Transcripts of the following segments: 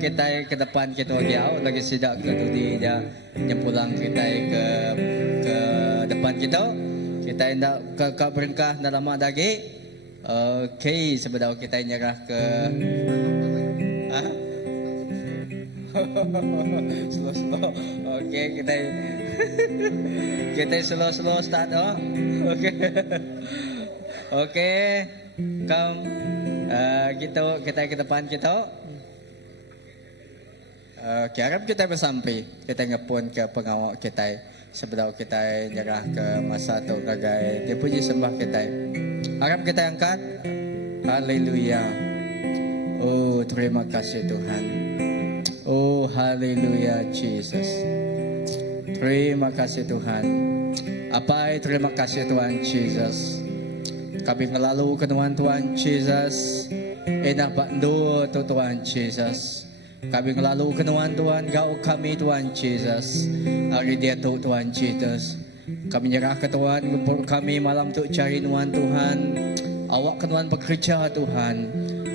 kita ke depan kita lagi sidak ke tadi dia pulang kita ke depan kita hendak ke berengkah dalam lagi. Okey, sebenarnya kita nyerah ke slow. Okey, kita slow start. Okey. Okey. Come. Kita ke depan kita. Okay, harap kita bersampai. Kita ngepun ke pengawal kita. Sebelum kita nyerah ke masa tu gagai. Dia puji sembah kita. Harap kita angkat. Haleluya. Oh, terima kasih Tuhan. Oh, haleluya Jesus. Terima kasih Tuhan. Terima kasih Tuhan Jesus. Kami ngelalu ke Tuhan Jesus. Enak bandu Tuhan Jesus. Kami ngelalu ke Tuhan gau kami Tuhan Jesus. Hari dia Tuhan Jesus. Kami nyerah ke Tuhan untuk kami malam tu cari Tuhan. Awak ke Tuhan bekerja Tuhan.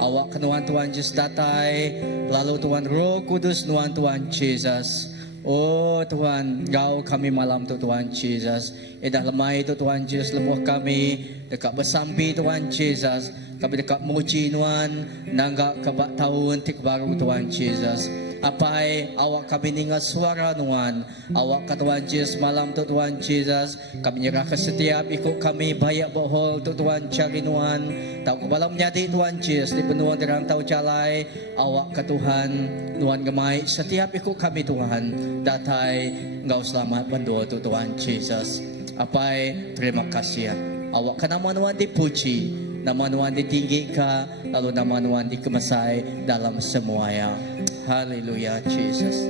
Awak ke Tuhan Jesus datai. Lalu Tuhan Roh Kudus Tuhan Jesus. Oh Tuhan, Engkau kami malam tu Tuhan Jesus. Dah lemai tu Tuhan Jesus lebuh kami dekat bersampi Tuhan Jesus. Kami dekat muji Tuhan, nanggak kebak tahun tik baru Tuhan Jesus. Awak kami dengar suara Tuhan. Awak ke Tuhan Jesus malam tu Tuhan Jesus. Kami nyerah ke setiap ikut kami banyak bohol tu Tuhan cari Tuhan. Tahu ke malam nyati Tuhan Jesus di benua terang tahu calai. Awak ke Tuhan gemai setiap ikut kami Tuhan. Datai Engkau selamat bendua tu Tuhan Jesus. Terima kasih ya. Awak ke nama Tuhan dipuji. Nama Tuhan ditinggikan, lalu nama Tuhan dikemasai dalam semuanya. Haleluya Jesus.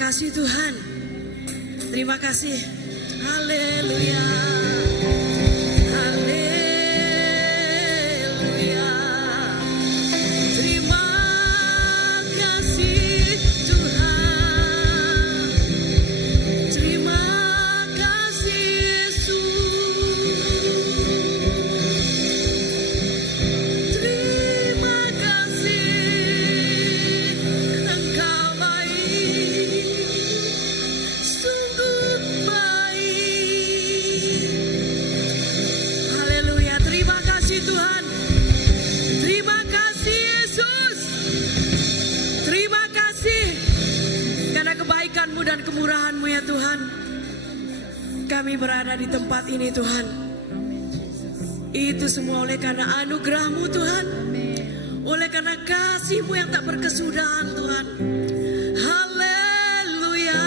kasih Tuhan. Terima kasih. Haleluya. Haleluya. Terima kasih Tuhan. Terima kasih Yesus. Terima kasih Engkau baik, sungguh baik. Haleluya, terima kasih Tuhan. Terima kasih Yesus. Terima kasih karena kebaikan-Mu dan kemurahan-Mu ya Tuhan. Kami berada di tempat ini Tuhan. Itu semua oleh karena anugerah-Mu Tuhan. Oleh karena kasih-Mu yang tak berkesudahan Tuhan. Haleluya.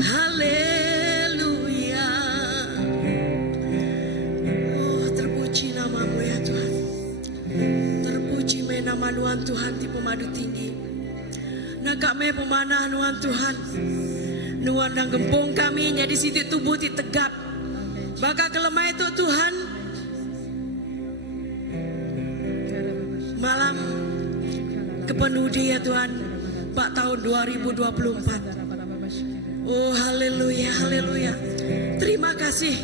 Haleluya. Oh, terpuji nama-Mu ya Tuhan. Terpuji me nama Nuhan Tuhan di pemadu tinggi. Nakak me pemanah Nuhan Tuhan. Nuhan dan gempung kami jadi siti tubuh ti tegap. Baka kelemah itu Tuhan. Malam kepenudi ya Tuhan. Pak tahun 2024. Oh haleluya, haleluya. Terima kasih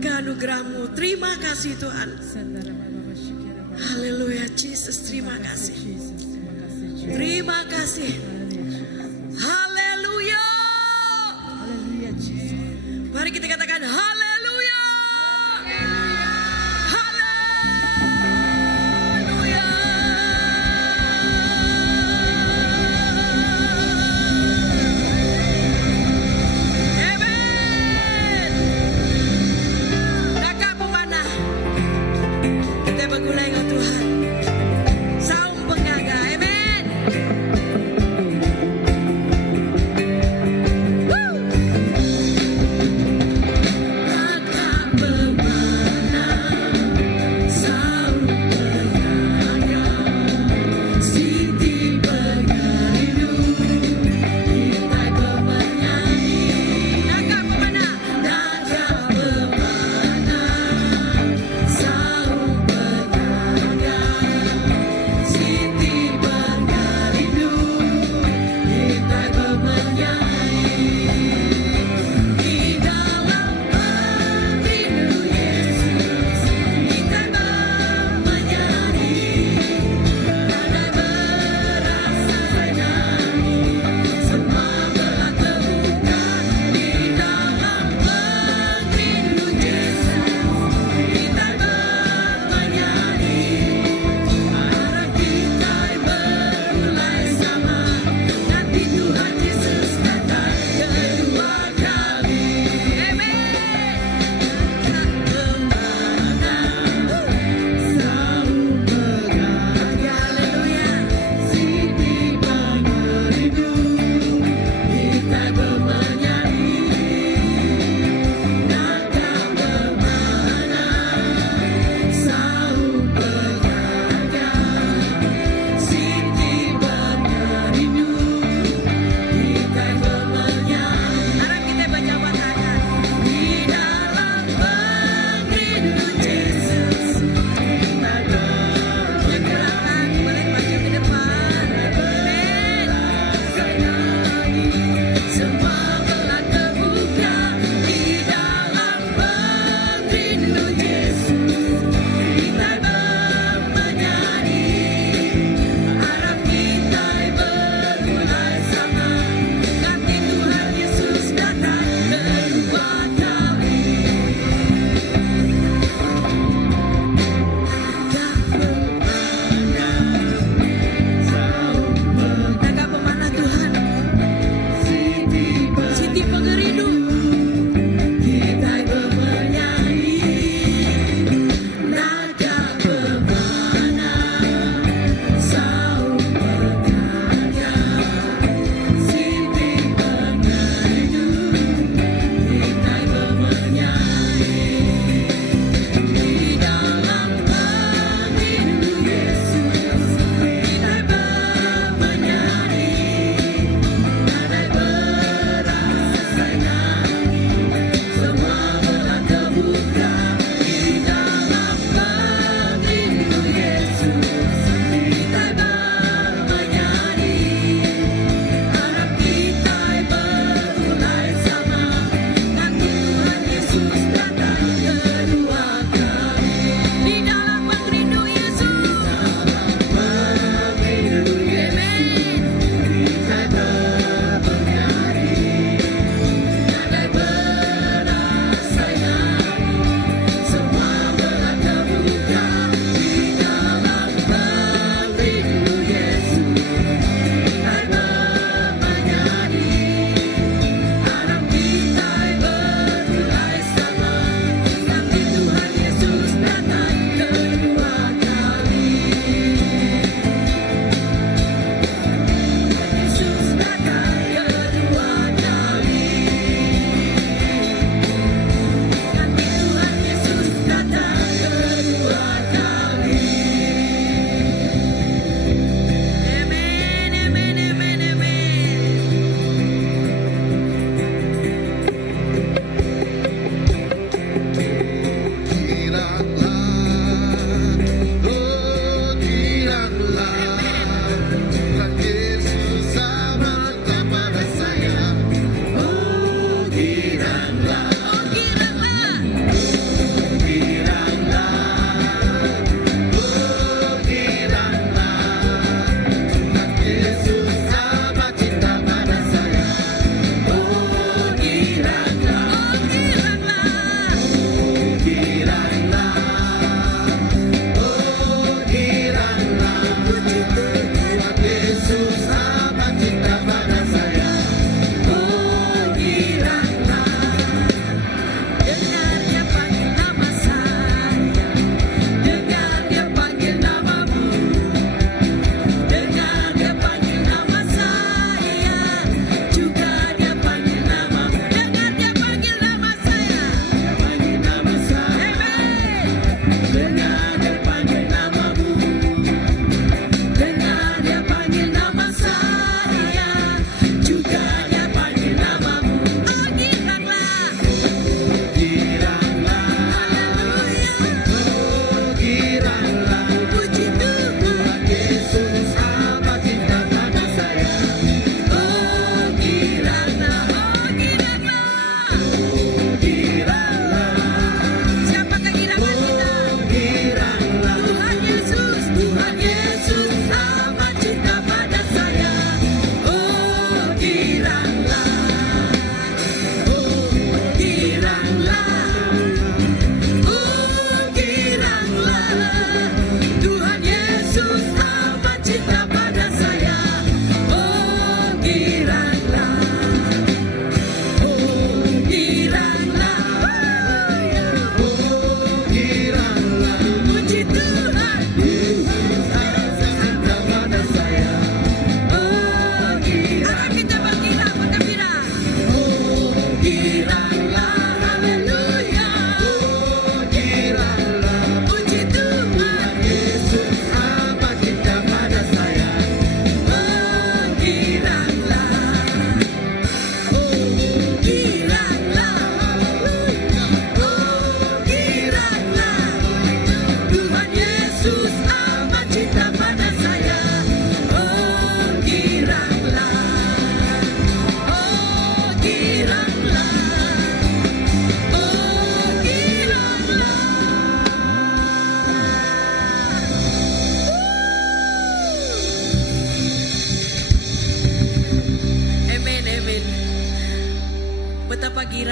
keanugerah-Mu. Terima kasih Tuhan. Haleluya, Jesus, terima kasih. Terima kasih. Haleluya. Mari kita katakan haleluya. Haleluya. Amen. Kakak pemanah, kita bergulai dengan Tuhan. Saum pengaga, amen. Woo. Kakak pemanah, saum pengaga, Siti bergayu, kita bernyanyi. Kakak pemanah, kakak pemanah, saum pengaga, Siti bergayu, kita bernyanyi. Di dalam hatimu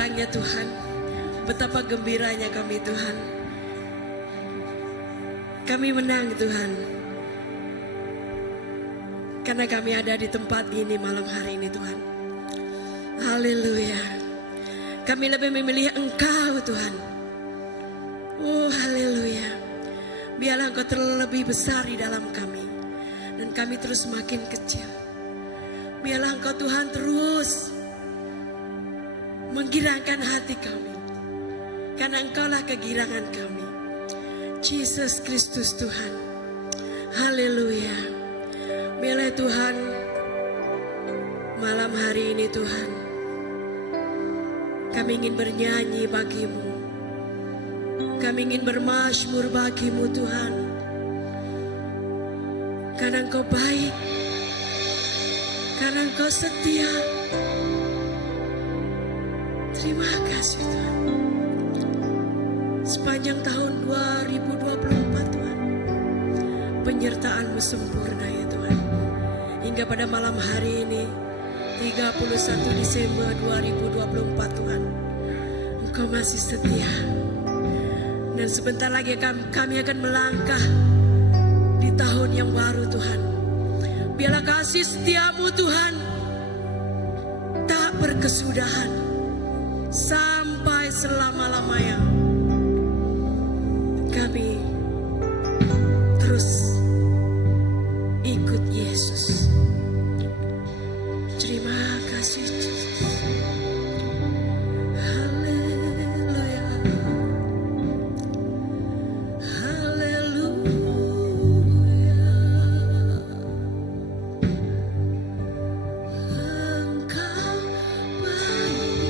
senangnya Tuhan, betapa gembiranya kami Tuhan. Kami menang Tuhan, karena kami ada di tempat ini malam hari ini Tuhan. Haleluya. Kami lebih memilih Engkau Tuhan. Oh haleluya. Biarlah Engkau terlebih besar di dalam kami, dan kami terus makin kecil. Biarlah Engkau Tuhan terus menggirangkan hati kami, karena Engkaulah kegirangan kami. Yesus Kristus Tuhan. Haleluya. Biarlah Tuhan malam hari ini Tuhan, kami ingin bernyanyi bagi-Mu. Kami ingin bermazmur bagi-Mu Tuhan, karena Engkau baik, karena Engkau setia. Terima kasih Tuhan. Sepanjang tahun 2024 Tuhan, penyertaan-Mu sempurna ya Tuhan. Hingga pada malam hari ini 31 Desember 2024 Tuhan, Engkau masih setia. Dan sebentar lagi kami akan melangkah di tahun yang baru Tuhan. Biarlah kasih setia-Mu Tuhan tak berkesudahan sampai selama-lamanya. Kami terus ikut Yesus. Terima kasih Yesus. Haleluya. Haleluya. Engkau baik.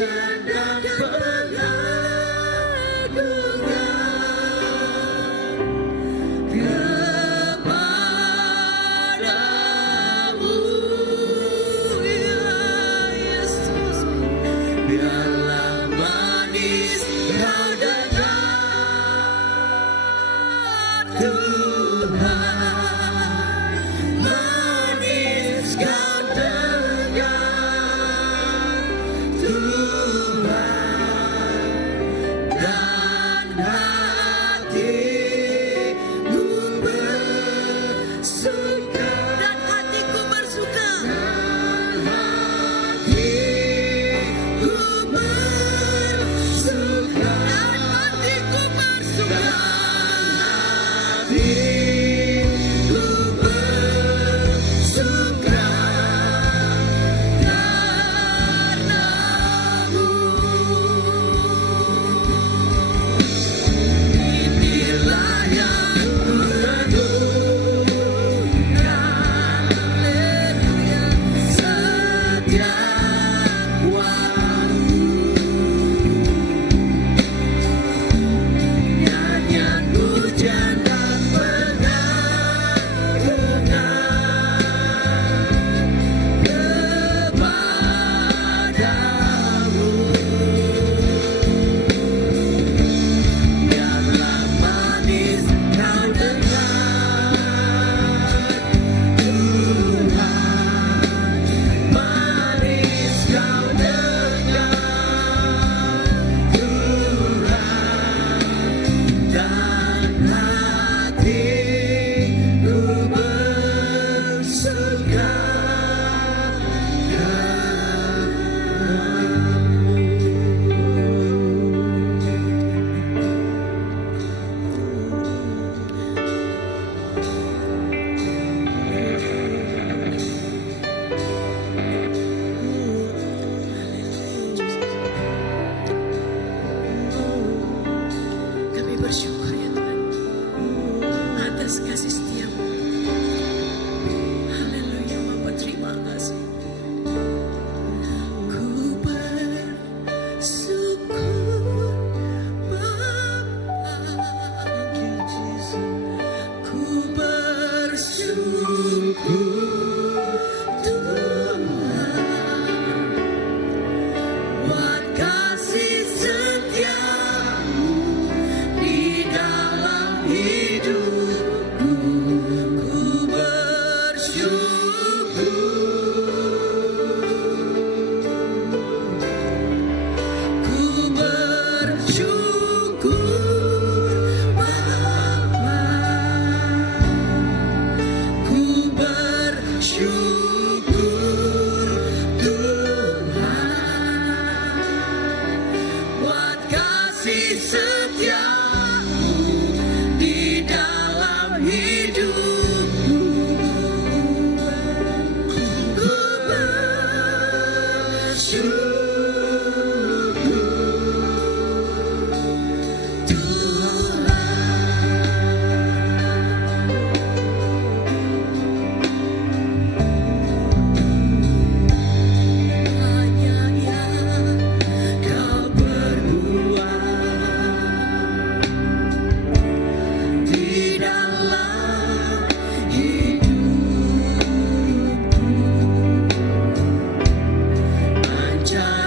pujian dan pengagungan kepadamu, ya Yesus. Biarlah manis kau dengar Tuhan, manis kau dengar Tuhan, dan hatiku bersuka, dan hatiku bersuka, dan hatiku bersuka, dan hatiku bersuka, hatiku bersuka karenamu. Inilah yang kurenungkan, haleluya, setiap waktu. Nyanyian pujian dan pengagungan kepadamu. Biarlah manis kau dengar Tuhan, manis kau dengar Tuhan, dan hatiku bersuka Kami bersyukur ya Tuhan atas kasih setiamu. Haleluya Bapa, terima kasih. Ku bersyukur Bapa, ku bersyukur Tuhan buat kasih setiamu di dalam hidupku. Ku bersyukur Bapa, ku bersyukur Tuhan buat kasih setiamu di dalam hidupku. Ku bersyukur hanya yang kau berbuat di dalam hidupku. Panjang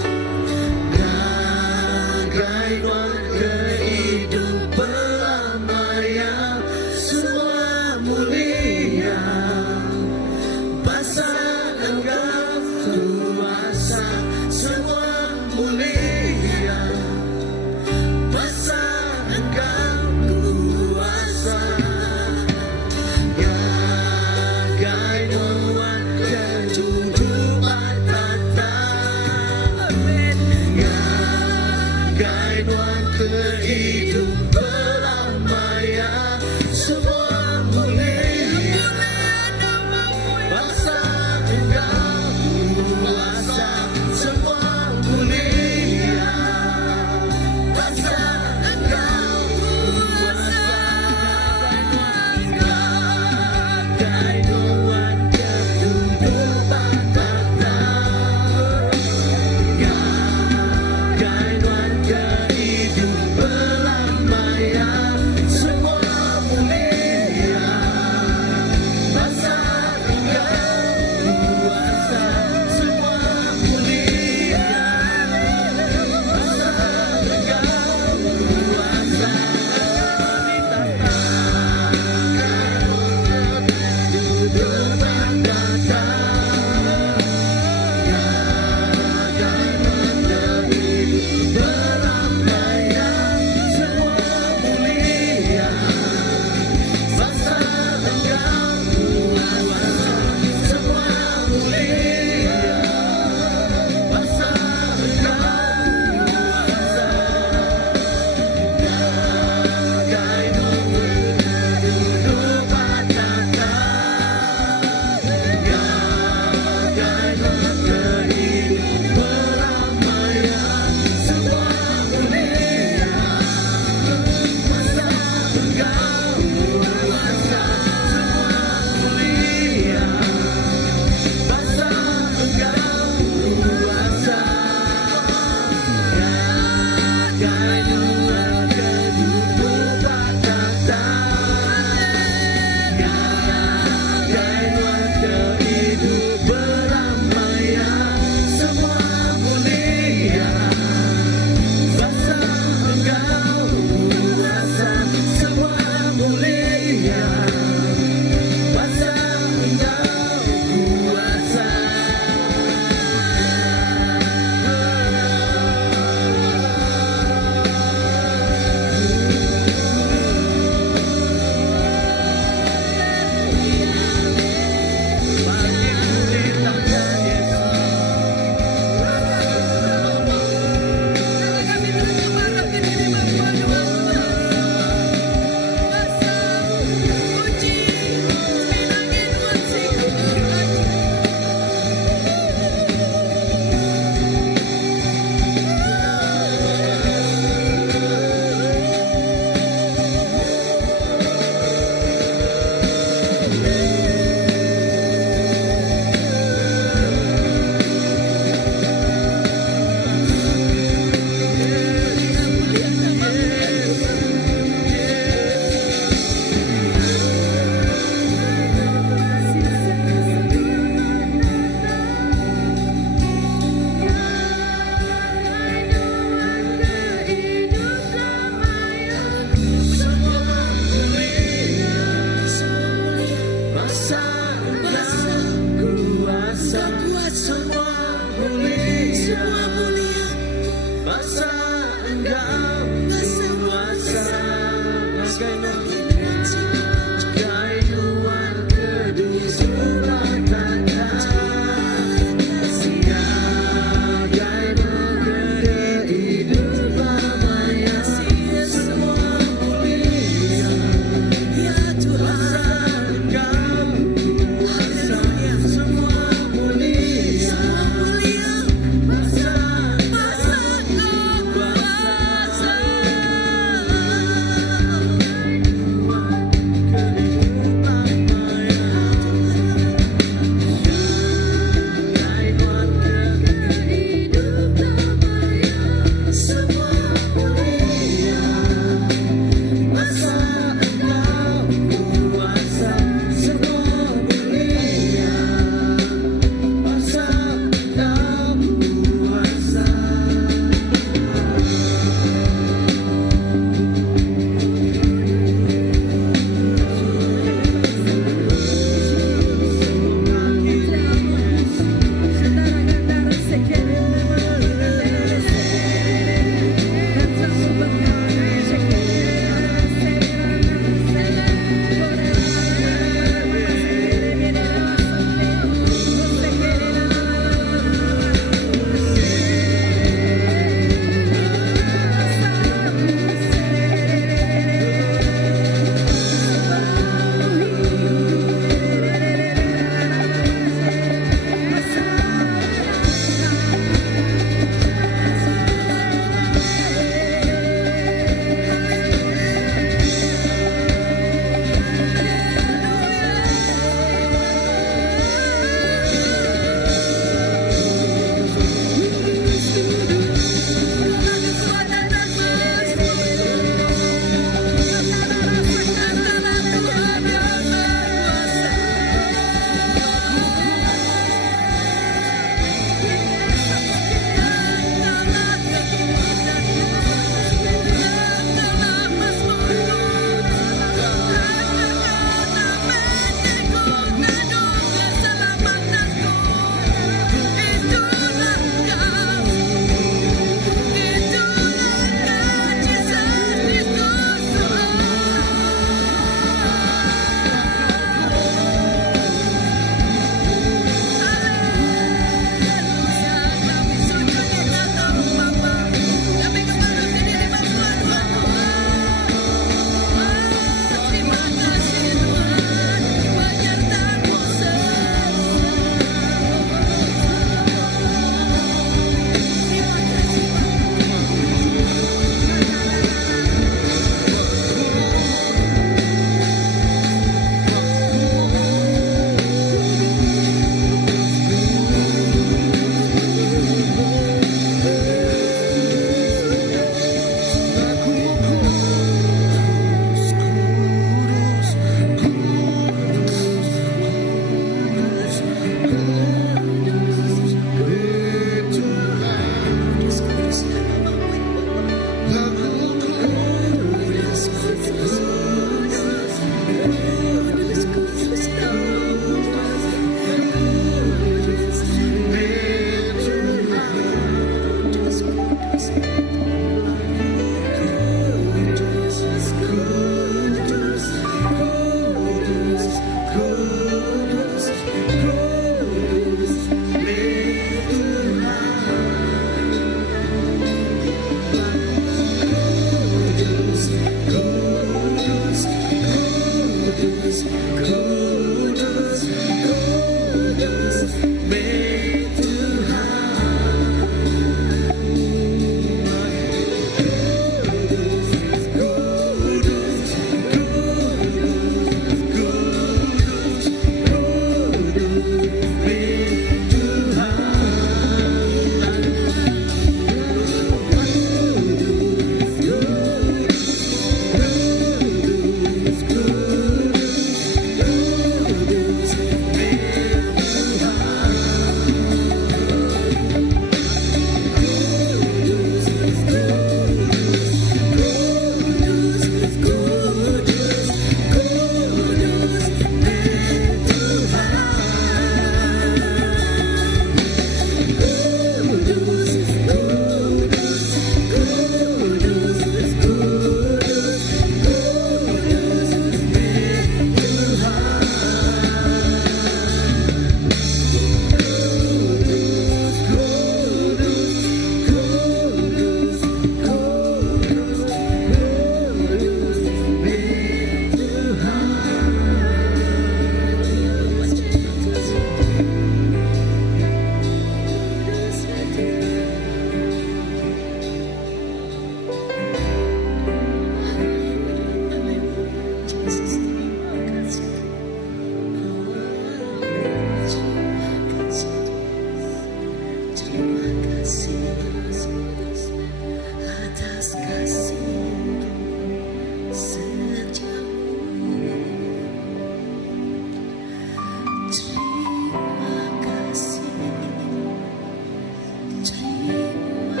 Terima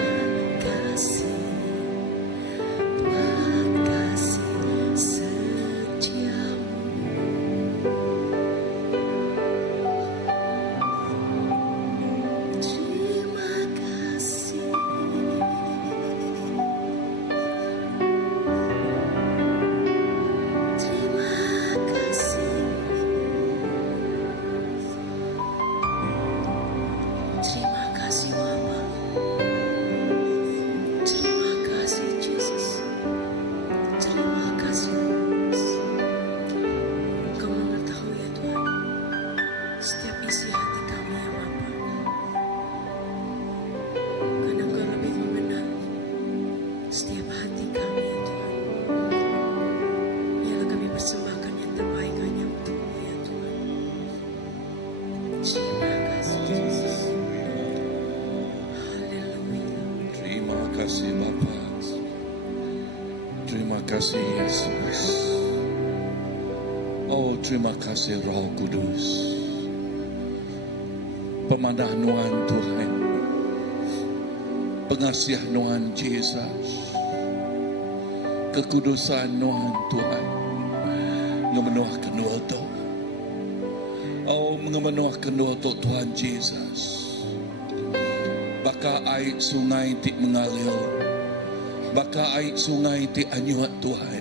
kasih buat kasih setiamu. Terima kasih. Terima kasih. Terima kasih Bapa. Terima kasih Yesus. Terima kasih Yesus. Kau mengetahui ya Tuhan setiap isi hati kami ya Bapa. Karena Engkau lebih mengenal setiap hati kami ya Tuhan. Biarlah kami persembahkan yang terbaik hanya untuk-Mu ya Tuhan. Terima kasih Yesus. Haleluya. Terima kasih Bapa. Terima kasih Yesus. Oh, terima kasih Roh Kudus. Pemadahan Tuhan. Pengasihan Yesus. Kekudusan Tuhan. Ngemenuhkan waktu. Oh, ngemenuhkan waktu Tuhan Yesus. Baka air sungai ti mengalir. Baka air sungai ti anyuat Tuhan.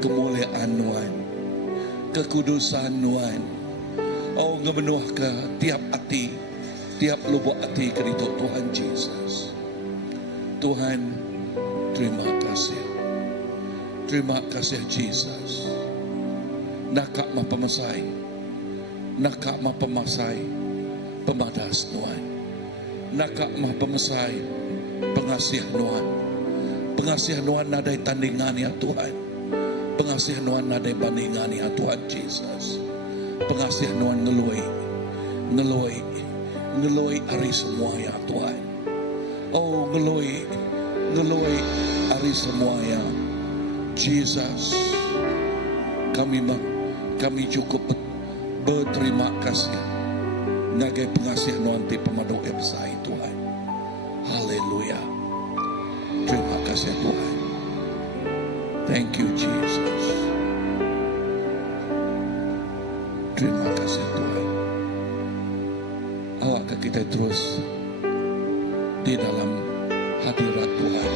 Kemuliaan Tuhan. Kekudusan Tuhan. Oh, ngemenuh ke tiap hati. Tiap lubuk hati kerita Tuhan Yesus. Tuhan, terima kasih. Terima kasih Yesus. Nakak mapamasay. Nakak mapamasay. Pemadas Tuhan. Nakak mapamasay. Pengasihan Tuhan. Pengasihan Tuhan nadai tandingan ya Tuhan. Pengasihan Tuhan nadai bandingan ya Tuhan Yesus. Pengasihan Tuhan ngeluai hari semua ya Tuhan. Oh, ngeluai hari semua ya Yesus. Kami cukup berterima kasih ngagai pengasihan Tuhan ti pemadu besar Tuhan. Haleluya. Terima kasih Tuhan. Thank you Jesus. Terima kasih Tuhan. Awak kita terus di dalam hadirat Tuhan.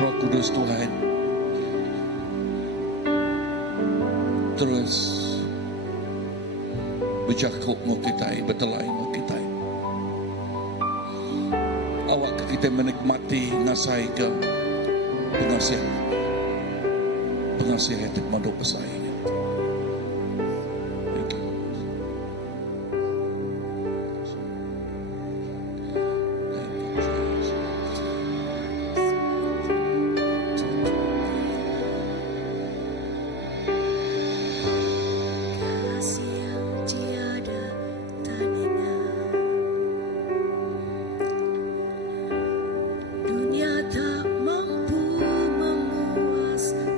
Roh Kudus Tuhan terus bercakap dengan kita, bertelai dengan kita. Awak kita menikmati ngasai ke pengasihan yang termaduk besar ini. Thank you. Kasih yang tiada tandingan. Dunia tak mampu memuaskan.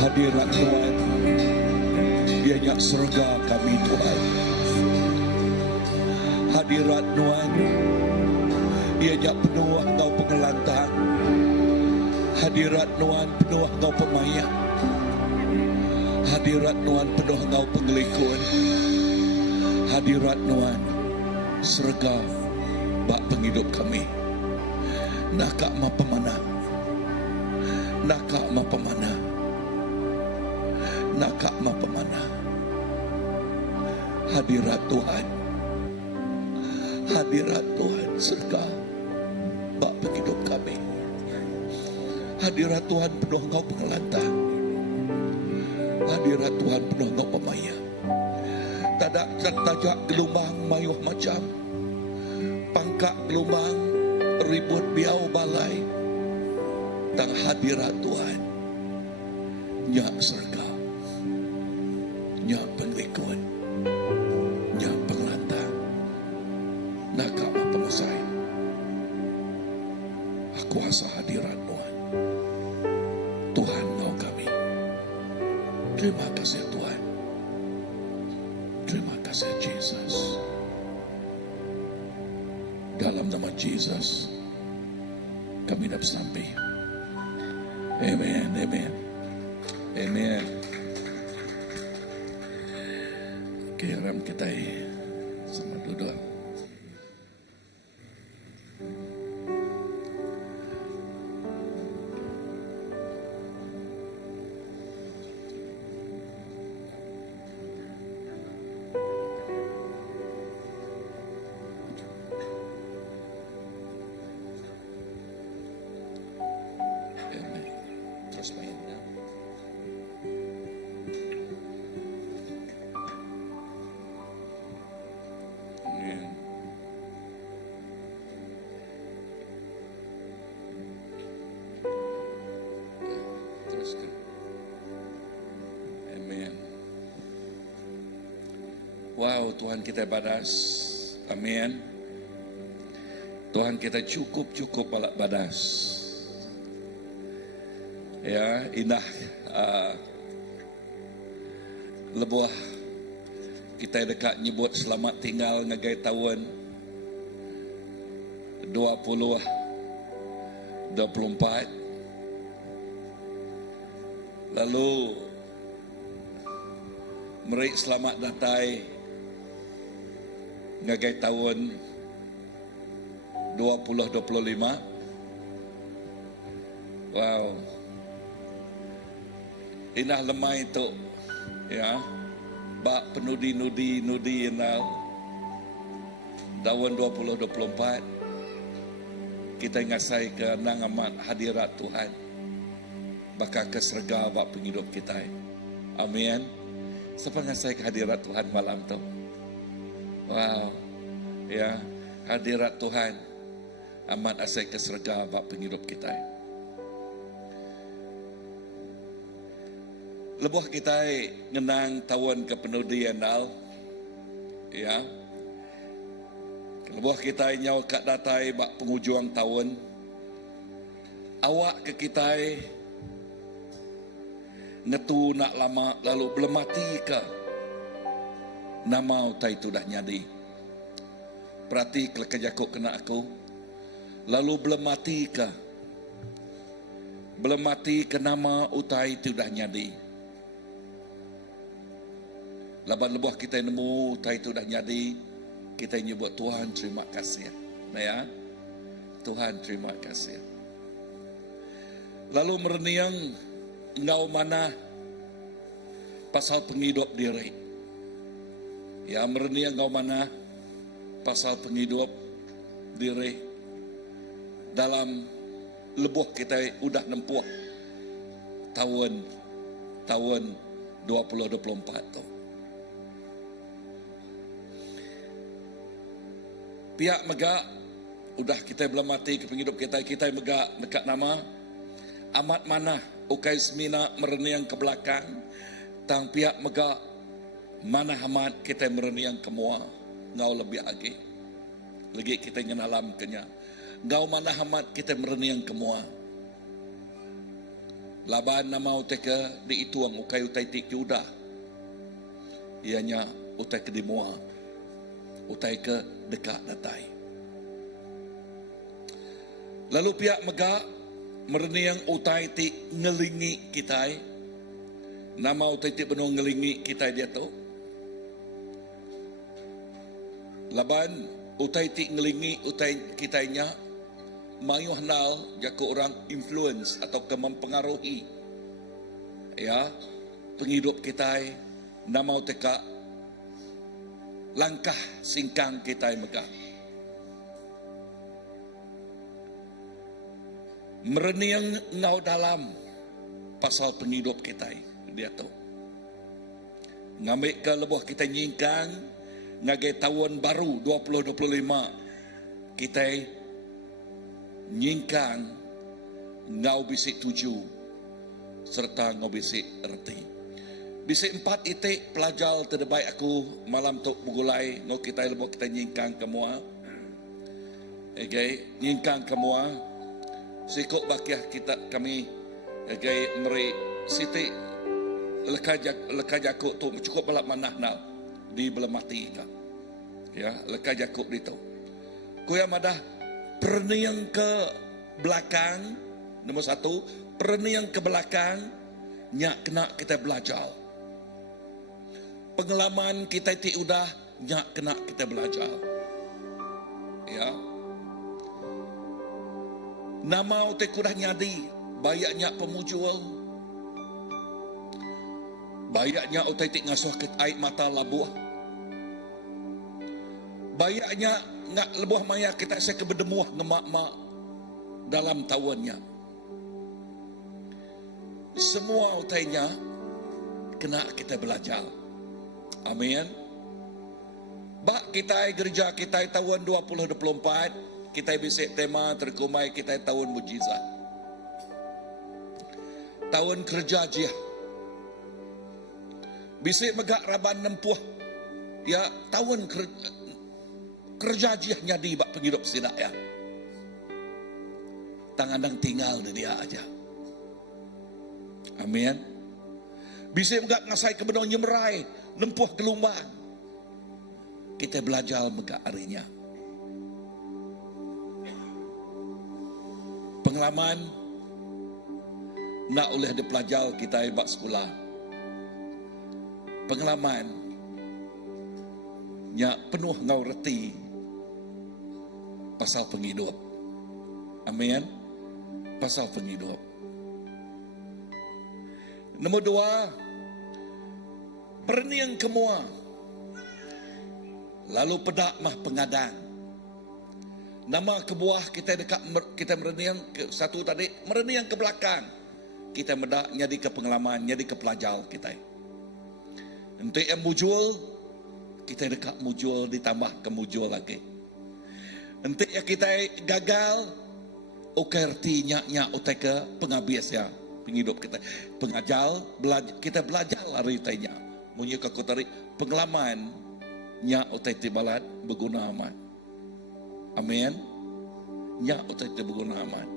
hadirat Tuhan. Biarnya surga kami Tuhan. Hadirat Tuhan. Biarnya penuh Engkau pengelantang. Hadirat Tuhan penuh Engkau pemaya. Hadirat Tuhan penuh Engkau penggelikun. Hadirat Tuhan surga bak penghidup kami. Nakak ma pemana. Nakak ma pemana. Nakak ma pemana. Hadirat Tuhan. Hadirat Tuhan surga bak penghidup kami. Hadirat Tuhan penuh Engkau pengelantang. Hadirat Tuhan penuh Engkau pemaya. Tajak gelombang mayuh macam pangkak gelombang ribut biau balai tang hadirat Tuhan nyak surga nya penglikun, nya penglantang, nak penguasai. Kuasa hadirat Tuhan. Tuhan mau kami. Terima kasih Tuhan. Terima kasih Jesus. Dalam nama Jesus kami dapat sampai. Amen. Amen. Amen. Kiram kita sama duduk. Terus main ya. Amen. Teruskan. Amen. Wow, Tuhan kita badas. Amin. Tuhan kita cukup balak badas. Ya, indah lebuah kita dekat nyebut selamat tinggal ngagai tahun 2024. Lalu meri selamat datai ngagai tahun 2025. Wow. Inah lemah itu, ya, bak penudi inal tahun 2024 kita ngasai ke nang amat hadirat Tuhan, bakal keserga bak penghidup kita. Amin. Siapa ngasai ke hadirat Tuhan malam tu? Wow, ya, hadirat Tuhan amat asai keserga bak penghidup kita. Lebuh kita ngenang tahun kepenudian al, ya. Lebuh kita nyawa kat datai bak penghujung tahun. Awak ke kita ngetu nak lama lalu belum mati ke nama utai tu dah nyadi. Perhati kalau kejakuk kena aku. Lalu belum mati ke nama utai tu dah nyadi. Laban lebuh kita nemu utai tu dah nyadi, kita nyebut Tuhan terima kasih. Nah ya, Tuhan terima kasih. Lalu mereniang engkau mana pasal penghidup diri. Ya, mereniang engkau mana pasal penghidup diri dalam lebuh kita udah nempuh tahun 2024 tu. Pihak megak udah kita belum mati ke penghidup kita megak dekat nama amat mana ukai semina mereniang ke belakang tang pihak megak mana amat kita mereniang ke mua ngau lebih lagi kita ngenalam kenya ngau mana amat kita mereniang ke mua laban nama uteka di ituang ukai utai tik judah ianya utai ke di mua utai ke dekat datai. Lalu pihak megak mereniang utai ti ngelingi kita. Nama utai ti benar ngelingi kita dia tu. Laban utai ti ngelingi utai kitanya mayu henal jaku orang influence atau mempengaruhi ya penghidup kita nama utai ka langkah singkang kita megah. Mereniang ngau dalam pasal penghidup kita dia tu. Ngambil ke lebuh kita nyingkang ngagai tahun baru 2025 kita nyingkang ngau bisik tuju serta ngau bisik erti. Bisi 4 itik pelajar terbaik aku malam tu bergulai ngau kita lebok kita nyingkang kemua. Okay, nyingkang kemua. Sikok bakiah kita kami okay, meri siti lekajakuk tu cukup balap manah nal di belum mati ka. Ya, lekajakuk itu. Kuya madah perniang ke belakang nombor 1, perniang ke belakang nyak kena kita belajar. Pengalaman kita ti udah nyak kena kita belajar. Ya. Nama utai kudah nyadi, bayaknya pemujul. Bayaknya utai ti ngasuh ke air mata labuh. Bayaknya ngak lebuh maya kita saya kebedemuah ngemak-mak dalam tawannya. Semua utainya kena kita belajar. Amin. Bak kita gereja kita tahun 2024, kita bisik tema terkumai kita tahun mujizat. Tahun kerja dia. Bisik megak raban nempuh. Ya, tahun kerja dia nyadi bak penghidup sidak ya. Tangan tinggal di dia aja. Amin. Bisik megak ngasai kebenar nyemerai, nempuh gelombang. Kita belajar megak harinya. Pengalaman nak oleh dipelajar kita bak sekolah. Pengalaman nya penuh ngau reti pasal penghidup. Amin. Pasal penghidup. Nombor 2, perniang kemua. Lalu pedak mah pengadang. Nama kebuah kita dekat kita mereniang ke satu tadi, mereniang ke belakang. Kita medak nyadi ke pengalaman, nyadi ke pelajar kita. Untuk yang mujul, kita dekat mujul ditambah ke mujul lagi. Untuk yang kita gagal, okerti nyak utai ke penghabis ya, penghidup kita. Pengajar, kita belajar hari tanya. Munyi aku tarik pengalaman nyak utai tibalat berguna amat. Amin. Nyak utai berguna amat.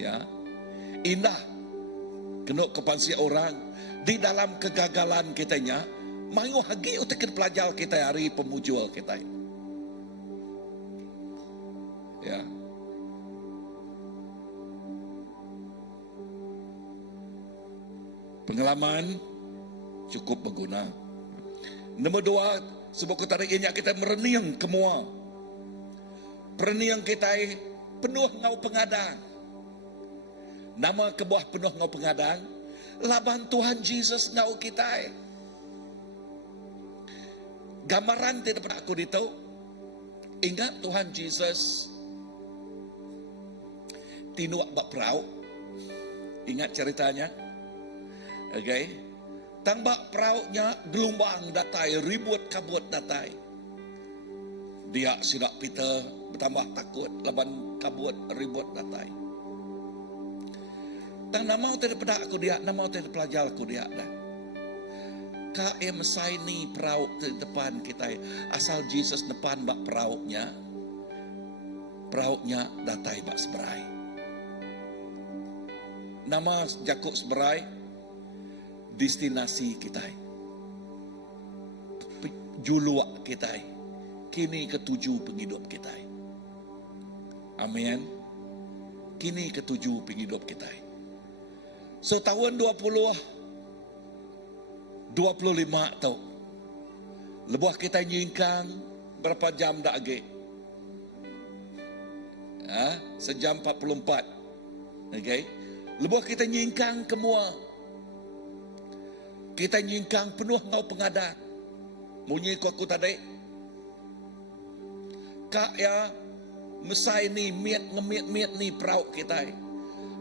Ya. Indah kena kepansi orang di dalam kegagalan kitanya, mayu hagi utai pelajar kita hari pemujul kita. Ya. Pengalaman cukup berguna. Nombor 2, sebab kita tarik inyak kita mereniang kemua. Perniang kita penuh ngau pengadang. Nama kebuah penuh ngau pengadang, laban Tuhan Yesus ngau kita. Gambaran tidak pernah aku ditahu. Ingat Tuhan Yesus tinuak bak perahu. Ingat ceritanya? Okay. Tangbak perahunya gelombang datai, ribut kabut datai. Dia sidak Peter bertambah takut, laban kabut ribut datai. Tang nama utai pedak aku dia, nama utai pelajar aku dia dah. KM Saini perahu di depan kita, asal Jesus depan bak perahunya datai bak seberai. Nama Jakub seberai, destinasi kita, juluak kita, kini ketujuh penghidup kita. Amin. Kini ketujuh penghidup kita. So tahun 25 tau. Lebuah kita nyingkang berapa jam dah age? Sejam 44. Okay. Lebuah kita nyingkang kemua. Kita nyingkang penuh ngau pengadang. Munyi aku tadi. Kak ya, mesai ni miet ni perauk kita.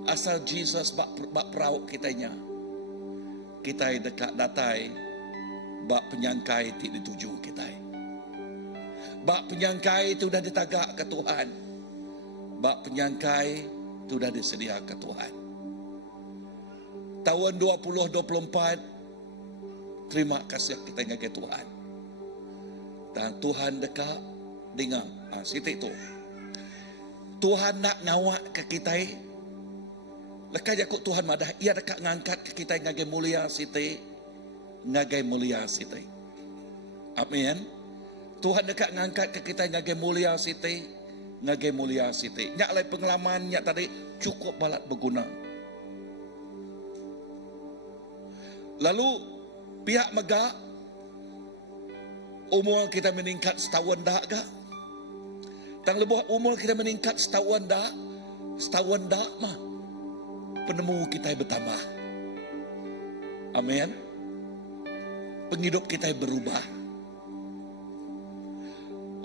Asal Jesus bak perauk kitanya. Kita dekat datai, bak penyangkai ti dituju kita. Bak penyangkai itu dah ditagak ke Tuhan. Bak penyangkai itu dah disedia ke Tuhan. Tahun 2024 terima kasih kita ngagai Tuhan. Dan Tuhan dekat dengan situ itu. Tuhan nak ngawak ke kita. Lekas jakut Tuhan madah, ia dekat ngangkat ke kita ngagai mulia situ. Ngagai mulia situ. Amin. Tuhan dekat ngangkat ke kita ngagai mulia situ. Ngagai mulia situ. Nyak lai pengalaman nyak tadi cukup balat berguna. Lalu pihak megak umur kita meningkat setahun dah gak? Tang lebuh umur kita meningkat setahun dah mah penemu kita bertambah. Amin. Penghidup kita berubah.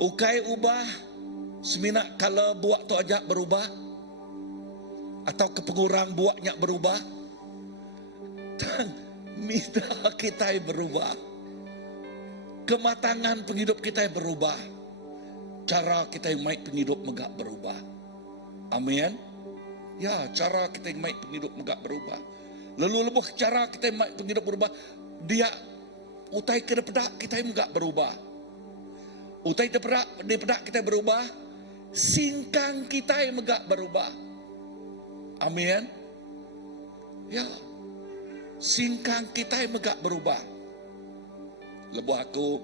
Ukai ubah seminak kala buat tu ajak berubah atau kepengurang buatnya berubah. Tang minda kita berubah. Kematangan penghidup kita berubah. Cara kita main penghidup megak berubah. Amin. Ya, cara kita main penghidup megak berubah. Lalu lebuh cara kita main penghidup berubah. Dia utai ke depedak kita megak berubah. Utai depedak kita berubah. Singkang kita megak berubah. Amin. Ya. Singkang kita megak berubah. Lebuh aku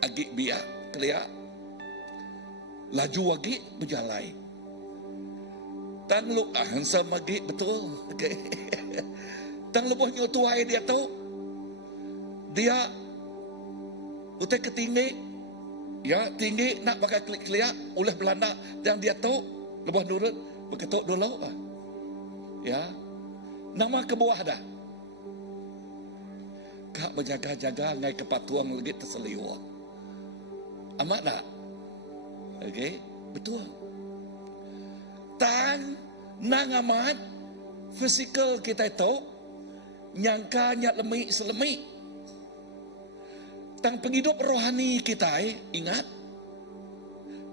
agik biak keliak. Laju agik berjalai. Tang lu hansam agik betul. Okay. Tang lebuh nyutuai dia tu. Dia utai ketinggi. Ya tinggi nak pakai keliak oleh Belanda. Dan dia tu lebuh nurut berketuk dulu. Ya. Nama ke bawah dah. Kak berjaga-jaga ngai kepatuang lagi terseliwa. Amat tak? Okey, betul. Tan nang amat fizikal kita itu nyangka nyak lemik selemik. Tang penghidup rohani kita ingat.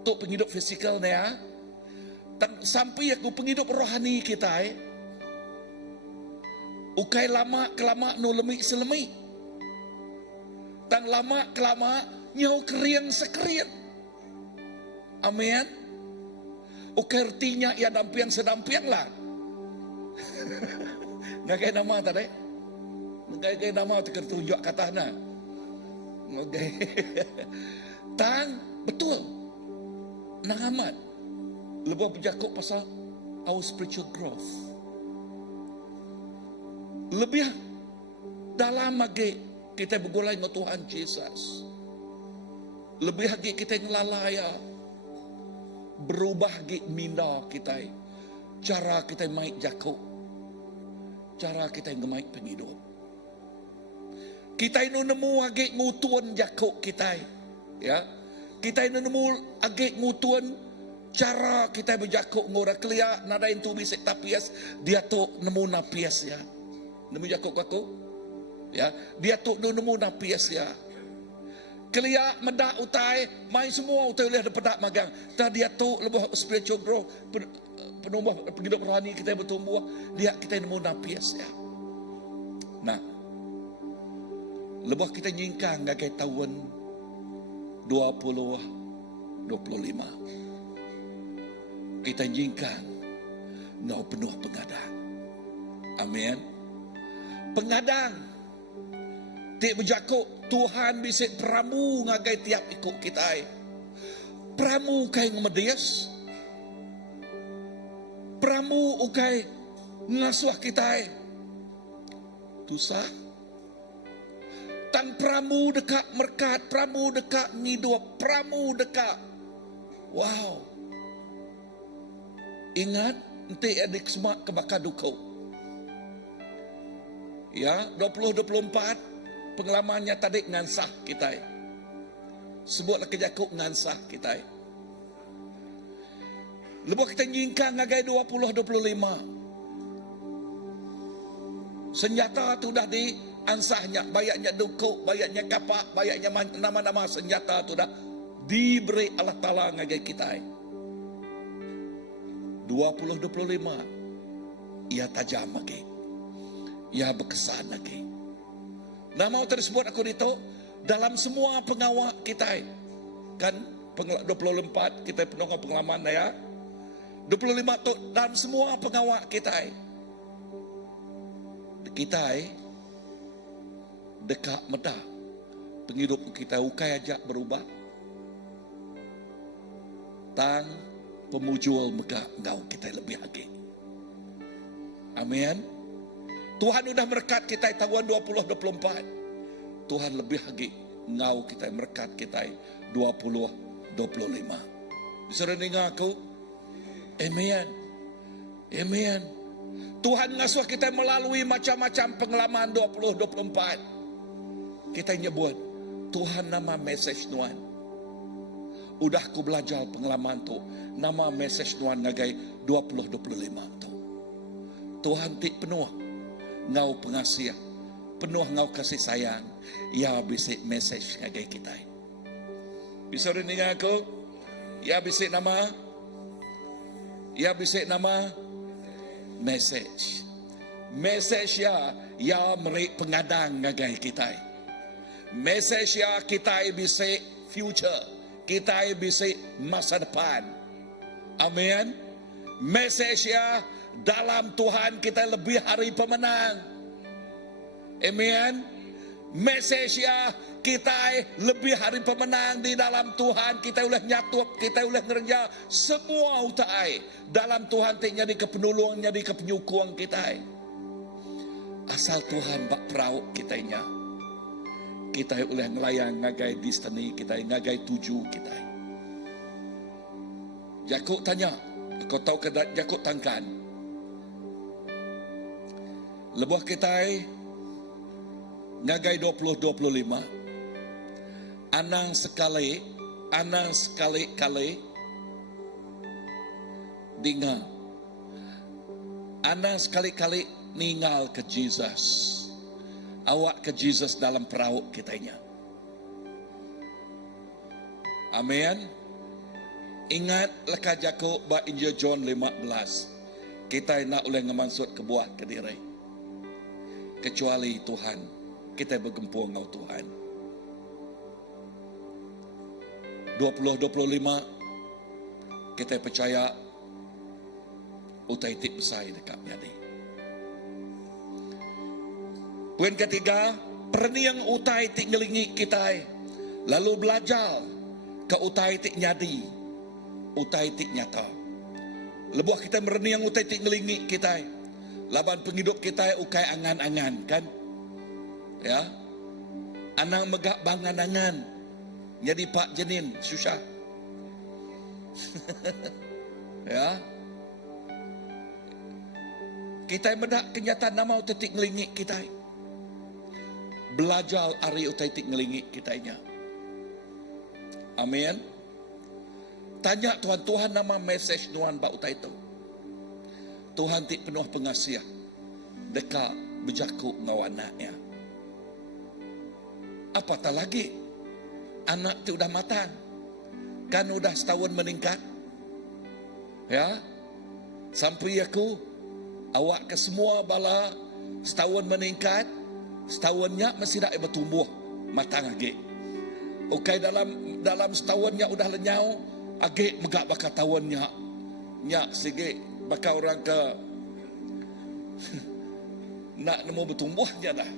Tok penghidup fizikal ni tang sampai aku penghidup rohani kita ukai lama kelama no lemik selemik. Tang lama kelama nyau keriang sekeriang. Amin. Ukai artinya ia dampiang sedampiang lah. Ngakai nama tadi. Ngakai nama tertunjuk katanya. Okay. Tang betul. Nang amat. Lebuh berjakuk pasal our spiritual growth. Lebih dalam lagi kita bergulai dengan Tuhan Yesus. Lebih lagi kita ngelalaya. Berubah lagi minda kita. Cara kita main jakuk. Cara kita main penghidup. Kita ini nemu lagi ngutuan jakuk kita. Ya. Kita ini nemu lagi ngutuan cara kita berjakuk ngora kelia nadain tu bisik tapias. Dia tu nemu napias ya. Nemu jakuk aku. Ya, dia tu nemu napias ya. Kelia medak utai, main semua utai oleh pedak magang. Ta dia tu lebih spiritual growth, penumbuh penghidup rohani kita bertumbuh, dia kita nemu napias ya. Nah, lebih kita nyingkang ngagai tahun 2025. Kita nyingkang no penuh pengadang. Amin. Pengadang Tik berjakuk Tuhan bisik peramu ngagai tiap ikut kita. Peramu kai ngemedias. Peramu ukai ngasuh kita. Tusah. Tan peramu dekat merkat, peramu dekat ngidup, peramu dekat. Wow. Ingat, nanti adik semua kebakar dukau. Ya, 2024 pengalamannya tadi ngansah kita. Sebutlah kejakuk ngansah kita. Lepas kita nyingkang ngagai 2025. Senjata tu dah di ansahnya, bayaknya dukuk, bayaknya kapak, bayaknya nama-nama senjata tu dah diberi Allah Ta'ala ngagai kita. 2025 ia tajam lagi. Ia berkesan lagi. Nama tersebut aku dito dalam semua pengawak kita. Kan 24 kita penuh dengan pengalaman ya. 25 tu dalam semua pengawak kita. Kita dekat meda penghidup kita ukai ajak berubah. Tang pemujul mega ngau kita lebih lagi. Amin. Tuhan sudah berkat kita tahun 2024. Tuhan lebih lagi ngau kita berkat kita 2025. Bisa dengar aku? Amen. Amen. Tuhan ngasuh kita melalui macam-macam pengalaman 2024. Kita nyebut Tuhan nama message Tuhan. Udah ku belajar pengalaman tu. Nama message Tuhan ngagai 2025 tu. Tuhan ti penuh ngau pengasih, penuh ngau kasih sayang. Ya bisik message ngagai kita. Bisa dengar aku? Ya bisik nama. Ya bisik nama message. Message ya merik pengadang ngagai kita. Message ya kita bisik future. Kita bisik masa depan. Amin. Message ya dalam Tuhan kita lebih hari pemenang. Amin. Message ya kita lebih hari pemenang di dalam Tuhan. Kita boleh nyatup, kita boleh ngerja semua utai dalam Tuhan ti jadi kepenulung, jadi kepenyukung kita. Asal Tuhan bak perauk kita nya. Kita boleh ngelayang ngagai destiny kita, ngagai tuju kita. Jakub tanya, kau tahu ke Jakub tangkan? Lebuh kita ngagai 2025 anang sekali dengar anang sekali ningal ke Jesus. Awak ke Jesus dalam perauk kitanya. Amin. Ingat leka Jakub ba Injil John 15. Kita nak oleh ngemansut ke buah ke diri. Kecuali Tuhan. Kita bergempur ngau Tuhan. 2025 kita percaya utai tip besar dekat jadi. Poin ketiga, perniang utai tik ngelingi kita. Lalu belajar ke utai tik nyadi. Utai tik nyata. Lebuh kita merniang utai tik ngelingi kita. Laban penghidup kita ukai angan-angan kan. Ya. Anang megak bangan-angan. Jadi pak jenin susah. Ya. Kita medak kenyataan nama utai tik ngelingi kita. Belajar hari utai tik ngelingi kitanya. Amin. Tanya Tuhan nama message Tuhan bak utai itu. Tuhan tik penuh pengasih. Dekat berjakuk ngau anaknya. Apatah lagi anak tu udah matang. Kan udah setahun meningkat. Ya. Sampai aku awak ke semua bala setahun meningkat. Setahunnya masih tak bertumbuh matang lagi. Okay, dalam setahunnya udah lenyau, agi megak bakal tahunnya. Nyak sige bakal orang ke nak nemu bertumbuhnya dah.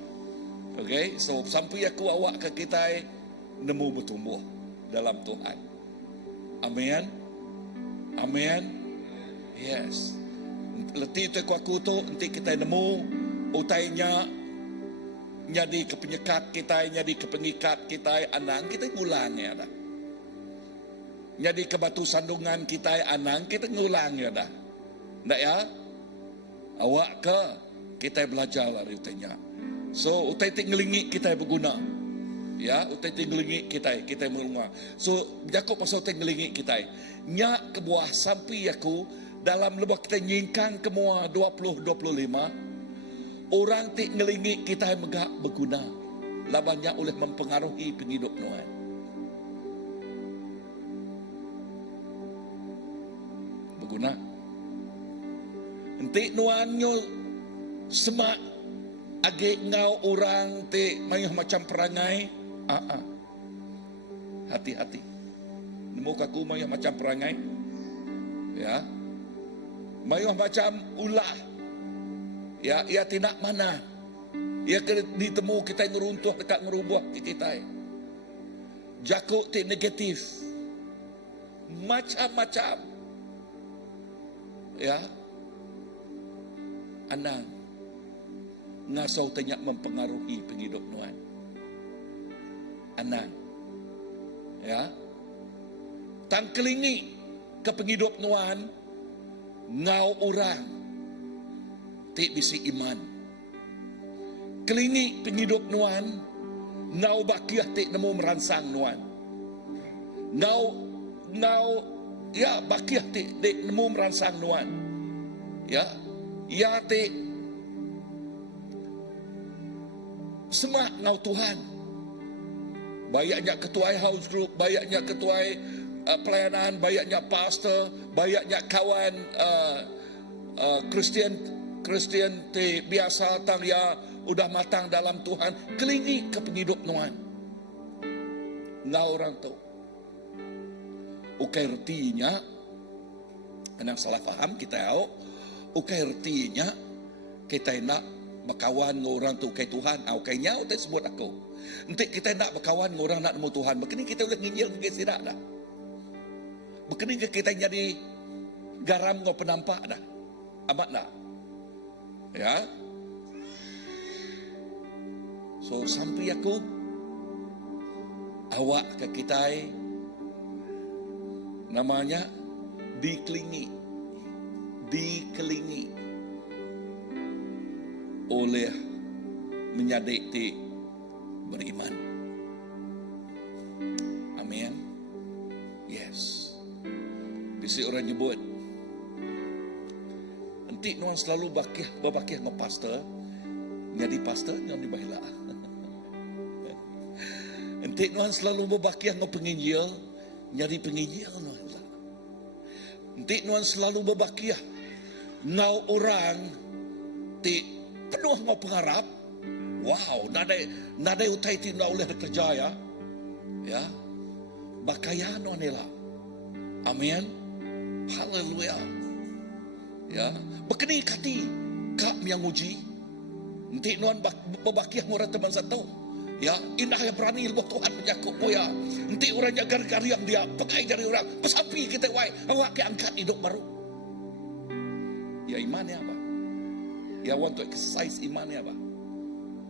Okay, so sampai aku awak ke kita nemu bertumbuh dalam Tuhan. Amin. Amin. Yes. Letih tu aku tu nanti kita nemu utainya. Jadi kepenyekat kita, jadi kepengikat kita, anang kita ngulangnya dah. Jadi kebatu sandungan kita, anang kita ngulangnya dah. Ndak ya? Awak ke kita belajar lah utainya. So utai tik ngelingi kita berguna. Ya, utai tik ngelingi kita mengelunga. So Jakub pasal utai ngelingi kita. Nyak kebuah sampai aku dalam lebah kita nyingkang kemua 2025. Orang tik ngelingi kita megak berguna. Labannya oleh mempengaruhi penghidup Tuhan. Berguna. Entik nuannya semak Age ngau orang te mayuh macam perangai. Hati-hati. Nemu kaku mayuh macam perangai. Ya. Mayuh macam ulah. Ya, ia tidak mana. Ia kena ditemu kita ngeruntuh dekat ngerubah kita. Jakuk ti negatif. Macam-macam. Ya. Anang. Ngasau tanya mempengaruhi penghidup nuan. Anang. Ya. Tangkelingi ke penghidup nuan. Ngau orang. Ti bisi iman. Kelingi penghidup nuan. Ngau bakiah ti nemu meransang nuan. Ngau ya bakiah ti nemu meransang nuan. Ya. Ya ti semak ngau Tuhan. Banyaknya ketua house group, banyaknya ketua pelayanan, banyaknya pastor, banyaknya kawan Kristian te biasa tang ya udah matang dalam Tuhan, kelingi ke penghidup nuan. Ngau orang tu. Ukai ertinya, anang salah faham kita tahu. Ukai ertinya kita nak berkawan dengan orang tu ukai Tuhan. Ukai nyau tak sebut aku. Nanti kita nak berkawan dengan orang nak nemu Tuhan. Begini kita boleh nginyil ke sidak dah. Begini kita jadi garam dengan penampak dah. Amat dah. Ya. So sampai aku awak ke kita namanya dikelilingi oleh menyadiki beriman. Amin. Yes. Bisi orang nyebut nanti nuan selalu berbakiah dengan pastor. Jadi pastor yang dibahila. Nanti nuan selalu berbakiah dengan penginjil. Jadi penginjil nuan. Nanti nuan selalu berbakiah ngau orang ti penuh ngau pengharap. Wow, nadai utai ti na oleh kerja ya. Ya. Bakayan nuan ela. Amin. Haleluya. Ya, bekeni kati kak yang uji. Nanti nuan berbakiah orang teman satu. Ya, indah yang berani ilmu Tuhan menjakup ya. Nanti orangnya gar-gar yang dia pegai dari orang. Pesapi kita wai, awak ke angkat hidup baru. Ya imannya apa? Ya want to exercise imannya apa?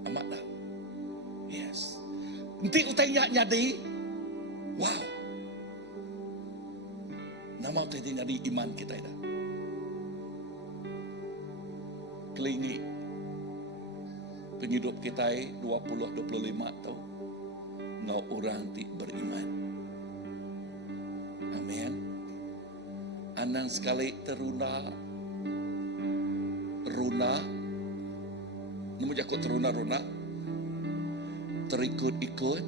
Amat dah. Yes. Nanti utainya nyadi. Wow. Nama utai nyadi iman kita dah. Kelingi penghidup kita 20-25 tahun ngau orang ti beriman. Amin. Anang sekali teruna nemu jakut teruna terikut-ikut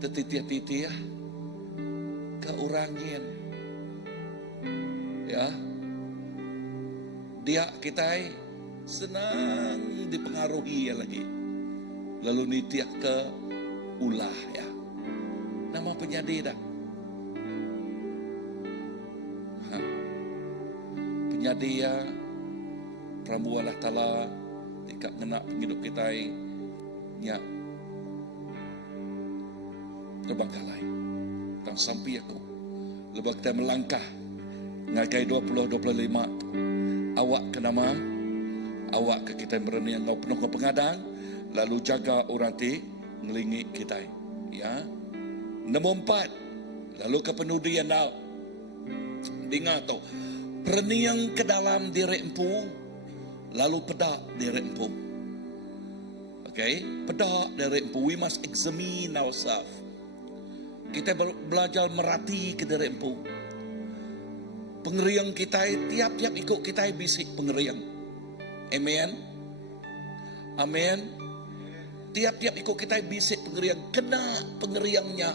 tetitiah-titiah ke orangin. Ya. Dia kita senang dipengaruhi lagi. Lalu nitiak ke ulah ya. Nama penyadi dah. Penyadi ya. Pramu Allah Ta'ala dekat ngenak penghidup kita nya terbangkalai. Tang sampai aku. Lepas kita melangkah ngagai 20-25 awak ke nama awak ke kita berani yang penuh ke pengadang lalu jaga orang ti ngelingi kita ya. Nombor 4 lalu ke penudian nau dengar tu perniang ke dalam diri empu lalu pedak diri empu. Okay, pedak diri empu. We must examine ourselves. Kita belajar merhati ke diri empu. Pengeriang kita tiap-tiap ikut kita bisik pengeriang. Amen. Amen. Tiap-tiap ikut kita bisik pengeriang. Kena pengeriangnya.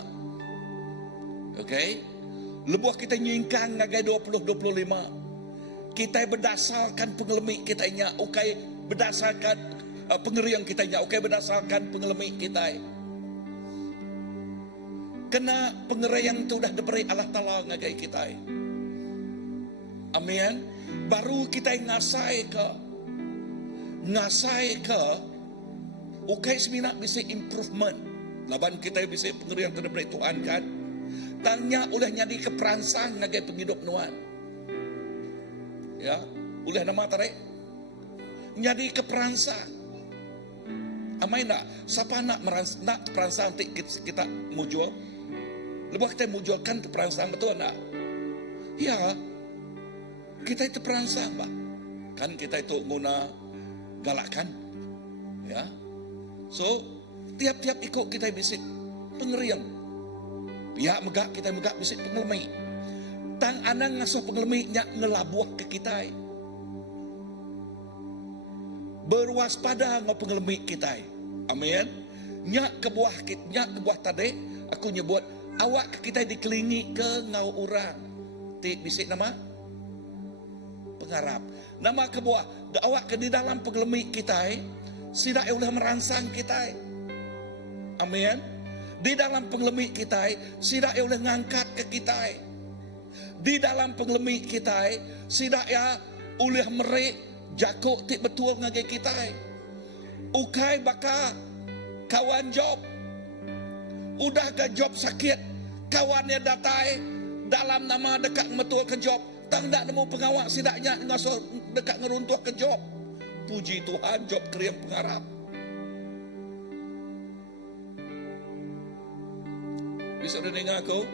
Okay. Lebuh kita nyingkang ngagai 20-25. Kita berdasarkan pengelemik kita nya. Okay. Berdasarkan pengerian kita nya, okay, berdasarkan pengelemi kita. Kena pengerian tu dah diberi Allah Ta'ala ngagai kita. Amin. Baru kita ngasai ke okay semina bisa improvement. Laban kita bisa pengerian tu diberi Tuhan kan. Tanya oleh nyadi keperansang ngagai penghidup nuan. Ya, oleh nama tarik nyadi keperansang. Amai nak siapa nak peransang kita mujul. Lepas kita mujulkan keperansang, betul tak? Ya, kita itu peransang, Pak. Kan kita itu guna galakan. Ya. So, tiap-tiap ikut kita bisik pengerian. Pihak megak, kita megak bisik pengelemi. Tang anang ngasuh pengelemi nyak ngelabuh ke kita. Berwaspada ngau pengelemi kita. Amin. Nyak kebuah tadi, aku nyebut, awak kita dikelilingi ke ngau orang. Tik bisik nama pengharap. Nama kebuah awak ke di dalam pengelemi kita, sidak oleh merangsang kita. Amin. Di dalam pengelemi kita, sidak oleh ngangkat ke kita. Di dalam pengelemi kita, sidak ya oleh merik jakuk tik betul ngagai kita. Ukai baka kawan job. Udah ke job sakit, kawannya datai dalam nama dekat metul ke job, tang tak nemu pengawak sidaknya ngasuh dekat ngeruntuh ke job. Puji Tuhan, job keriam pengharap. Bisa dengar aku?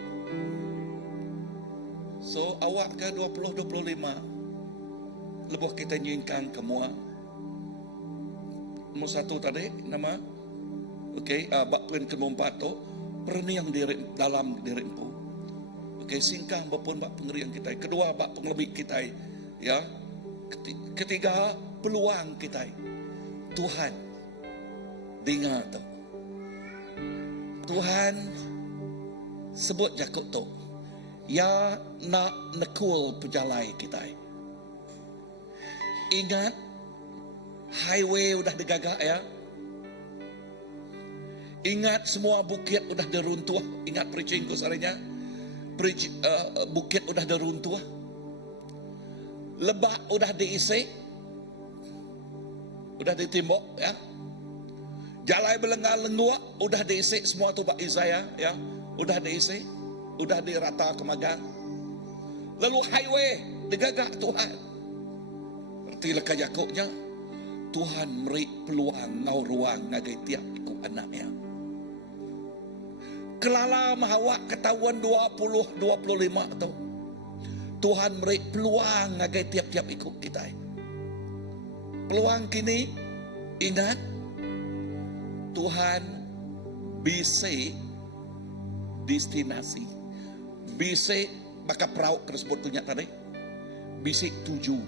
So awak ke 20-25 lebuh kita nyingkang kemua. Nombor satu tadi nama, okay, bak pun ke-4 tu perniang diri dalam diri empu. Okey, singkang bapun bak pengerian kita. Kedua bak pengelebih kita. Ya. Ketiga peluang kita. Tuhan dengar tu. Tuhan sebut Jakub tu. Ya nak nekul pejalai kita. Ingat highway udah digagak ya. Ingat semua bukit udah deruntuh. Ingat preaching ku sarinya. Bukit udah deruntuh. Lebak udah diisi. Udah ditimbok ya. Jalai belengar-lenguak udah diisi semua tu Pak Isaiah ya. Udah diisi. Udah dirata ke magang. Lalu highway digagak Tuhan. Berarti leka Yakubnya. Tuhan beri peluang ngau ruang ngagai tiap ikut anaknya. Kelala mahawak ketahuan 20-25 tu. Tuhan beri peluang ngagai tiap-tiap ikut kita. Peluang kini, ingat, Tuhan bisa destinasi. Bisa bakal perauk tersebut tunyak tadi. Bisa tuju.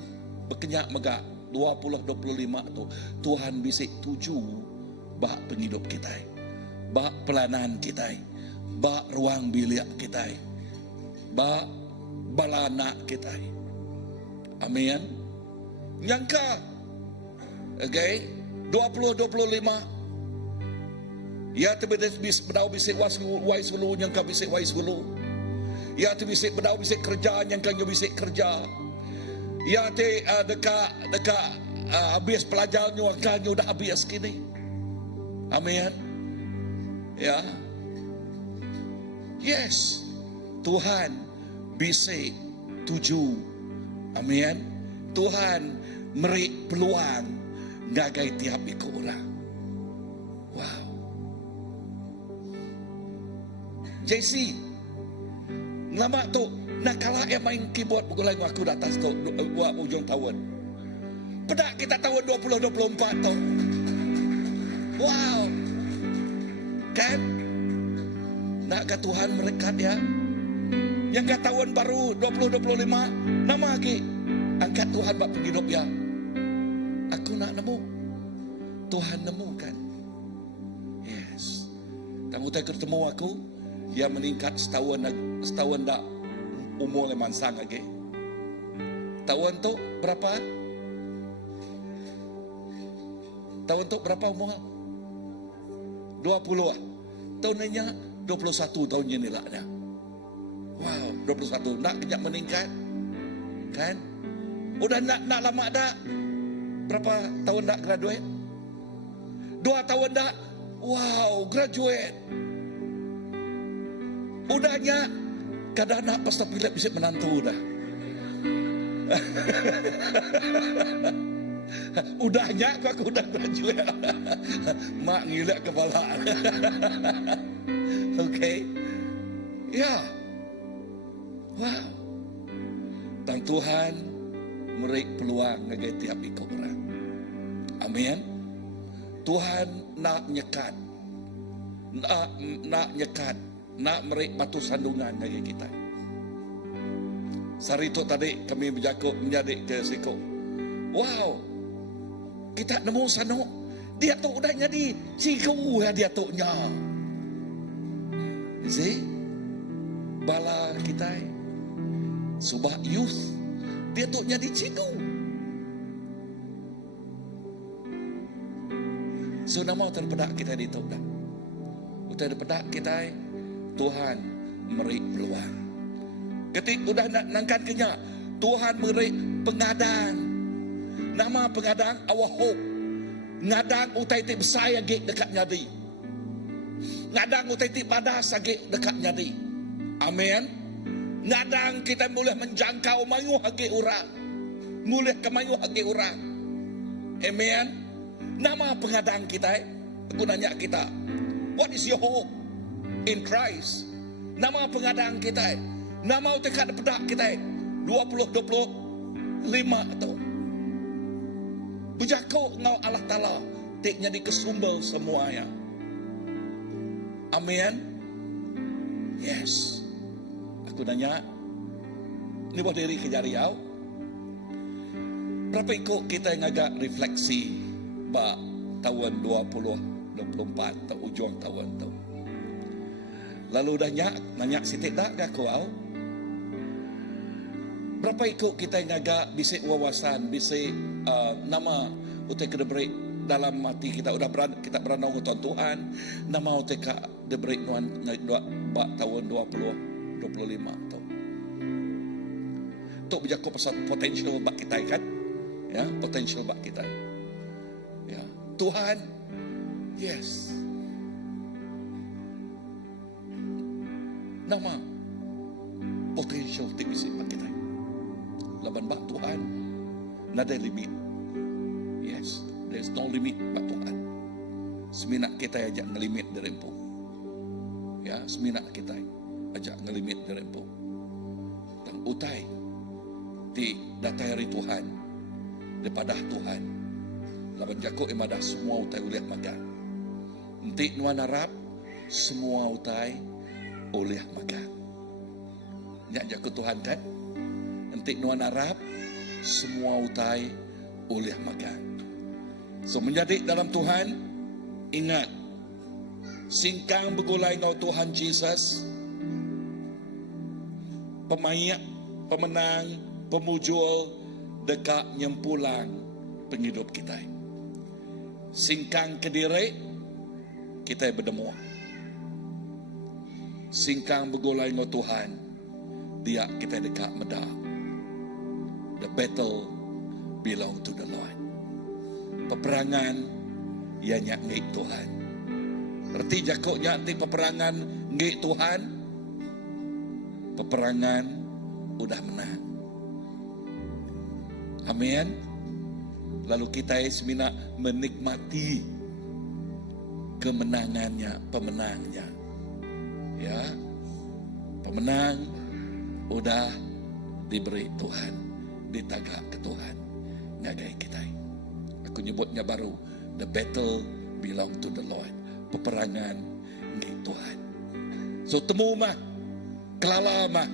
Berkenyak megak 20-25 tu. Tuhan bisa tuju bak penghidup kita. Bak pelanan kita. Bak ruang bilik kita. Bak balana kita. Amin. Nyangka. Okay. 20-25. Ya tebedis bedau bisik wais hulu nyangka bisik wais hulu. Ya te bisik bedau bisik kerja nyangka nyo bisik kerja. Ya te dekat habis pelajar nyo kanyo dah habis kini. Amin. Ya. Yes. Tuhan bisa tuju. Amin. Tuhan beri peluang ngagai tiap ikut orang. Wow. JC, lama tu nak kalah yang main keyboard pukul aku di atas tu buat ujung tahun. Pedak kita tahun 2024 tu. Wow. Kan? Nak ke Tuhan merekat ya. Yang ke tahun baru 2025 nama lagi angkat Tuhan bak penghidup ya. Aku nak nemu. Tuhan nemu kan. Yes. Kamu tak ketemu aku. Dia meningkat setahun dah umur lemansang lagi. Tahun tu berapa? Tahun tu berapa umur? 20 ah. Tahun ni 21 tahun je ni lah. Wow, 21. Nak kejap meningkat? Kan? Udah nak lama dah? Berapa tahun dah graduate? 2 tahun dah? Wow, graduate. Udahnya kadang nak Pastor Philip bisa menantu dah. Udahnya aku udah graduate. Mak ngilak kepala. Okay. Ya. Wow. Dan Tuhan memberi peluang bagi tiap ikut orang. Amin. Tuhan nak nyekat. Nak nyekat. Nak memberi batu sandungan bagi kita. Sari itu tadi kami berjakut menjadi ke siku. Wow. Kita nemu sana. Dia tu udah jadi siku ya dia tu nya. See? Bala kita subah youth dia tu jadi siku. So nama terpedak kita di tu dah. Utai terpedak kita Tuhan memberi peluang. Ketika udah nak nangkan kenya, Tuhan memberi pengadang. Nama pengadang our hope. Ngadang utai tip saya gig dekat nyadi. Ngadang utai tip badas gig dekat nyadi. Amin. Ngadang kita boleh menjangkau mayu hagi orang. Boleh ke mayu hagi orang. Amin. Nama pengadang kita, aku nanya kita, what is your hope in Christ? Nama pengadang kita, nama utekat pedak kita 2025 atau berjakau ngau Allah Ta'ala tik jadi kesumbal semuanya. Amin. Yes. Aku nanya, ni buat diri ke Jariau, berapa ikut kita yang agak refleksi ba tahun 2024 atau ujung tahun tu. Lalu dah nanya sitik dak ke kau? Berapa ikut kita yang agak bisik wawasan, bisik nama utai ke diberi dalam hati kita udah kita beranau ke Tuhan, nama utai ke diberi nuan ba tahun 2025 tu. Tu berjaku pasal potential bak kita kan? Ya, potential bak kita. Ya, Tuhan, yes. Nama potential ti bisi bak kita. Laban bak Tuhan, nada limit. Yes, there's no limit bak Tuhan. Seminak kita ajak ngelimit derempo. Ya, seminak kita ajak ngelimit derempo. Dan utai di datai hari Tuhan, daripada Tuhan. Laban Jakob imadah semua utai oleh makan. Nanti nuan Arab semua utai oleh makan. Nyak Jakob Tuhan kan? Nanti nuan Arab semua utai oleh makan. So menjadi dalam Tuhan, ingat singkang begulai ngau Tuhan Jesus, pemayak, pemenang, pemujul dekat nyempulang penghidup kita. Singkang kediri kita berdemu. Singkang begulai ngau Tuhan, dia kita dekat medah. The battle belong to the Lord. Peperangan ianya ngik Tuhan. Berarti Jakob nyati peperangan ngik Tuhan. Peperangan udah menang. Amin. Lalu kita semina menikmati kemenangannya, pemenangnya. Ya, pemenang udah diberi Tuhan, ditagak ke Tuhan, ngagai kita. Aku nyebutnya baru, the battle belong to the Lord. Peperangan ngik Tuhan. So temu mah, kelala mah.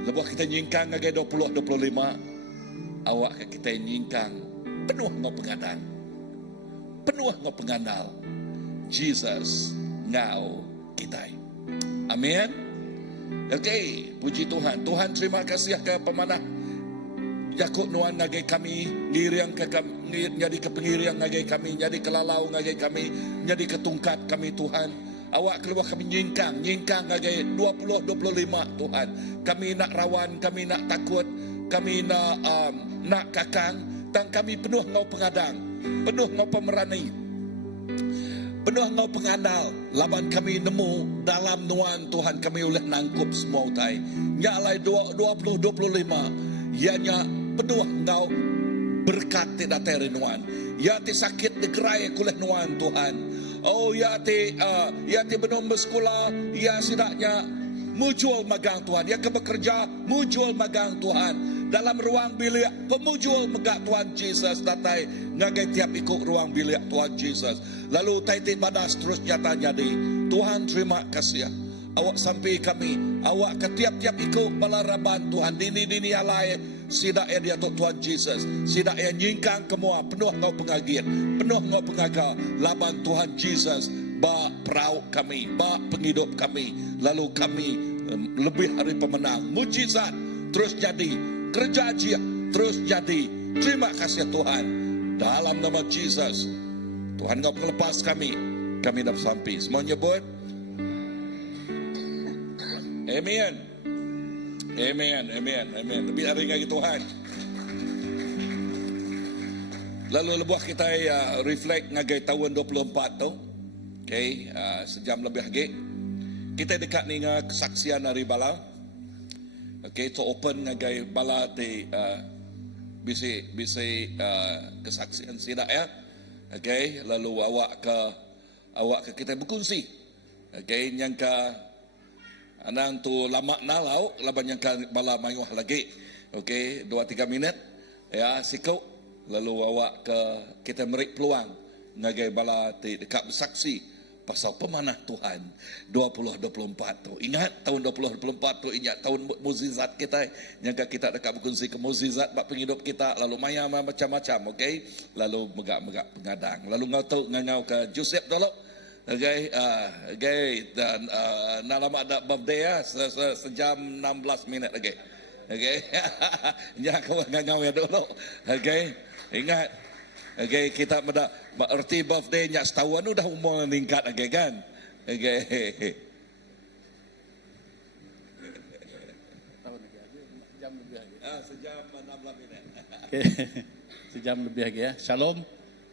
Lepas kita nyingkang ngagai 20-25, awak kita nyingkang penuh ngau pengadang, penuh ngau pengandal. Jesus ngau kita. Amin. Okay, puji Tuhan. Tuhan terima kasih ke pemanah Jakuk nuan ngagai kami, ngiriang ke kami, jadi ke pengiriang ngagai kami, jadi ke lalau ngagai kami, jadi ke tungkat kami Tuhan. Awak keluar kami nyingkang ngagai 20-25 Tuhan. Kami nak rawan, kami nak takut, kami nak kakang, dan kami penuh ngau pengadang, penuh ngau pemerani, penuh ngau pengandal. Laban kami nemu dalam nuan Tuhan kami oleh nangkup semua utai. Nyalai 20-25, ianya penuh ngau berkat tidak teri nuan. Ya ti sakit digerai kuleh nuan Tuhan. Oh ya ti benom bersekolah, ya sidaknya muncul magang Tuhan. Ya ke bekerja, muncul magang Tuhan. Dalam ruang bilik, pemujul megak Tuhan Yesus datai ngagai tiap ikut ruang bilik Tuhan Yesus. Lalu taiti badas terus nyata jadi. Tuhan terima kasih. Awak sampai kami, awak ke tiap-tiap ikut balaraban Tuhan. Dini alai sidak ya dia Tuhan Yesus. Sidak ya nyingkang kemua penuh ngau pengagit, penuh ngau pengagal. Laban Tuhan Yesus ba perauk kami, ba penghidup kami. Lalu kami lebih hari pemenang. Mujizat terus jadi, kerja dia terus jadi. Terima kasih Tuhan. Dalam nama Yesus, Tuhan kau melepas kami dapat sampai. Semua nyebut amen. Amen, amen, amen. Lebih hari lagi Tuhan. Lalu lebuh kita reflect ngagai tahun 24 tu. Okay, sejam lebih lagi. Kita dekat ni dengan kesaksian dari bala. Okay, to open ngagai bala di bisi kesaksian sidak ya. Okay, lalu awak ke kita berkongsi. Okay, yang ke anang tu lama nalau laban yang ke bala mayuh lagi. Okay, 2-3 minit ya sikau. Lalu awak ke kita merik peluang ngagai bala di dekat bersaksi pasal pemanah Tuhan 2024 tu. Ingat tahun 2024 tu, ingat tahun mukjizat kita yang kita dekat berkongsi ke mukjizat bak penghidup kita, lalu maya macam-macam, okey. Lalu megak-megak pengadang. Lalu ngau ke Joseph dulu. Okey, dan lama ada birthday ya, sejam 16 minit lagi. Okey. Ya kau ngau ya dulu. Okey. Ingat. Okey, kita pada erti birthday nya setahun udah umur meningkat lagi kan. Okey. Sejam lebih lagi. Sejam 16 minit. Okay. Sejam lebih lagi ya. Shalom.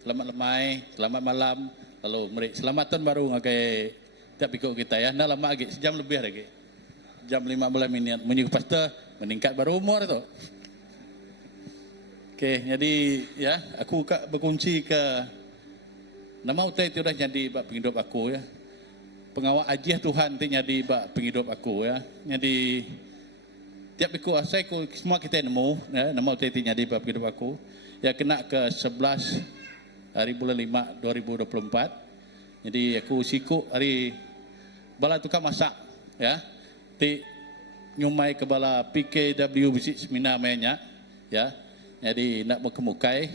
Selamat lemai, selamat malam. Lalu mari selamat tahun baru ngagai tiap ikut kita ya. Ndak lama lagi, sejam lebih lagi. Jam 15 minit menyuruh pastor meningkat baru umur tu. Okey, jadi ya, aku berkunci ke nama utai itu dah jadi bab penghidup aku ya. Pengawal ajiah Tuhan tu jadi bab penghidup aku ya. Jadi tiap ikut asai aku semua kita nemu ya, nama utai itu jadi bab penghidup aku. Ya kena ke 11 hari bulan 5 2024. Jadi aku sikuk hari bala tukar masak ya. Ti nyumai ke bala PKW bisik seminar mainnya ya. Jadi nak berkemukai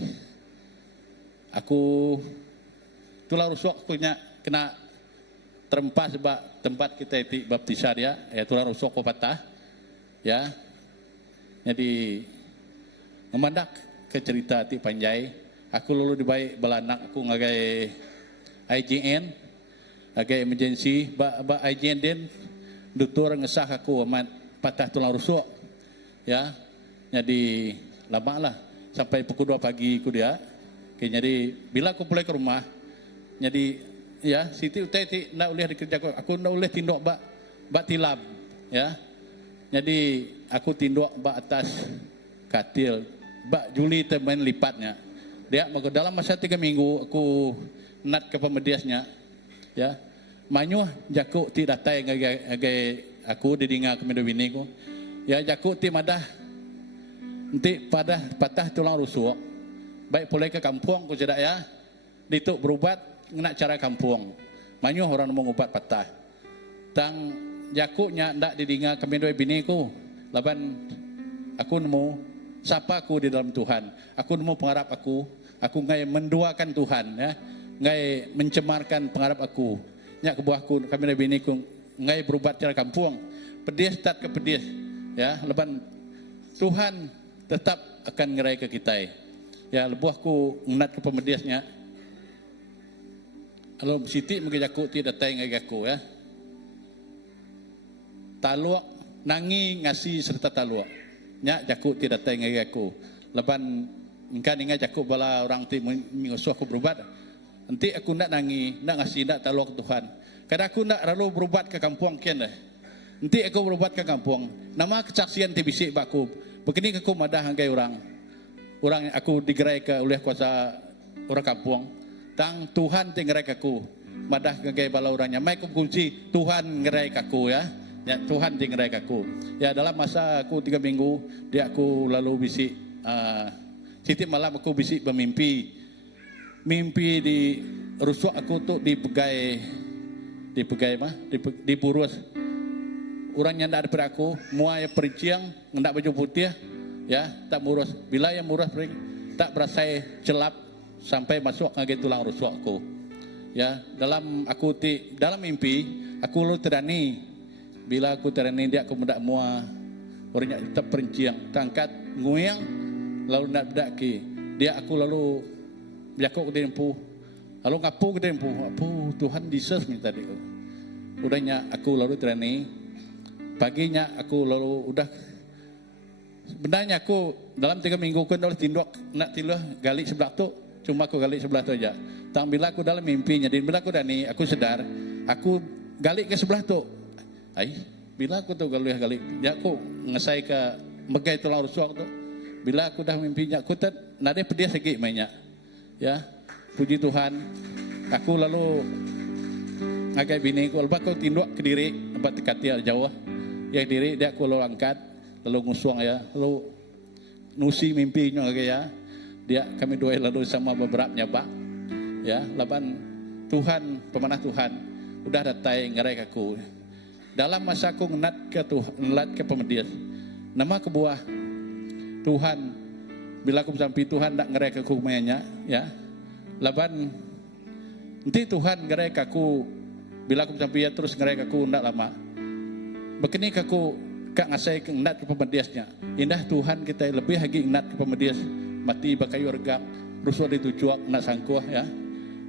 aku tulah rusuk aku kena terempas sebab tempat kita itu baptisan ya. Ya tulah rusuk aku patah ya. Jadi memandak ke cerita ti panjai. Aku lalu dibaik balanak aku ngagai IJN, ngagai emergency, ba IJN den doktor ngesah aku amat patah tulang rusuk. Ya. Jadi lama lah sampai pukul 2 pagi aku dia. Okay, jadi bila aku pulang ke rumah, jadi ya Siti utai ti nak boleh dikerja aku nak boleh tindok bak tilam ya. Jadi aku tindok bak atas katil, bak Juli teman lipatnya. Dia dalam masa 3 minggu aku nat ke pemediasnya ya. Manyuh jakuk ti datai ngagai aku didinga ke medo bini ku. Ya jakuk ti madah nanti patah tulang rusuk. Baik pulai ke kampung ku jedak ya. Dituk berubat nak cara kampung. Manyuh orang mau ubat patah. Tang jakuknya ndak didinga ke medo bini ku. Laban aku nemu siapa aku di dalam Tuhan. Aku nemu pengharap aku ngai menduakan Tuhan ya. Ngai mencemarkan pengharap aku. Nyak kebuahku kami nabi ni ku ngai berubat cara kampung. Pedis tat ke pedis ya. Leban Tuhan tetap akan ngerai ke kita. Ya lebuh aku ngenat ke pemediasnya. Kalau Siti mungkin aku tidak datang ngai aku ya. Taluak nangi ngasi serta taluak. Nya jaku tidak datang ngai aku. Leban engkan ingat jaku bala orang ti mengusuh aku berubat. Nanti aku nak nangi, nak ngasi, nak taluak Tuhan. Kadang aku nak lalu berubat ke kampung kian dah. Nanti aku berubat ke kampung. Nama kesaksian ti bisik baku. Begini aku madah angkai orang. Orang yang aku digerai ke oleh kuasa orang kampung. Tang Tuhan tinggerai aku. Madah angkai bala orangnya. Mai aku kunci Tuhan ngerai aku ya. Ya Tuhan tinggerai aku. Ya dalam masa aku 3 minggu dia aku lalu bisik. Setiap malam aku bisik bermimpi. Mimpi di rusuk aku tu di pegai di Purus. Orang yang tak ada pada aku, muai perinciang, hendak baju putih, ya tak murus. Bila yang murus tak berasa celap sampai masuk ke tulang rusuk aku. Ya dalam mimpi aku lu terani. Bila aku terani dia aku mendak mua orangnya tetap perinciang, tangkat nguyang lalu nak bedak ki. Dia aku lalu jakok ke dempu. Lalu ngapu ke dempu. Apu Tuhan Jesus minta dia. Udahnya aku lalu terani. Paginya aku lalu udah sebenarnya aku dalam 3 minggu kan dah tindak nak tiluh gali sebelah tu, cuma aku gali sebelah tu aja. Tang bila aku dalam mimpinya, dan bila aku dani, aku sedar, aku gali ke sebelah tu. Bila aku tu gali, ya aku ngesai ke megai tulang rusuk tu. Bila aku dah mimpinya, aku tak nade pedih lagi mainnya. Ya, puji Tuhan. Aku lalu ngagai bini aku, lepas aku tindak ke diri, lepas tekati jauh. Yang diri dia aku lalu angkat, lalu ngusuang ya, lalu nusi mimpinya ya. Dia kami doa lalu sama beberapa pak. Ya, laban Tuhan, pemanah Tuhan udah datang ngerai aku. Dalam masa aku ngenat ke pemedias. Nama kebuah Tuhan bila aku sampai Tuhan tak ngerai aku mainnya ya. Laban nanti Tuhan ngerai aku bila aku sampai ya terus ngerai aku ndak lama. Begini aku kak ngasai ke ngenat ke pemediasnya. Indah Tuhan kita lebih lagi ngenat ke pemedias. Mati bakayu regak, rusuh ditujuak nak sangkuah ya.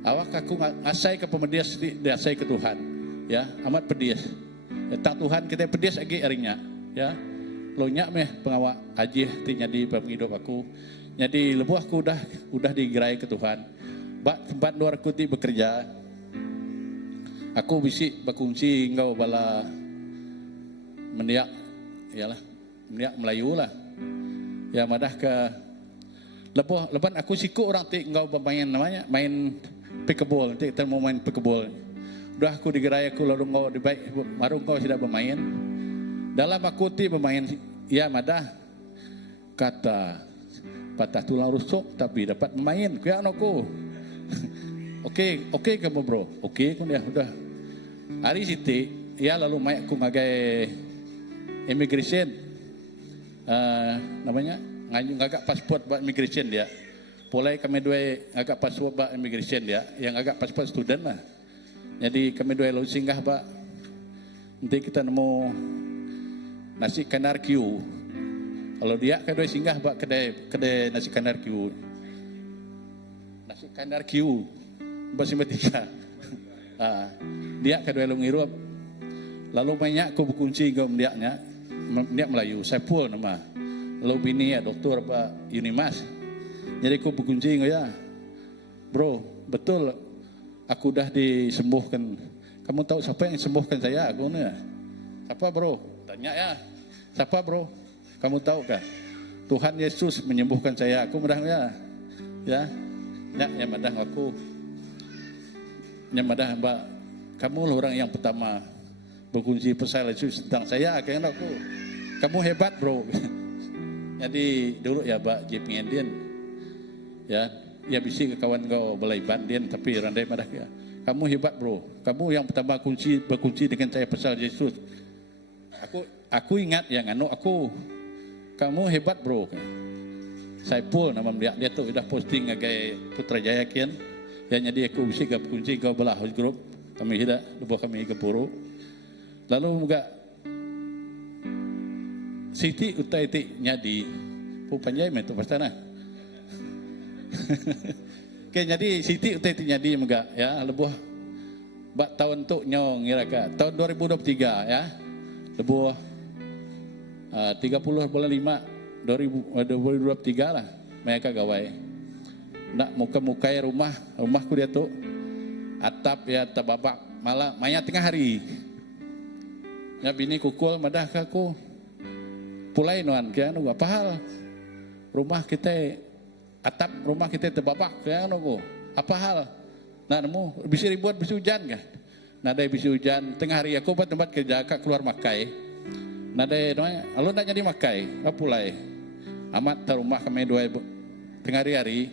Awak aku ngasai ke pemedias diasai ke Tuhan. Ya, amat pedias. Ya, tak Tuhan kita pedias lagi harinya. Ya, lo nyak meh pengawak ajih ti nyadi penghidup aku. Jadi lebuh aku udah digerai ke Tuhan. Bak tempat luar aku ti bekerja. Aku bisik berkunci engkau bala mendiak Melayu lah. Ya madah ke leban aku siku orang ti engkau bermain namanya main pickleball. Nanti kita mau main pickleball. Udah aku digerai aku lalu engkau dibaik baru engkau sudah bermain. Dalam aku ti bermain ya madah kata patah tulang rusuk tapi dapat bermain kuya anakku. Okey kamu bro. Okey aku dia udah. Hari Siti ya lalu mai aku ngagai immigration namanya ngagak paspor buat immigration dia. Polai kami dua agak paspor buat immigration dia, yang agak paspor student lah. Jadi kami dua lalu singgah pak. Nanti kita nemu nasi kanar Q. Kalau dia kedua singgah pak kedai nasi kanar Q. Nasi kanar Q bahasa Malaysia. Dia kedua lalu ngirup. Lalu banyak aku berkunci ke dia Melayu, Saipul nama. Lalu bini ya doktor Pak Unimas. Jadi aku berkunci ya. Bro, betul aku dah disembuhkan. Kamu tahu siapa yang sembuhkan saya? Aku ni. Siapa bro? Tanya ya. Siapa bro? Kamu tahu kah? Tuhan Yesus menyembuhkan saya. Aku mudah ya. Ya. Ya madah aku. Ya madah Mbak. Kamu orang yang pertama berkunci pasal Yesus tentang saya akhirnya aku. Kamu hebat bro. Jadi dulu ya Pak JP Indian. Ya bisik ke kawan kau balai bandian tapi randai madah ya. Kamu hebat bro. Kamu yang pertama berkunci dengan saya pasal Yesus. Aku ingat yang aku. Kamu hebat bro. Saipul nama dia tu sudah posting ngagai Putrajaya kian. Ya jadi aku bisik ke kunci kau belah house group. Kami hidak lebuh kami ke Puru. Lalu juga Siti utai ti nyadi Panjai itu pasti nah. Oke, jadi Siti utai nyadi megak ya lebuh bak tahun tu nyong iraga tahun 2023 ya. Lebuh 30 bulan 5 2023 lah mereka gawai. Nak muka-mukai rumahku dia tu atap ya tababak malah maya tengah hari. Ya bini kukul madah ke aku. Pulai nuan ke anu apa hal? Rumah kita atap rumah kita terbabak ke anu apa hal? Nak nemu bisa ribuan bisa hujan kan? Nada bisa hujan tengah hari aku buat tempat kerja kak keluar makai. Nada noy alun nak jadi makai apa pulai? Amat rumah kami dua tengah hari.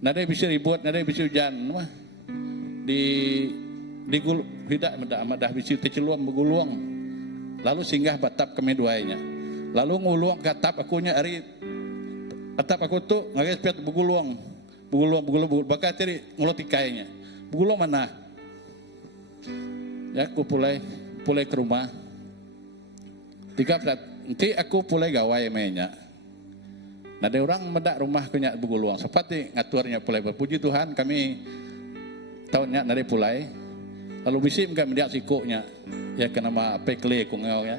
Nada bisa ribut, nada bisa hujan mah. Di gul tidak dah bisa terceluam beguluang. Lalu singgah batap kami duanya. Lalu nguluang ke atap akunya hari atap aku tu ngagai piat beguluang bakal cari ngeloti kayaknya. Beguluang mana? Ya aku pulai ke rumah. 3 saat nanti aku pulai gawai mainnya. Ada orang medak rumah punya beguluang. Seperti ngaturnya pulai berpuji Tuhan kami tahunnya nari pulai. Lalu bisi enggak mendiak sikunya. Ya kenama pekle ku ngau ya.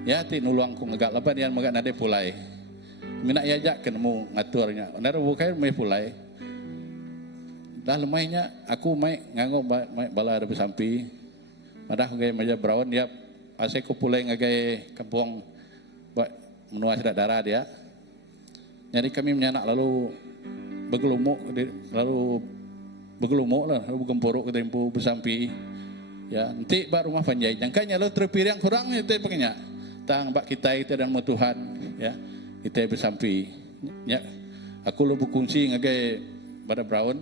Ya ti nuluang ku ngagak lepas dia megak nade pulai. Mina yajak kenemu ngaturnya. Nare bukai mai pulai. Dah lemainya aku mai nganggo bala ada sampi. Madah gay meja braun dia asai ku pulai ngagai kampung menua sedak darah dia. Jadi kami menyanak lalu bergelumuk lah lalu bergempuruk ke tempo bersampi. Ya, nanti bak rumah panjai. Jangkanya lo terpilih yang kurang itu pengennya. Tang bak kita itu dan mau Tuhan, ya. Kita bersampi. Ya. Aku lo berkunci ngagai pada Brown.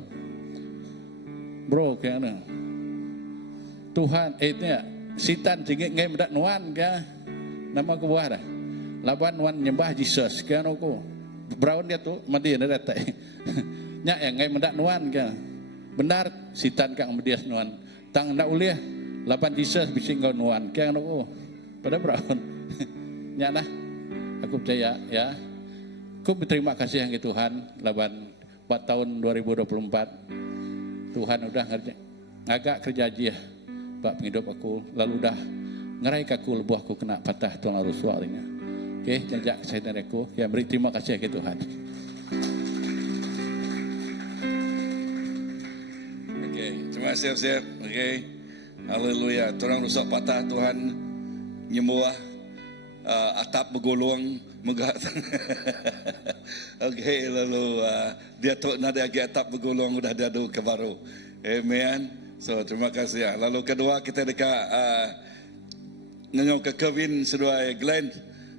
Bro, kayak mana? Tuhan, ya, sitan tinggi ngai mendak nuan ya. Nama aku buah dah. Laban nuan nyembah Jesus kan aku. Brown dia tu mandi ada datai. Nya yang ngai mendak nuan kan. Benar sitan kang medias nuan. Tang ndak uliah. Lapan Jesus bisa ngau nuan kang aku. Pada Brown. Nya nah. Aku percaya ya. Aku berterima kasih yang Tuhan laban buat tahun 2024. Tuhan udah ngagak kerja aja bak penghidup aku lalu dah ngerai aku lebuh aku kena patah tuan arus suaranya. Oke, jajak saya dari aku ya beri terima kasih ke Tuhan. Oke, cuma siap-siap. Oke, haleluya. Turang rusak patah Tuhan nyemuah atap bergulung megah. Oke, lalu dia tu nada lagi atap bergulung udah diadu ke baru. Amen. So terima kasih ya. Lalu kedua kita dekat ngengau ke Kevin sedua Glenn.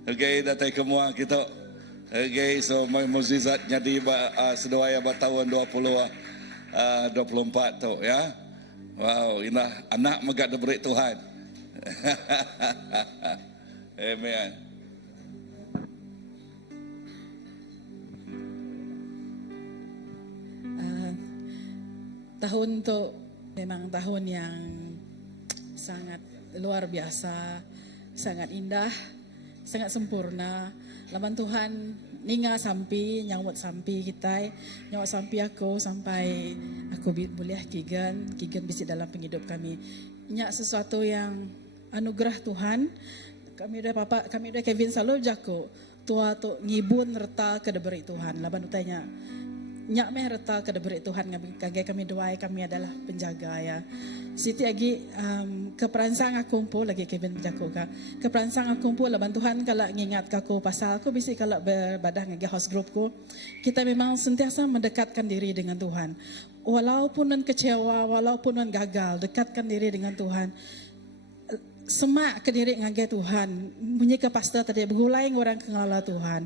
Okay, datang ke mua kita. Okay, so my mukjizat jadi sedua ya tahun 24 tu ya. Wow, inah anak megak diberi Tuhan. Amen. Tahun tu memang tahun yang sangat luar biasa, sangat indah, sangat sempurna. Laban Tuhan ninga sampai nyawat sampai kita, nyawat sampai aku sampai aku boleh kigan bisi dalam penghidup kami. Nyak sesuatu yang anugerah Tuhan. Kami udah Kevin selalu jago tua tu ngibun reta ke diberi Tuhan. Laban utanya nyak meh reta ke diberi Tuhan ngagai kami doai kami adalah penjaga ya. Siti lagi keperansang aku kumpul lagi Kevin jago ka. Keperansang aku kumpul laban Tuhan kalau ngingat aku pasal aku bisi kalau berbadah ngagai house group ku. Kita memang sentiasa mendekatkan diri dengan Tuhan. Walaupun non kecewa, walaupun non gagal, dekatkan diri dengan Tuhan. Semak ke diri ngagai Tuhan. Bunyi ke pastor tadi bergulai orang kengalah Tuhan.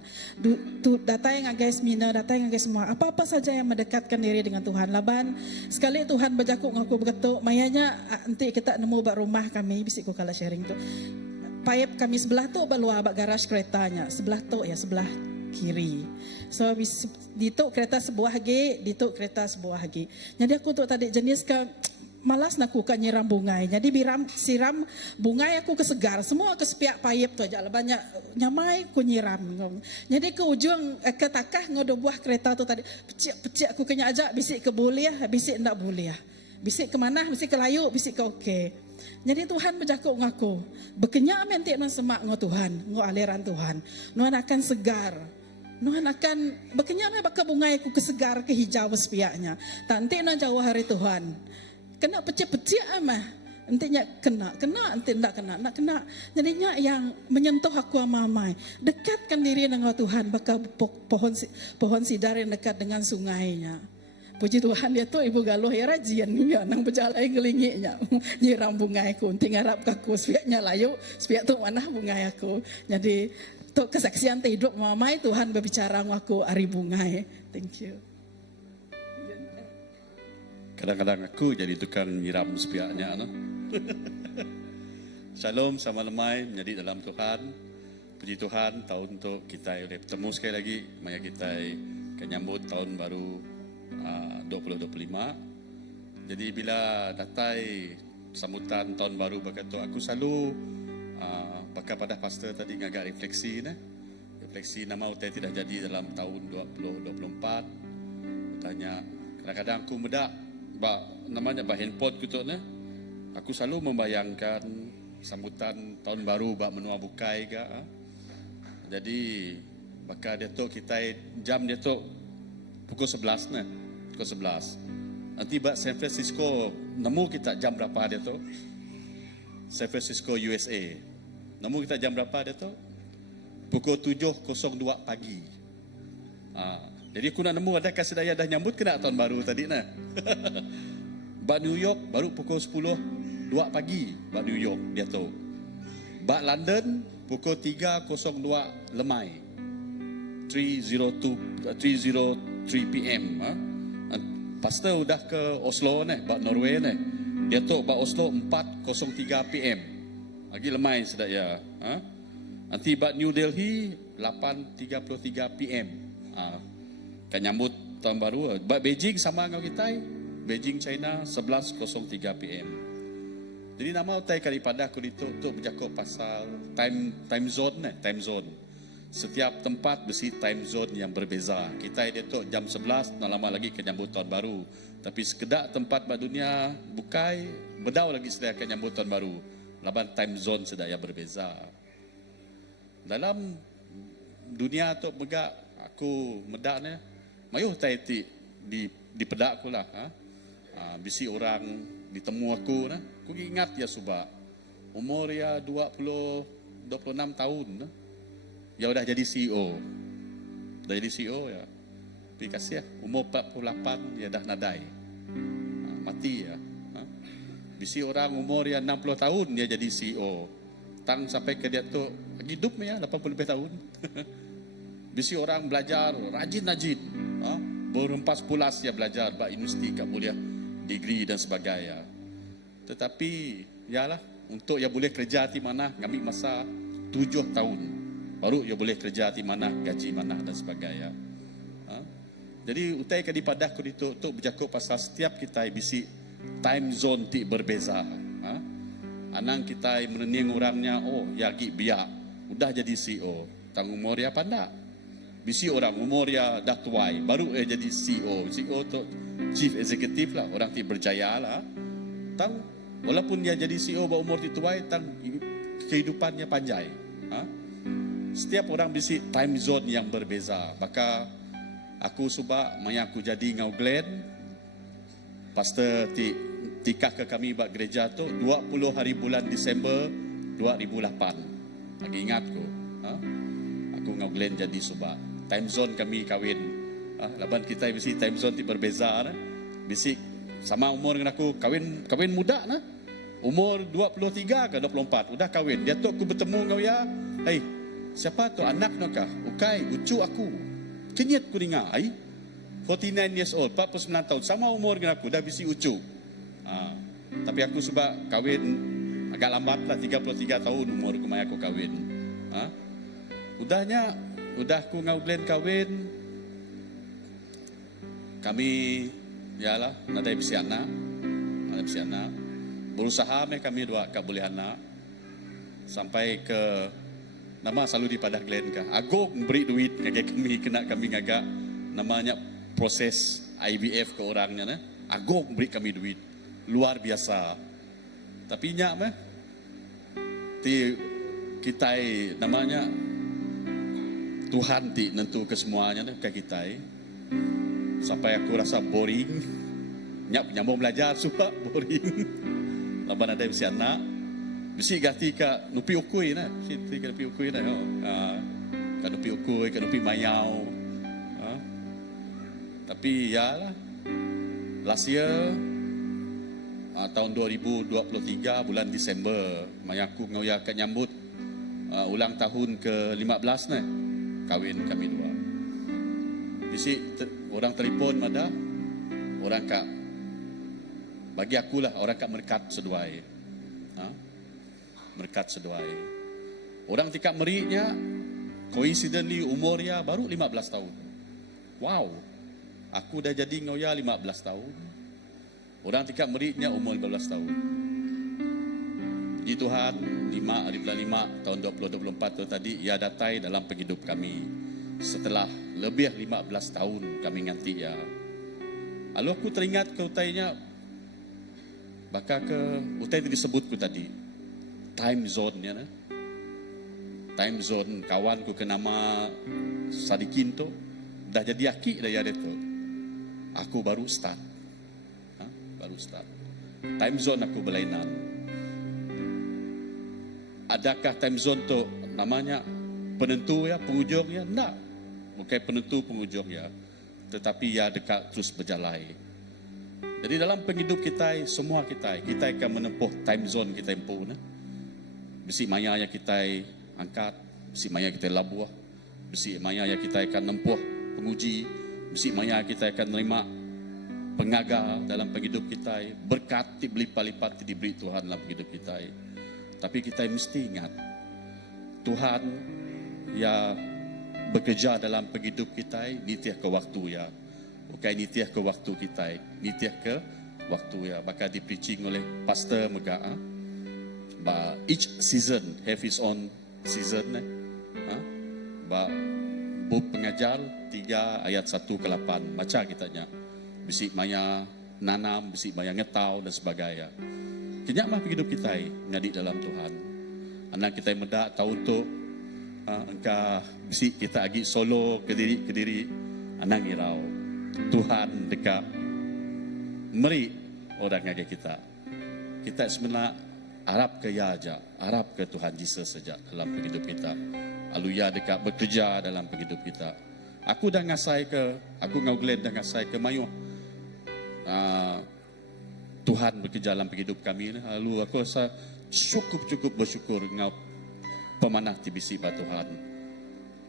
Data yang ngagai semina, data yang ngagai semua. Apa-apa saja yang mendekatkan diri dengan Tuhan. Laban sekali Tuhan berjakuk ngaku bergetuk. Mayanya nanti kita nemu bak rumah kami bisiku kala sharing tu. Paip kami sebelah tu baluar bak garage keretanya. Sebelah tu ya sebelah kiri. So dituk kereta sebuah lagi, dituk kereta sebuah lagi. Jadi aku tu tadi jenis ke malas nak ku nyiram bungai. Jadi siram bungai aku kesegar. Semua ke sepiak payep tu aja lah. Banyak nyamai ku nyiram. Jadi ke ujung ke takah ngodo buah kereta tu tadi. Pecik aku kena ajak bisik ke boleh, bisik ndak boleh. Bisik ke mana, bisik ke layu, bisik ke okey. Jadi Tuhan berjakuk ngaku. Berkenyak mentik nan semak ngo Tuhan, ngo aliran Tuhan. Nuan akan segar. Nuhan akan berkenyak bakal bungai ku kesegar ke hijau sepiaknya. Tanti na jauh hari Tuhan. Kena pecik-pecik amah. Entinya kena, enti ndak kena, nak kena. Jadinya yang menyentuh aku amai. Dekatkan diri dengan Tuhan bakal pohon sidar yang dekat dengan sungainya. Puji Tuhan dia tu ibu galuh ya rajin ya nang berjalan ngelingiknya. Nyiram bungai ku, enti ngarap kaku sepiaknya layu, sepiak tu mana bungai aku. Jadi untuk kesaksian hidup mamai Tuhan berbicara aku hari bungai. Thank you. Kadang-kadang aku jadi tukang nyiram sepiaknya, no? Shalom sama lemai menjadi dalam Tuhan. Puji Tuhan, tahun untuk kita boleh bertemu sekali lagi. Maya kita akan nyambut tahun baru 2025. Jadi bila datai sambutan tahun baru berkata, aku selalu bakal pada pastor tadi ngagak refleksi nah. Refleksi nama utai tidak jadi dalam tahun 2024. Tanya kadang-kadang aku medak namanya handphone gitu nah. Aku selalu membayangkan sambutan tahun baru bak menua bukai ke. Jadi bakal dia tu kita jam dia tu pukul 11 nah. Pukul 11. Nanti bak San Francisco nemu kita jam berapa dia tu? San Francisco USA. Nemu kita jam berapa dia tu? Pukul 7.02 pagi. Jadi aku nak nemu ada kasih daya dah nyambut kena tahun baru tadi nah. Bak New York baru pukul 10.02 pagi. Bak New York dia tu. Bak London pukul 3.02 lemai. 3:03 PM. Pastor udah ke Oslo nih, bak Norway nih. Dia tu bak Oslo 4:03 PM. Lagi lemai sudah ya. Nanti bak New Delhi 8:33 PM. Kan nyambut tahun baru. Bak Beijing sama dengan kita. Beijing China 11:03 PM. Jadi nama utai kali pada aku untuk bercakap pasal time zone nih, time zone. Setiap tempat besi time zone yang berbeza. Kita dia tu jam 11, nak lama lagi ke nyambut tahun baru. Tapi sekedak tempat pada dunia bukai, bedau lagi sedia ke nyambut tahun baru. Laban time zone sedaya berbeza. Dalam dunia tu megak aku medaknya, mayuh taiti di pedak aku lah. Bisi orang ditemu aku nah. Aku ingat ya subak. Umur ya 26 tahun nah. Ya udah jadi CEO. Dah jadi CEO ya. Tapi kasih ya, umur 48 ya dah nadai. Mati ya. Bisi orang umur ya 60 tahun dia jadi CEO. Tang sampai ke dia tu hidup ya 80 lebih tahun. Bisi orang belajar rajin-rajin. Berempas pulas ya belajar bak universiti kat mulia, degree dan sebagainya. Tetapi yalah untuk ya boleh kerja di mana ngambil masa 7 tahun. Baru ya boleh kerja di mana, gaji mana dan sebagainya. Jadi utai kadi padah ku dituk untuk bercakap pasal setiap kita bisi time zone ti berbeza. Anang kita menening orangnya, oh ya gi biak, udah jadi CEO. Tang umur ya pandak. Bisi orang umur ya dah tuai, baru jadi CEO. CEO tu chief executive lah, orang ti berjaya lah. Tang walaupun dia jadi CEO ba umur ti tuai, tang kehidupannya panjang. Setiap orang bisi time zone yang berbeza. Maka aku subak maya aku jadi ngau Glen. Pastor tikah ke kami bak gereja tu 20 hari bulan Disember 2008. Lagi ingat ku. Aku ngau Glen jadi subak. Time zone kami kawin. Laban kita bisi time zone ti berbeza nah. Bisi sama umur dengan aku kawin muda nah. Umur 23 ke 24 udah kawin. Dia tu aku bertemu ngau ya. Hey, siapa tu anak nak kah? Ukai, ucu aku. Kenyat ku dengar. 49 years old, 49 tahun. Sama umur dengan aku, dah bisi ucu. Tapi aku sebab kahwin agak lambat lah, 33 tahun umur kemai aku kahwin. Udah aku ngau Glen kahwin. Kami, yalah, nadai bisi anak. anak si anak. Berusaha kami dua boleh anak sampai ke nama selalu di Padang Glen ka. Agok beri duit ngagak kami kena kami ngagak namanya proses IVF ke orangnya. Agok beri kami duit luar biasa. Tapi nyak ti kita namanya Tuhan ti nentu ke semuanya ke kita. Sampai aku rasa boring. Nyambung belajar suka boring. Laban ada si anak. Bisi gati ka nupi ukui na. Siti ka nupi ukui na. Ka nupi ukui, ka nupi mayau. Tapi ya lah. Last year tahun 2023 bulan Disember mayaku ngoya ka nyambut ulang tahun ke-15 na. Kawin kami dua. Bisi orang telefon mada orang kak bagi akulah orang kak merkat seduai. Merkat seduai. Orang tikak merinya coincidentally umurnya baru 15 tahun. Wow. Aku dah jadi ngoya 15 tahun. Orang tikak merinya umur 15 tahun. Puji Tuhan, 5 tahun 2024 tu tadi ia datai dalam penghidup kami. Setelah lebih 15 tahun kami nganti ya. Lalu aku teringat ke utainya, bakal ke utai itu disebutku tadi, time zone ya. Time zone kawanku ke nama Sadikin tu, dah jadi aki dah ya itu. Aku baru start. Baru start. Time zone aku berlainan. Adakah time zone tu namanya penentu ya, penghujung ya? Tak. Bukan penentu penghujung ya. Tetapi ya dekat terus berjalan. Jadi dalam penghidup kita, semua kita akan menempuh time zone kita empuh. Besi maya yang kita angkat, besi maya kita labuh, besi maya yang kita akan nempuh penguji, besi maya kita akan menerima pengagal dalam penghidup kita, berkat berlipat-lipat diberi Tuhan dalam penghidup kita. Tapi kita mesti ingat, Tuhan ya bekerja dalam penghidup kita, nitiah ke waktu ya. Bukan nitiah ke waktu kita, nitiah ke waktu ya. Bakal di preaching oleh Pastor Mega. Each season have its own season. Bab pengajar 3 ayat 1 ke 8. Baca kitanya. Bisik maya nanam, bisik maya ngetau dan sebagainya. Kenyak mah hidup kita ngadi dalam Tuhan. Anak kita medak tahu tu engkau bisik kita agi solo ke diri anak irau. Tuhan dekat meri orang ngagi kita. Kita sebenarnya harap ke ya aja, harap ke Tuhan Yesus saja dalam hidup kita. Lalu ya dekat bekerja dalam hidup kita. Aku dah ngasai ke, aku ngaugled dah ngasai ke mayu. Tuhan bekerja dalam hidup kami. Lalu aku rasa cukup bersyukur ngau pemanah tibisi ba Tuhan.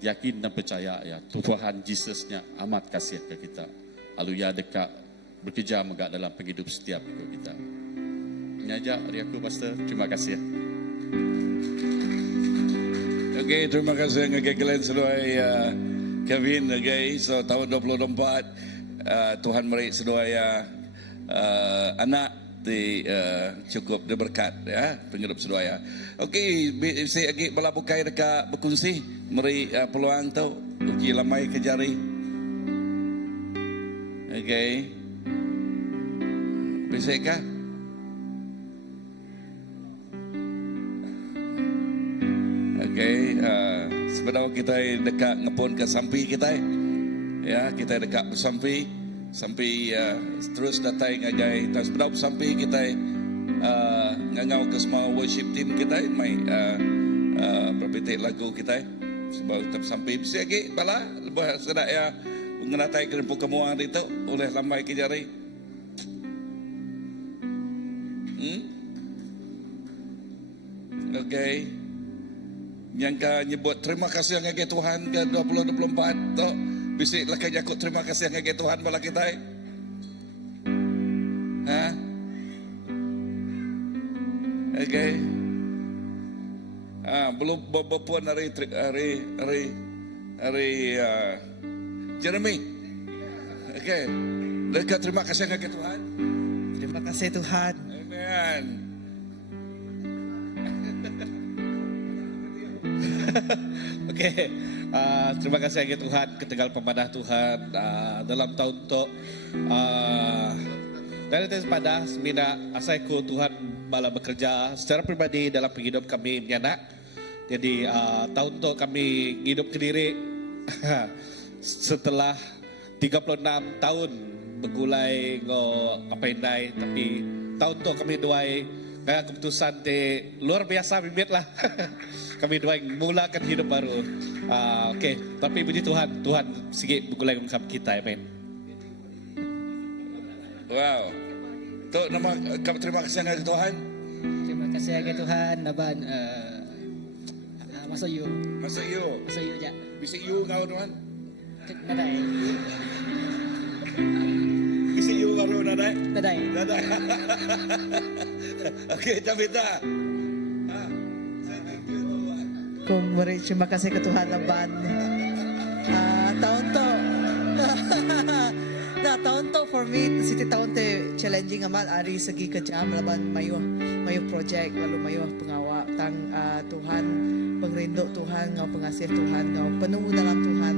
Yakin dan percaya ya Tuhan Yesusnya amat kasih ke kita. Lalu ya dekat bekerja megak dalam hidup setiap kita. Nyajak dari aku Pastor. Terima kasih. Okay, terima kasih ngagay kalian seduai Kevin ngagay. So tahun 2024 Tuhan beri seduai anak di cukup diberkat ya penghidup seduai. Okay, saya lagi balabukai dekat berkongsi meri peluang tu uji lamai kejari. Okay. Bisa kah? Okay, sebenarnya kita dekat ngepon ke sampi kita, ya kita dekat bersampi, sampai terus datang ngagai. Terus sebenarnya sampai kita ngangau ke semua worship team kita, mai berpetik lagu kita, sebab tetap sampai bisa lagi bala lebih sedak ya mengenatai kerempuk kemuan itu oleh lambai kejari. Okay. Yang ka nyebut terima kasih ngage Tuhan ke 2024 tu bisik lah jakut terima kasih ngage Tuhan bala kita. Ha? Okay. Belum berpuan hari Jeremy. Okay. Dekat terima kasih ngage Tuhan. Terima kasih Tuhan. Amen. Oke, terima kasih ya Tuhan, ketegal pemadah Tuhan dalam tahun to dari tes pada semina asaiku Tuhan bala bekerja secara pribadi dalam penghidup kami nyana. Jadi tahun to kami hidup ke diri setelah 36 tahun begulai ngo apa indai, tapi tahun to kami duai kayak keputusan te luar biasa bibit lah. Kami doa mulakan hidup baru. Oke, tapi puji Tuhan, Tuhan sikit begulai dengan kita, amen. Wow. Tuh nama terima kasih ke Tuhan. Terima kasih ke Tuhan. Naban masuk you. Masuk you. Masuk you je. Bisik you kau Tuhan. Nadai. Bisik you kau Nadai. Nadai. Nadai. Okey, Tabita. Aku beri terima kasih ke Tuhan laban tahun to. Nah, tahun to for me, siti tahun te challenging amat ari segi kerja laban mayu project lalu mayu pengawa tang Tuhan pengrinduk Tuhan ngau pengasih Tuhan ngau penunggu dalam Tuhan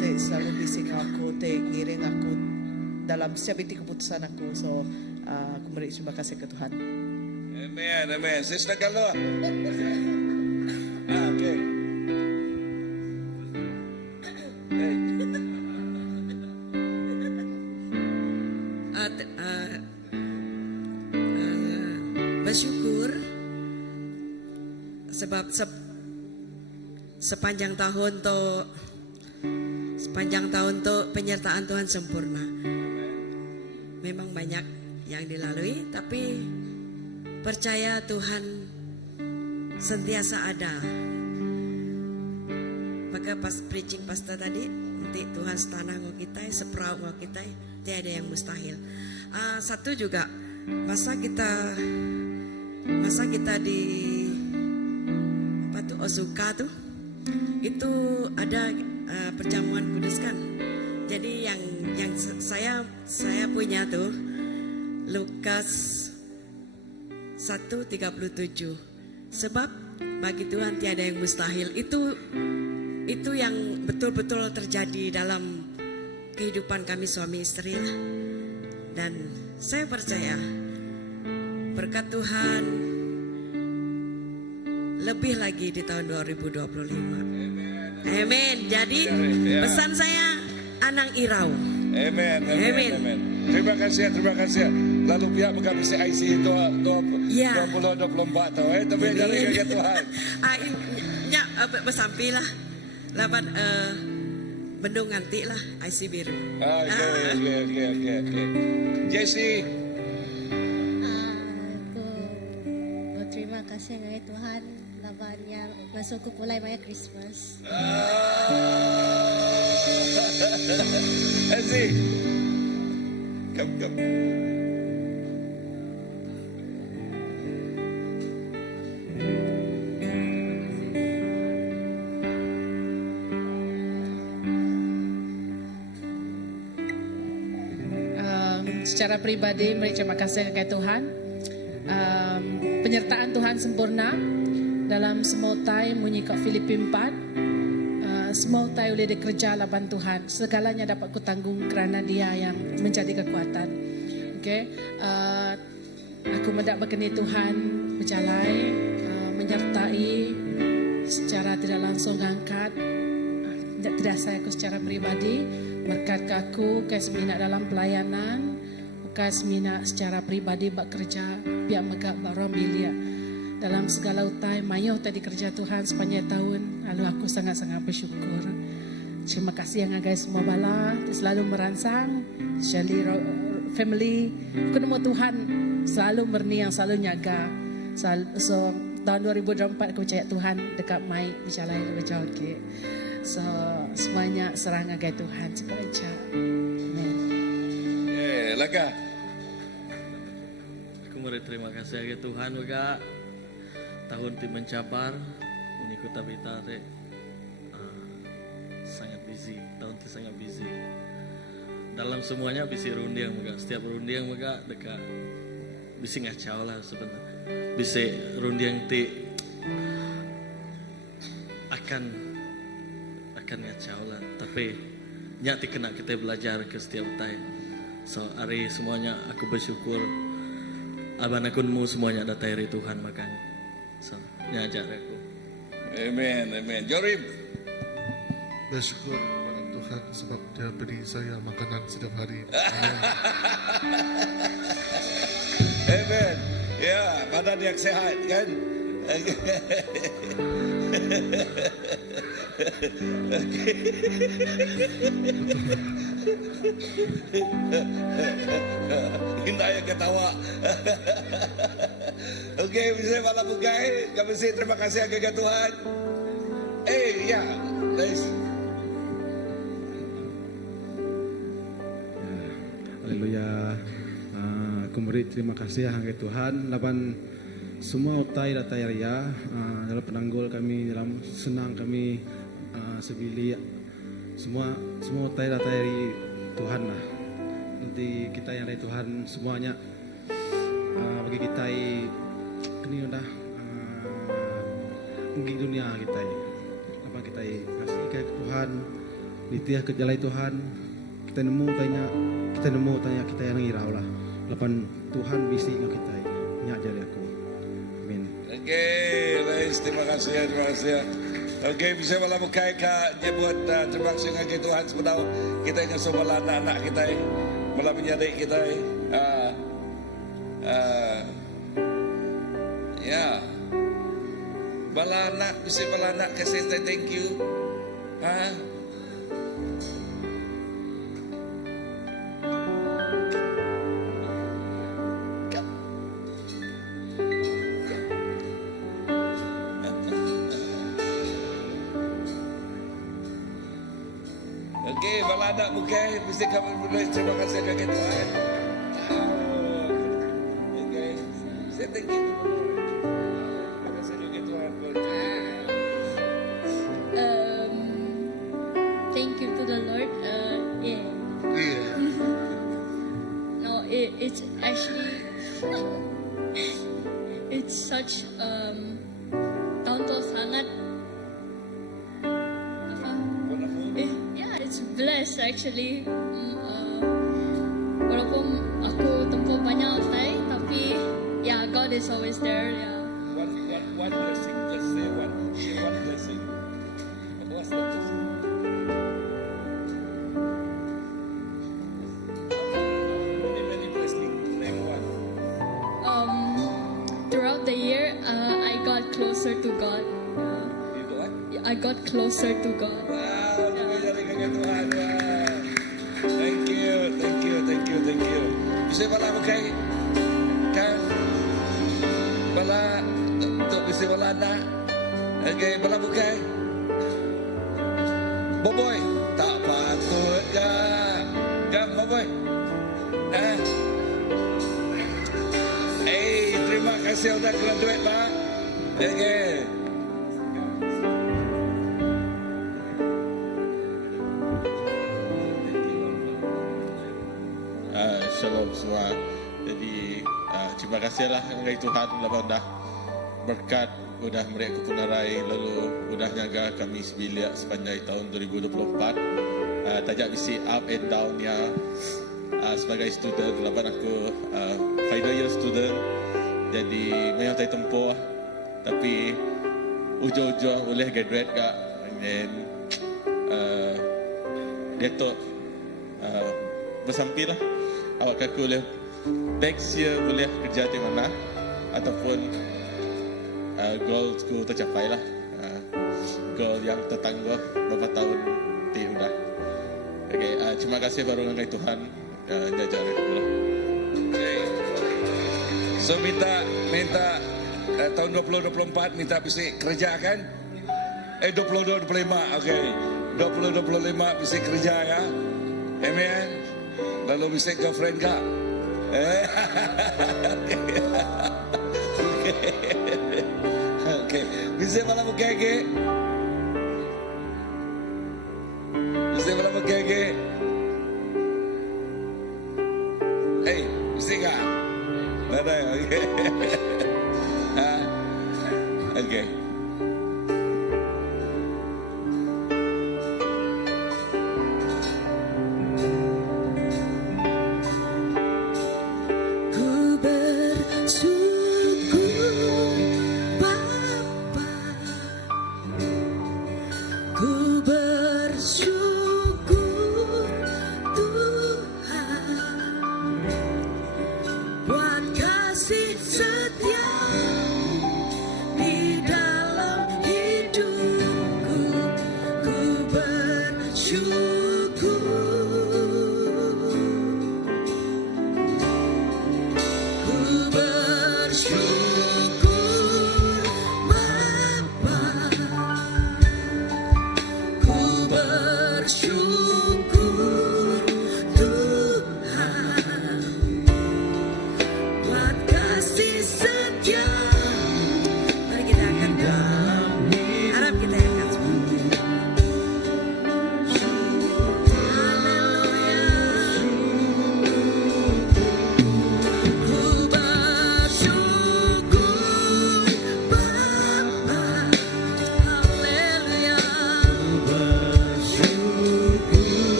te selalu bising aku te ngiring aku dalam setiap titik keputusan aku. So aku beri terima kasih ke Tuhan. Amen, amen. Sister Galo. Okey. Bersyukur sebab sepanjang tahun penyertaan Tuhan sempurna. Memang banyak yang dilalui, tapi percaya Tuhan sentiasa ada. Maka pas preaching pastor tadi, nanti Tuhan setana ngau kita, seperau ngau kita, tiada yang mustahil. Satu juga masa kita di apa tuh Osuka tuh, itu ada perjamuan kudus kan. Jadi yang saya punya tuh Lukas 1:37. Sebab bagi Tuhan tiada yang mustahil. Itu yang betul-betul terjadi dalam kehidupan kami suami istri lah. Dan saya percaya berkat Tuhan lebih lagi di tahun 2025. Amin. Jadi pesan saya Anang Irau. Amen, amen, amen. Terima kasih. Lalu pihak bukan mesti IC 2024 tu, tapi dari ke Tuhan. Ya, bersampilah. Lapan bendung nganti lah IC biru. Okey. Jesse. Aku berterima kasih kepada Tuhan labannya masuk ke pulai maya Christmas. Jesse. Come. Secara pribadi, mari terima kasih kepada Tuhan. Penyertaan Tuhan sempurna dalam semua time bunyi kat Filipi 4. Semua time boleh dikerja laban Tuhan. Segalanya dapat kutanggung kerana Dia yang menjadi kekuatan. Okay. Aku mendak berkeni Tuhan berjalan, menyertai secara tidak langsung angkat. Tidak saya aku secara pribadi berkat ke aku semina dalam pelayanan, semina secara pribadi bekerja biar megak barom bilia dalam segala utai mayo tadi kerja Tuhan sepanjang tahun. Lalu aku sangat-sangat bersyukur. Terima kasih yang agai semua bala selalu merangsang Shelly family. Aku nemu Tuhan selalu murni yang selalu nyaga. So tahun 2024 aku percaya Tuhan dekat mai bicara lebih jauh ke. So semuanya serang agai Tuhan sebaca. Amen. Lega. Aku mau terima kasih ke Tuhan juga tahun tim mencabar ini kota Bitare sangat busy, tahun itu sangat busy dalam semuanya busy runding juga, setiap runding juga dekat bisa ngacau lah sebenarnya. Bisa rundiang ti akan ngacau lah. Tapi nyati kena kita belajar ke setiap time. So hari semuanya aku bersyukur aban akunmu semuanya ada dari Tuhan makanya. So ngajar aku. Amen, amen. Jorim. Bersyukur kepada Tuhan sebab dia beri saya makanan setiap hari. Amen. Ya, badan yang sehat kan? Indah yang ketawa. Okey, bisa malam bukai. Kami sih terima kasih kepada Tuhan. Ya, guys. Haleluya. Aku beri terima kasih hanggai Tuhan. Laban semua utai datai raya dalam penanggul kami dalam senang kami sebili semua utai datai dari Tuhan lah. Nanti kita yang dari Tuhan semuanya bagi kita ini udah mungkin dunia kita apa kita kasih ke Tuhan ditiah ke jalan Tuhan kita nemu tanya kita yang ngirau lah lapan Tuhan bisi ke kita nyak jari aku amin. Guys, terima kasih. Bisa malam bukai ka nyebut terima kasih kepada Tuhan sebenarnya kita ingat semua anak-anak kita malam menyadik kita ya balanak bisa balanak kasih thank you balanak bukai bisa kami boleh terima kasih kepada Tuhan. Saya thank you. Terima kasih kepada Tuhan. Thank you to the Lord. No, it's actually it's such tahun tu sangat it's blessed actually. Walaupun aku tempuh banyak utai, tapi God is always there. One blessing, just say one blessing. What's the blessing? Many blessing. Name one. Throughout the year, I got closer to God. You got what? I got closer to God. Wow, Tuhan. Thank you. Bisa bala bukai kan? Bala untuk bisa bala nak. Okay, bala bukai. Boboy, tak patut kan Boboy. Terima kasih sudah kena duit Pak. Okay. Shalom semua. Jadi terima kasihlah kepada Tuhan lepas dah berkat udah mereka kunarai lalu udah jaga kami sebilik sepanjang tahun 2024. Tajak bisi up and down ya sebagai student lepas aku final year student. Jadi memang saya tempuh tapi ujung-ujung boleh graduate kak. And then Datuk bersampilah awak kaku boleh next year boleh kerja di mana ataupun goalku tercapai lah goal yang tertangguh beberapa tahun di udah. Okay, terima kasih baru dengan Tuhan jajar itu lah. Okay. So minta tahun 2024 minta bisa kerja kan? 22 25 okay. 20-25 bisa kerja ya. Amen. Lalu bisa girlfriend kak? Okay. Bisa malam kege? Bisa malam kege? Bisa kak? Ada. lagi. Ku bersyukur Bapa, ku bersyukur Tuhan buat kasih setia di dalam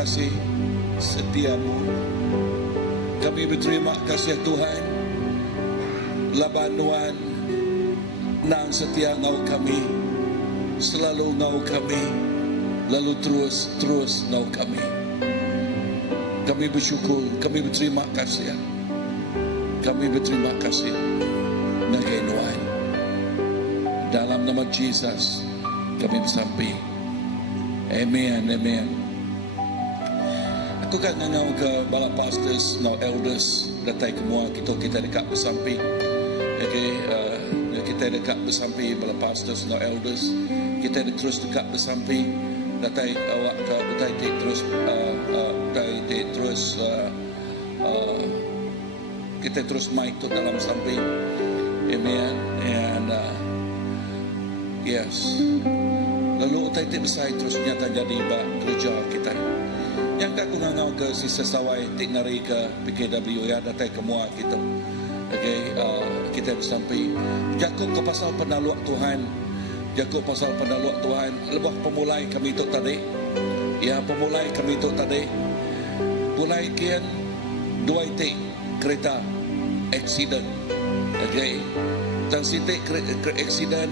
kasih setiamu. Kami berterima kasih Tuhan, labanuan nang setia ngau kami, selalu ngau kami, lalu terus ngau kami. Kami bersyukur, kami berterima kasih. Kami berterima kasih nagai Tuhan. Dalam nama Jesus kami bersampai. Amen, amen. Aku kan ngau ke bala pastors, now elders, datai semua kita dekat bersampai. Okay, kita dekat bersampai bala pastors, now elders. Kita terus dekat bersampai. Datai awak ke utai terus kita terus mic tu dalam sampai. Amen. And yes. Lalu utai besar terus nyata jadi bak kerja kita. Yang aku ngangau ke sisa sawai tik nari ke PKW ya datai kemua kita. Okay, kita bersampai. Jakub ke pasal penaluak Tuhan. Jakub pasal penaluak Tuhan. Lebah pemulai kami itu tadi. Ya, pemulai kami itu tadi. Mulai kian dua itik kereta accident. Okay. Tang sitik accident.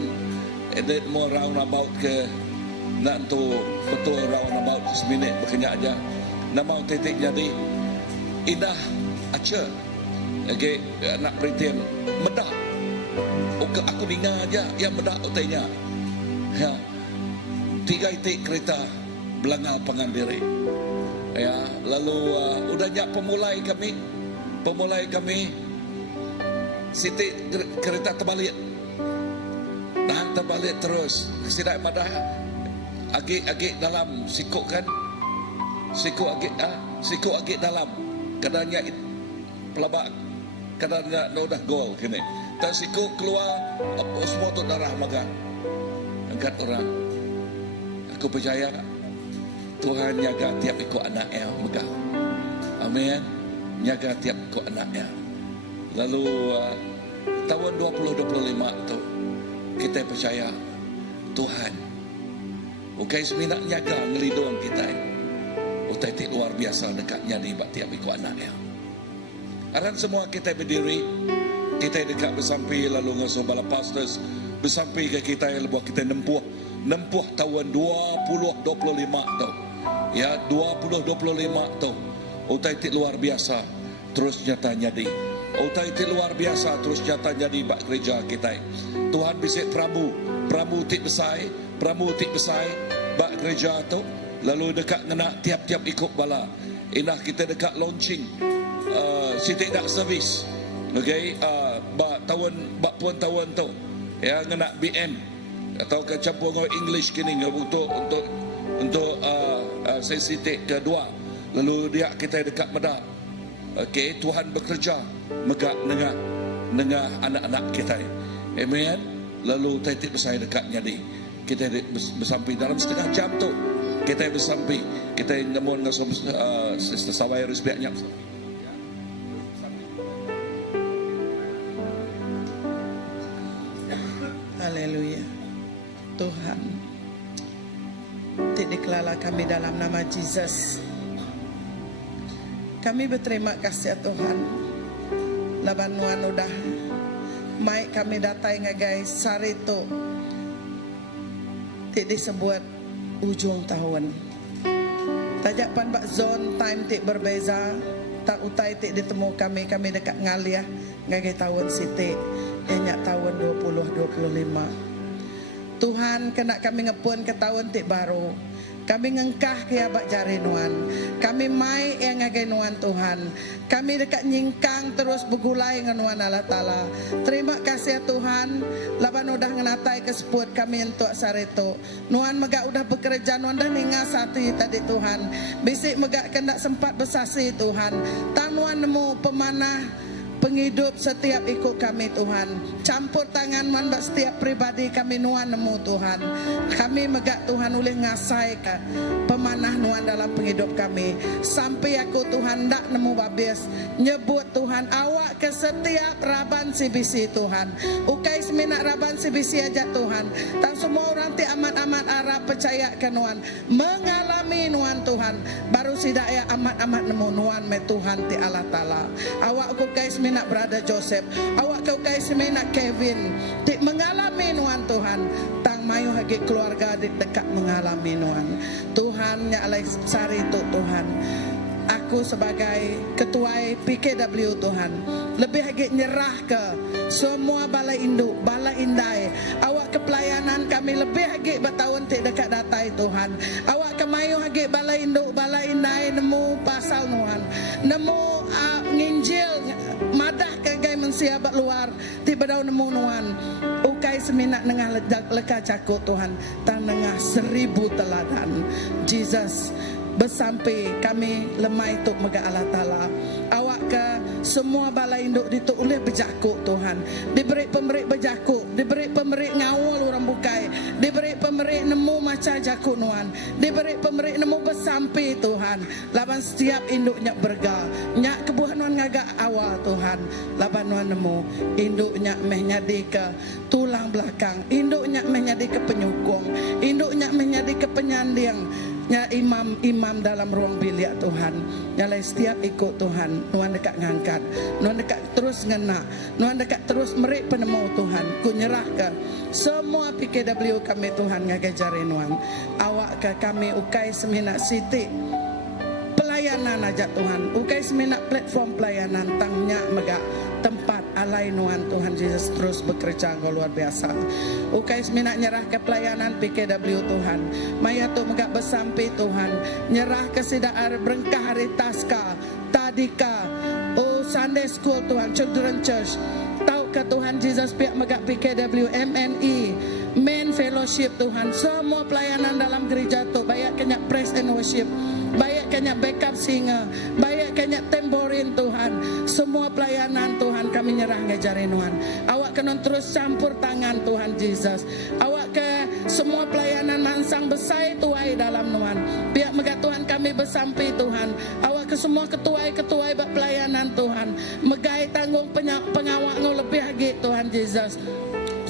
And then more roundabout ke nak tu betul roundabout seminit berkenyak aja. Nama titik jadi indah aja. Okay, nak perhatian medak. Aku dengar aja yang medak utainya. Ya, 3 itik kereta belangal pengandiri. Ya, lalu udahnya pemulai kami sitik kereta terbalik. Nah, terbalik terus. Sidak madah agik dalam sikuk kan. Sikuk agik dalam. Kadangnya pelabak. Kadangnya dah gol kini. Tak sikuk keluar semua tu darah magang. Angkat orang. Aku percaya Tuhan jaga tiap ikut anaknya megang. Amin. Jaga tiap ikut anaknya. Lalu tahun 2025 tu kita percaya Tuhan ukai seminat jaga ngelindung kita. Utai tik luar biasa dekatnya di tiap ikut anaknya. Aran semua kita berdiri, kita dekat bersampai lalu ngasuh bala pastors bersampai ke kita yang lebih kita nempuh tahun 2025 tu. Ya, 2025 tu. Utai tik luar biasa terus nyata jadi. Utai tik luar biasa terus nyata jadi bak gereja kita. Tuhan bisik pramu tik besar bak gereja tu. Lalu dekat ngena tiap-tiap ikut bala. Inah kita dekat launching sitik dak servis. Okay, bak pun tahun tu. Ya, ngena BM atau kecampur dengan English kini untuk sensitif kedua. Lalu dia kita dekat medak. Okay, Tuhan bekerja megak nengah anak-anak kita. Amen. Lalu titik besar dekatnya di kita bersampai dalam setengah jam tu. Kita bersampai. Kita namun ngasuh sister sawai respectnya. Haleluya. Tuhan, dikelalah kami dalam nama Jesus. Kami berterima kasih Tuhan. Labanuan udah mai kami datai ngagai sari tu disebut ujung tahun. Tajak pan bak zone time tik berbeza. Tak utai tik ditemu kami dekat ngaliah ngagai tahun sitik. Yang tahun 2025. Tuhan kena kami ngepun ke tahun tik baru. Kami ngengkah ke abak jari nuan. Kami mai yang ngagai nuan Tuhan. Kami dekat nyingkang terus bergulai dengan nuan Allah Ta'ala. Terima kasih Tuhan. Laban udah ngenatai keseput kami untuk sarito. Nuan megak udah bekerja. Nuan dah ningal satu tadi Tuhan. Bisik megak kena sempat bersasi Tuhan. Tanuan nemu pemanah penghidup setiap ikut kami Tuhan. Campur tangan man bak setiap pribadi kami nuan nemu Tuhan. Kami megak Tuhan oleh ngasai ke pemanah nuan dalam penghidup kami. Sampai aku Tuhan ndak nemu babis. Nyebut Tuhan awak ke setiap raban CBC Tuhan. Ukai seminat raban CBC aja Tuhan. Dan semua orang ti amat-amat arah percaya ke nuan. Mengalami mengalami nuan Tuhan baru sidaya amat-amat nemu nuan me Tuhan ti Allah Ta'ala. Awak ko guys mina brother Joseph, awak ko guys mina Kevin ti mengalami nuan Tuhan tang mayu hagi keluarga di dekat mengalami nuan Tuhan nya alai sari tu Tuhan. Aku sebagai ketua PKW Tuhan lebih lagi nyerah ke semua balai induk, balai indai. Awak ke pelayanan kami lebih lagi bertahun tidak dekat datai Tuhan. Awak ke mayu lagi balai induk, balai indai nemu pasal Tuhan, nemu nginjil madah ke gai mensia bat luar tiba dau nemu Tuhan. Ukai seminat nengah leka cakut Tuhan tang nengah 1000 teladan Jesus bersampai kami lemai tuk mega Allah Ta'ala. Awak ke semua balai induk dituk oleh berjakuk Tuhan. Diberi pemberi berjakuk, diberi pemberi ngawal orang bukai, diberi pemberi nemu macam jakuk Tuhan, diberi pemberi nemu bersampai Tuhan. Laban setiap induknya berga, nyak kebuhan Tuhan ngagak awal Tuhan. Laban Tuhan nemu induknya menyadi ke tulang belakang, induknya menyadi ke penyukung, induknya menyadi ke penyanding. Ya imam dalam ruang bilik Tuhan. Nyalai setiap ikut Tuhan. Nuan dekat ngangkat, nuan dekat terus ngena, nuan dekat terus merik penemu Tuhan. Ku nyerah ke semua PKW kami Tuhan ngagajari nuan. Awak ke kami ukai semina siti pelayanan aja Tuhan. Ukai semina platform pelayanan tangnya mega tempat alai nuan Tuhan Yesus terus bekerja kau luar biasa. Ukai semina nyerah ke pelayanan PKW Tuhan. Maya tu megak bersampai Tuhan. Nyerah ke sidaar berengkah hari taska, tadika, Sunday school Tuhan, children church. Tahu ke Tuhan Yesus pihak megak PKW, MNE, main fellowship Tuhan. Semua pelayanan dalam gereja tu banyak kenyak praise and worship, banyak kenyak backup singer, banyak kenyak tamborin Tuhan. Semua pelayanan Tuhan kami nyerah ngajarin Tuhan. Awak kena terus campur tangan Tuhan Yesus. Awak ke semua pelayanan mansang besar tuai dalam Tuhan. Biar mega Tuhan kami bersampai Tuhan. Awak ke semua ketua-ketua bak pelayanan Tuhan. Megai tanggung pengawak ngau lebih lagi Tuhan Yesus.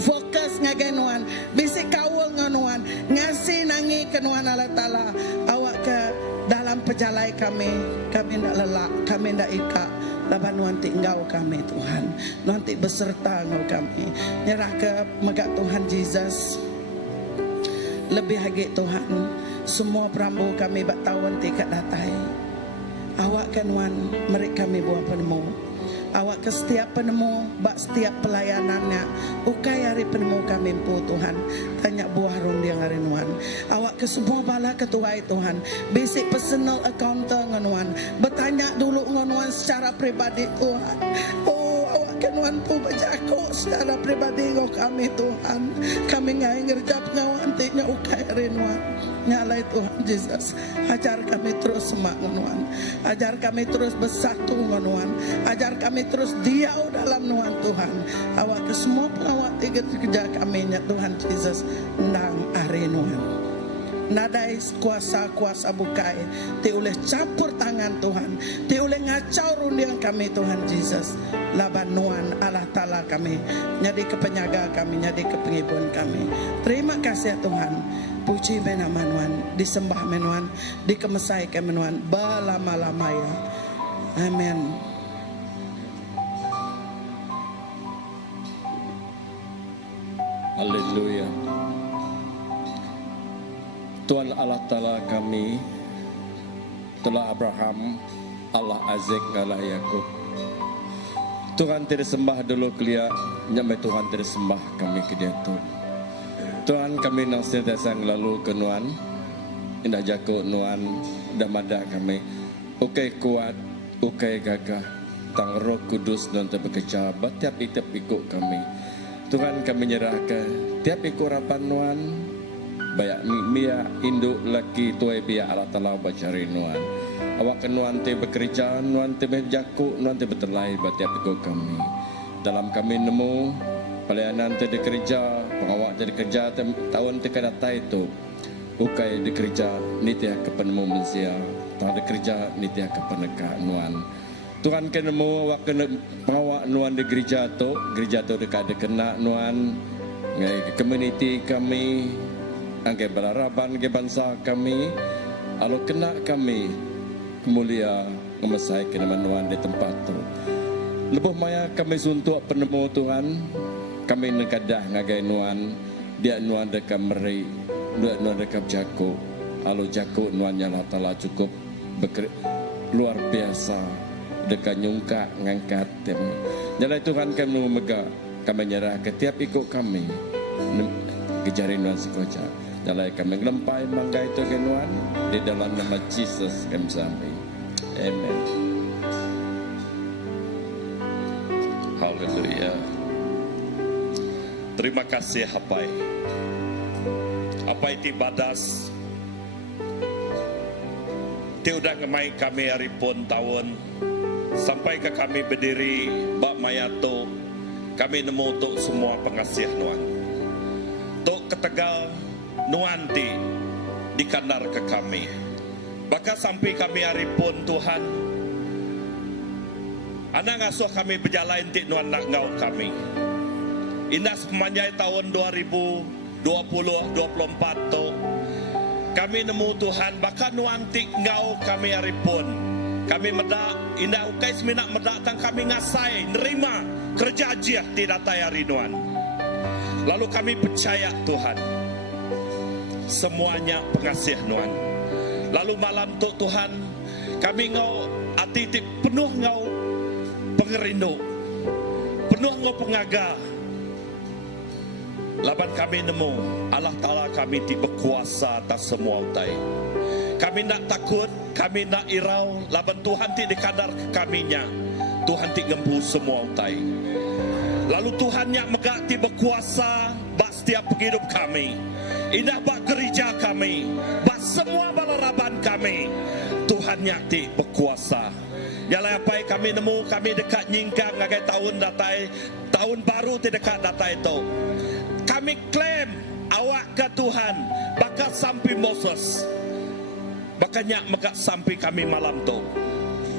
Fokus ngagai Tuhan. Bisik kawal nganuan. Ngasih nangi ke Tuhan Allah Ta'ala. Awak ke dalam pejalai kami tidak lelak, kami tidak ikat. Laban nanti engkau kami Tuhan, nanti beserta engkau kami. Nyerah ke megak Tuhan Yesus. Lebih lagi Tuhan, semua perambu kami bak tahun tikat datai. Awak kan Tuhan, mereka kami buat penemu. Awak ke setiap penemu, bak setiap pelayanannya. Ukai hari penemu kami pu Tuhan. Tanya buah rundiang hari Tuhan. Awak ke semua bala ketua Tuhan. Basic personal accountant Tuhan. Bertanya dulu Tuhan secara pribadi Tuhan. Awak ke Tuhan pu berjaku secara pribadi kami Tuhan. Kami ngai ngerjap ngawan tiknya ukai hari Tuhan. Nyalai Tuhan Yesus. Ajar kami terus semangat Tuhan. Ajar kami terus bersatu Tuhan. Ajar kami terus diau dalam Tuhan Tuhan. Awak ke semua pengawak tiga kerja kami nya Tuhan Yesus nang are Tuhan. Nadai kuasa-kuasa bukai ti oleh campur tangan Tuhan, ti oleh ngacau rundiang kami Tuhan Yesus. Laban Tuhan Allah Ta'ala kami, nyadi ke penyaga kami, nyadi ke pengibun kami. Terima kasih Tuhan. Puji nama Tuhan, disembah Tuhan, dikemesai kami Tuhan, balama-lamaya. Amin. Haleluya. Tuhan Allah Ta'ala kami, telah Abraham, Allah Azek, Allah Yakub. Tuhan tidak sembah dulu kelia, nyampe Tuhan tidak sembah kami ke dia Tuhan. Tuhan kami nang sentiasa lalu ke Nuan, indah jago Nuan, dah madah kami. Ukai kuat, ukai gagah, tang Roh Kudus dan bekerja, tiap ikut kami. Tuhan kami nyerahkan tiap ikut rapan Nuan, bayak mia induk laki tuai biak Allah Ta'ala bacari Nuan. Awak ke Nuan te bekerja, Nuan te berjaku, Nuan te berterlai tiap ikut kami. Dalam kami nemu pelayanan te dikerja, pengawak te dikerja tahun te kadata itu. Ukai dikerja nitia ke penemu mensia, tang dikerja nitia ke peneka Nuan. Tuhan kena nemu awak kena pengawak Nuan di gereja tu dekat kena Nuan ngai community kami, angke balaraban ke bangsa kami. Alo kena kami kemulia ngemesai kenaman di tempat tu. Lebuh maya kami suntuk penemu Tuhan. Kami nekadah ngagai nuan. Dia nuan dekat meri. Dia nuan dekat jako. Alo jako nuan Allah Ta'ala cukup luar biasa. Dekat nyungka ngangkat tem. Nyalai Tuhan kami memegah. Kami nyerah ketiap ikut kami. Kejarin nuan sekoca. Nyalai kami ngelempai manggai itu genuan. Di dalam nama Jesus kami sampai. Amen. Haleluya. Terima kasih Hapai. Hapai ti badas. Ti udah ngemai kami hari pun tahun. Sampai ke kami berdiri bak mayato. Kami nemu untuk semua pengasih nuan. Tok ketegal nuan ti dikandar ke kami. Bahkan sampai kami hari pun Tuhan, anak ngasuh kami berjalan ti nuan nak ngau kami. Indah sepanjang tahun 2020-24 tu, kami nemu Tuhan, bahkan nuan ti ngau kami hari pun. Kami medak, indah ukai seminak medak tang kami ngasai, nerima kerja ajiah tidak tayari nuan. Lalu kami percaya Tuhan, semuanya pengasih nuan. Lalu malam tu Tuhan, kami ngau hati penuh ngau pengerindu, penuh ngau pengaga. Laban kami nemu Allah Ta'ala kami ti berkuasa atas semua utai. Kami nak takut, kami nak irau. Laban Tuhan ti dikadar kaminya. Tuhan ti ngembu semua utai. Lalu Tuhan yang megak ti berkuasa bak setiap hidup kami. Indah bak gereja kami, bak semua balaraban kami. Tuhan yang ti berkuasa. Yalah apa kami nemu, kami dekat nyingkang ngagai tahun datai, tahun baru ti dekat datai itu. Kami klaim awak ke Tuhan, bakal sampai Moses. Bakanya megak sampai kami malam tu.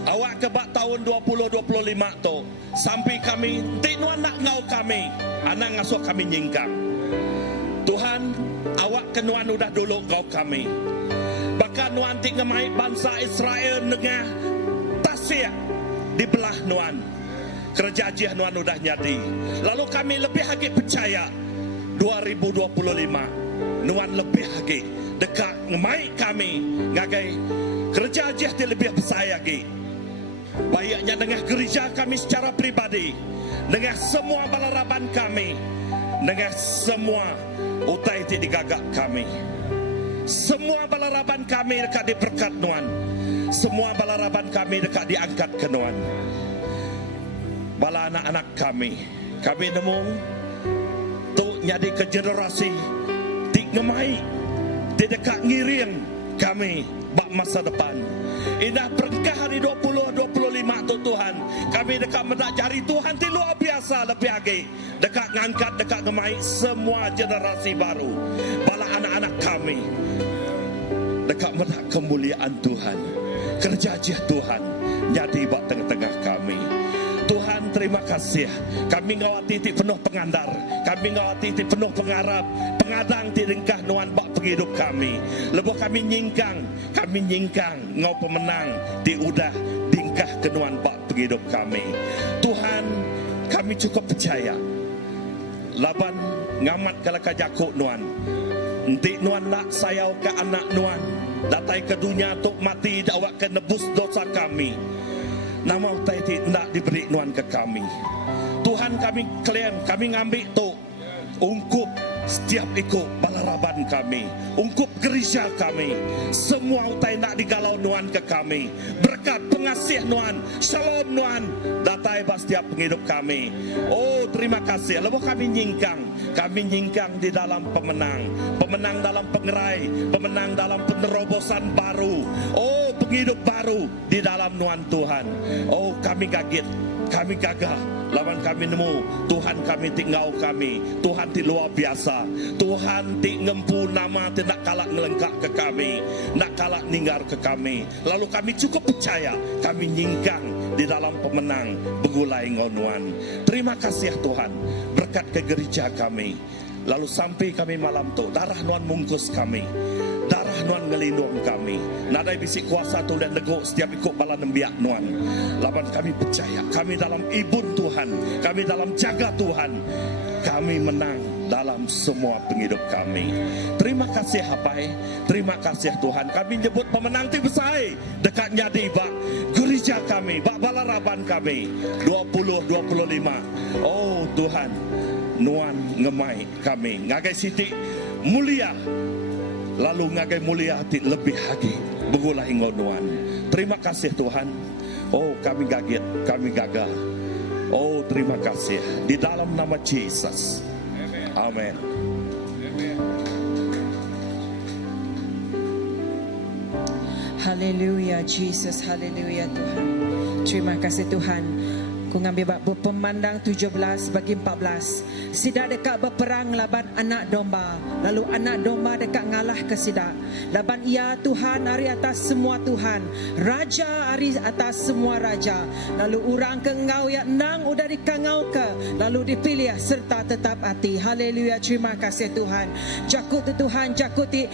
Awak ke bak tahun 2025 tu, sampai kami tinuan nak ngau kami, anak ngasuh kami nyingkang. Tuhan, awak kenuan udah dulu ngau kami. Bahkan nuan ti ngemai bangsa Israel nengah tasir di belah nuan. Kerja jih nuan udah nyadi. Lalu kami lebih lagi percaya 2025 nuan lebih lagi dekat ngemai kami ngagai kerja jih ti lebih besar lagi. Bayaknya dengan gereja kami secara pribadi, dengan semua balaraban kami, dengan semua utai ti digagak kami. Semua balaraban kami dekat diberkat nuan. Semua balaraban kami dekat diangkat ke nuan. Bala anak-anak kami nemu tu nyadi ke generasi ti ngemai ti dekat ngiring kami bak masa depan. Indah berkah hari 2025 tu Tuhan, kami dekat mendak jari Tuhan ti luar biasa lebih lagi dekat ngangkat dekat ngemai semua generasi baru. Bala anak-anak kami dekat mendak kemuliaan Tuhan, kerja jih Tuhan jadi bak tengah-tengah kami. Tuhan terima kasih. Kami ngawati ti penuh pengandar, kami ngawati ti penuh pengarap, pengadang ti dengkah nuan bak penghidup kami. Lebuh kami nyingkang ngau pemenang ti udah dingkah kenuan bak penghidup kami. Tuhan, kami cukup percaya. Laban ngamat kalau kajaku nuan. Nanti nuan nak sayau ke anak nuan, datai ke dunia tuk mati awak ke nebus dosa kami. Nama utai ti nak diberi nuan ke kami. Tuhan kami klaim, kami ngambil tu ungkup setiap ikut balaraban kami, ungkup gereja kami. Semua utai nak digalau nuan ke kami. Berkat pengasih nuan, shalom nuan, datai bas setiap penghidup kami. Oh terima kasih. Lepas kami nyingkang di dalam pemenang dalam pengerai, pemenang dalam penerobosan baru. Oh penghidup baru di dalam nuan Tuhan. Oh kami kaget, kami gagah. Lawan kami nemu Tuhan kami tinggal kami. Tuhan ti luar biasa. Tuhan ti ngempu nama ti nak kalak ngelengkak ke kami, nak kalak ninggar ke kami. Lalu kami cukup percaya, kami nyingkang di dalam pemenang begulai ngonuan. Terima kasih Tuhan, berkat ke gereja kami. Lalu sampai kami malam tu darah nuan mungkus kami. darah Nuan ngelindung kami. Nadai bisik kuasa tu dan legok setiap ikut bala nembiak Nuan. Laban kami percaya, kami dalam ibun Tuhan, kami dalam jaga Tuhan, kami menang dalam semua penghidup kami. Terima kasih Hapai, terima kasih Tuhan. Kami nyebut pemenang tim besar dekat nyadi bak gereja kami, bak balaraban kami 20-25. Oh Tuhan, Nuan ngemai kami, ngagai siti mulia, lalu ngagai mulia hati lebih lagi begulah ingo Nuan. Terima kasih Tuhan. Oh kami gaget, kami gagal. Oh terima kasih di dalam nama Yesus. Amin. Haleluya Jesus, haleluya Tuhan. Terima kasih Tuhan. Ku ngambil bab Pemandang 17 bagi 14. Sidak dekat berperang laban anak domba. Lalu anak domba dekat ngalah ke sidak. Laban ia Tuhan hari atas semua Tuhan. Raja hari atas semua raja. Lalu orang ke ngau yang nang udah dikangau ke. Lalu dipilih serta tetap hati. Haleluya, terima kasih Tuhan. Jakut tu Tuhan, jakut ti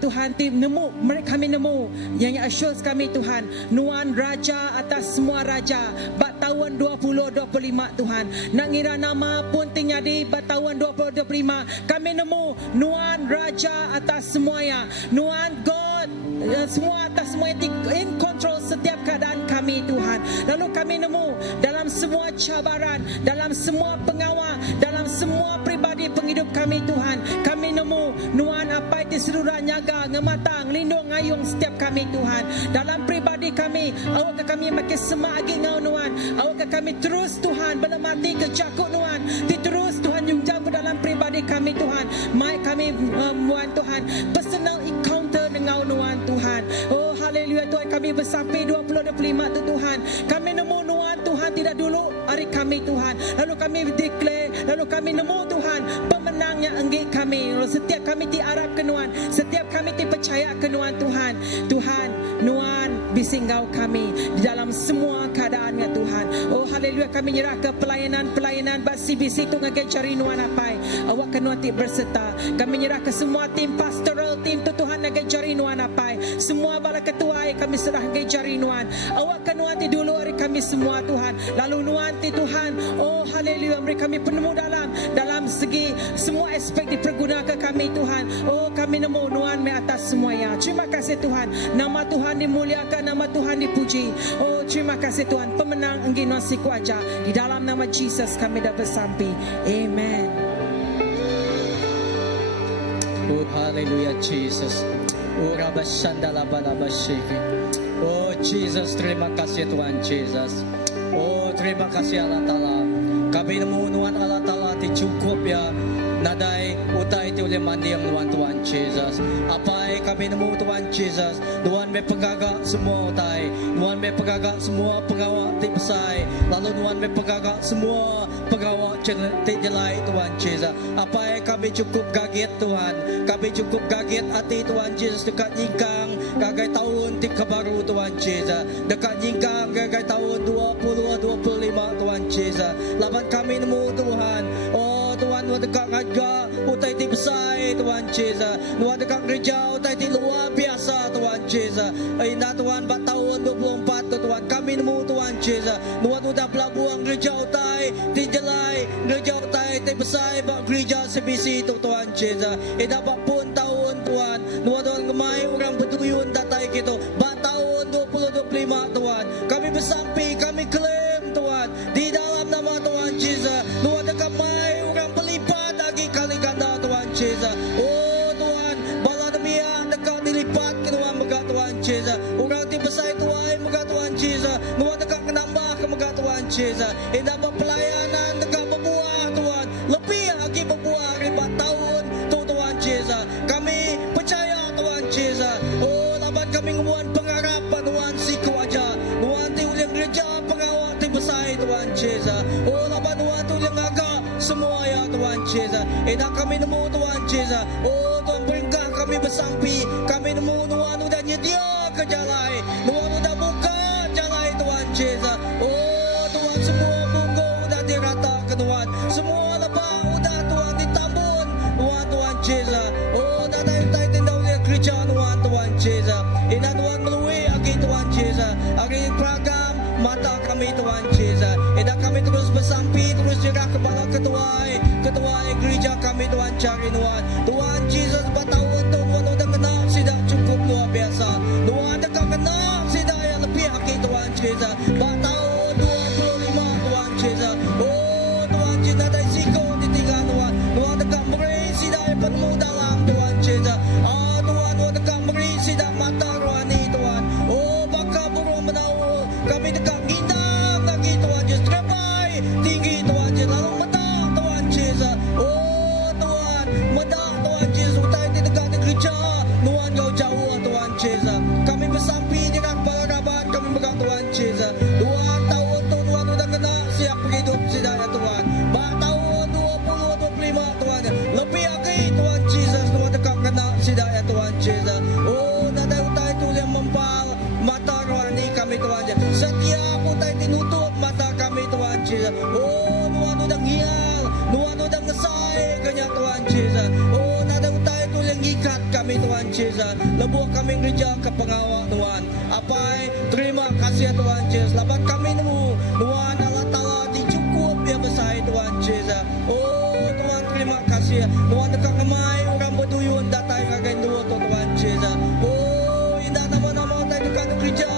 Tuhan ti nemu, mereka kami nemu. Yang assures kami Tuhan. Nuan raja atas semua raja. Bak tahun 2025 Tuhan. Nak ngira nama pun tinyadi tahun 2025. Kami nemu Nuan Raja atas semuanya. Nuan God semua atas semua in control setiap keadaan kami Tuhan. Lalu kami nemu dalam semua cabaran, dalam semua pengawal, dalam semua pribadi penghidup kami Tuhan. Kami nemu Nuan apa itu seluruh nyaga, ngematang, lindung, ngayung setiap kami Tuhan. Dalam pribadi kami, awak kami makin semagi ngau Nuan. Awak kami terus Tuhan belemati ke jakut Nuan. Terus Tuhan jungjang dalam pribadi kami Tuhan. Mai kami muan Tuhan personal encounter dengan Nuan Tuhan. Oh haleluya Tuhan, kami bersampai 2025 tu Tuhan. Kami nemu Nuan Tuhan tidak dulu hari kami Tuhan. Lalu kami declare, lalu kami nemu Tuhan pemenangnya enggik kami. Lalu setiap kami diarap ke Nuan, setiap kami dipercaya ke Nuan Tuhan. Tuhan, Nuan bisinggau kami di dalam semua keadaan ya Tuhan. Oh haleluya, kami nyerah ke pelayanan CBC tu ngagai cari Nuan apai. Awak ke Nuan ti berserta. Kami nyerah ke semua tim pastoral, tim tu Tuhan ngagai cari Nuan apai. Semua bala ketua kami serah ngagai cari Nuan. Awak ke Nuan ti dulu hari kami semua Tuhan. Lalu Nuan ti Tuhan. Oh haleluya, beri kami penemu dalam segi semua aspek dipergunakan kami Tuhan. Oh kami nemu Nuan me atas semuanya. Terima kasih Tuhan. Nama Tuhan dimuliakan, nama Tuhan dipuji. Oh terima kasih Tuhan. Pemenang enggi Nuan siku aja. Di dalam nama Jesus kami dah bersampai. Amen. Oh haleluya Jesus. Oh rabashandala balabashiki. Oh Jesus, terima kasih Tuhan Jesus. Oh terima kasih Allah Ta'ala. Kami nemu Nuan Allah Ta'ala ti cukup ya. Nadai utai ti uleh mandi yang Nuan Tuhan Jesus. Apai kami nemu Tuhan Jesus. Nuan me pegagak semua utai. Nuan me pegagak semua pengawal ti besai. Lalu Nuan me pegagak semua pengawal ti jelai Tuhan Jesus. Apai kami cukup gaget Tuhan. Kami cukup gaget hati Tuhan Jesus dekat nyingkang gagai tahun ti kebaru Tuhan Jesus. Dekat nyingkang gagai tahun 2025 Tuhan Jesus. Laban kami nemu Tuhan. Oh Tuhan, Nuan dekat ngaja utai ti besai Tuhan Jesus. Nuan dekat gereja utai ti luar biasa Tuhan Jesus. Indah Tuhan bat tahun 24 tu Tuhan. Kami nemu Tuhan Jesus. Nuan udah pelabuhan gereja utai ti jelai, gereja utai ti besai bak gereja CBC tu Tuhan Jesus. Indah bak pun tahun Tuhan. Nuan Tuhan ngemai orang betuyun datai kita bat tahun 2025 Tuhan. Kami bersampai, kami klaim Tuhan di dalam nama Tuhan Jesus. Nuan dekat mai orang berlipat lagi kali ganda Tuhan Jesus. Oh Tuhan, bala demian dekat dilipat ke Tuhan megah Tuhan Jesus. Orang ti besai tuai megah Tuhan Jesus. Nuan dekat menambah ke megah Tuhan Jesus. Indah pelayanan dekat berbuah Tuhan. Lebih lagi berbuah ribat tahun tu Tuhan Jesus. Kami percaya Tuhan Jesus. Oh laban kami ngemuan pengharapan Tuhan siku aja. Nuan ti uliang gereja pengawal ti besai Tuhan Jesus. Oh laban Nuan tu uliang agak semua ya Tuhan Jesus. Indah kami nemu Tuhan Jesus. Oh Tuhan peringkah kami bersampai. Kami nemu Nuan udah nyedia ke jalai. Nuan udah buka jalai Tuhan Jesus. Oh Tuhan, semua munggu udah dirata ke Tuhan. Semua lebah udah Tuhan ditambun Tuhan Jesus. Oh dadai tindak uliang gereja mata kami Tuhan Yesus. Dan kami terus bersampi, terus juga kepada ketua gereja kami Tuhan cari Tuhan Yesus batau untuk Tuhan udah kenal sudah cukup luar biasa. Tuhan dekat kenal sudah yang lebih lagi Tuhan Yesus. Batau 25 Tuhan Yesus. Oh Tuhan Yesus ada risiko ditinggal Tuhan. Tuhan dekat beri sudah penuh dalam Tuhan Yesus. Tuhan dekat beri sudah mata rohani Tuhan. Oh bakal burung menau kami dekat gindang lagi Tuhan Yesus. Terbaik tinggi Tuhan Yesus. Lalu menang Tuhan Yesus. Oh Tuhan menang Tuhan Yesus. Utai di dekat gereja Tuhan jauh-jauh Tuhan Yesus. Kami bersampi dengan para rabat kami pegang Tuhan Yesus. Tuhan tahu untuk Tuhan sudah kena siap hidup sedaya Tuhan. Bah tahun 2025 Tuhan. Lebih lagi Tuhan Yesus Tuhan dekat kena sedaya Tuhan Yesus. Oh nada utai itu yang mempal mata rohani kami Tuhan Yesus. Setiap utai dinutup mata kami Tuhan Yesus. Oh Tuhan sudah ngial, Tuhan sudah ngesai kenya Tuhan Yesus. Oh nada utai itu yang ikat kami Tuhan Yesus. Lebuh kami gereja ke pengawal Tuhan. Apai terima kasih Tuhan Yesus. Laban kami nemu Tuhan Allah Ta'ala dicukup dia besar Tuhan Yesus. Oh Tuhan terima kasih. Tuhan dekat kemai orang berduyun datang agen dua Tuhan Yesus. Oh indah nama-nama utai dekat gereja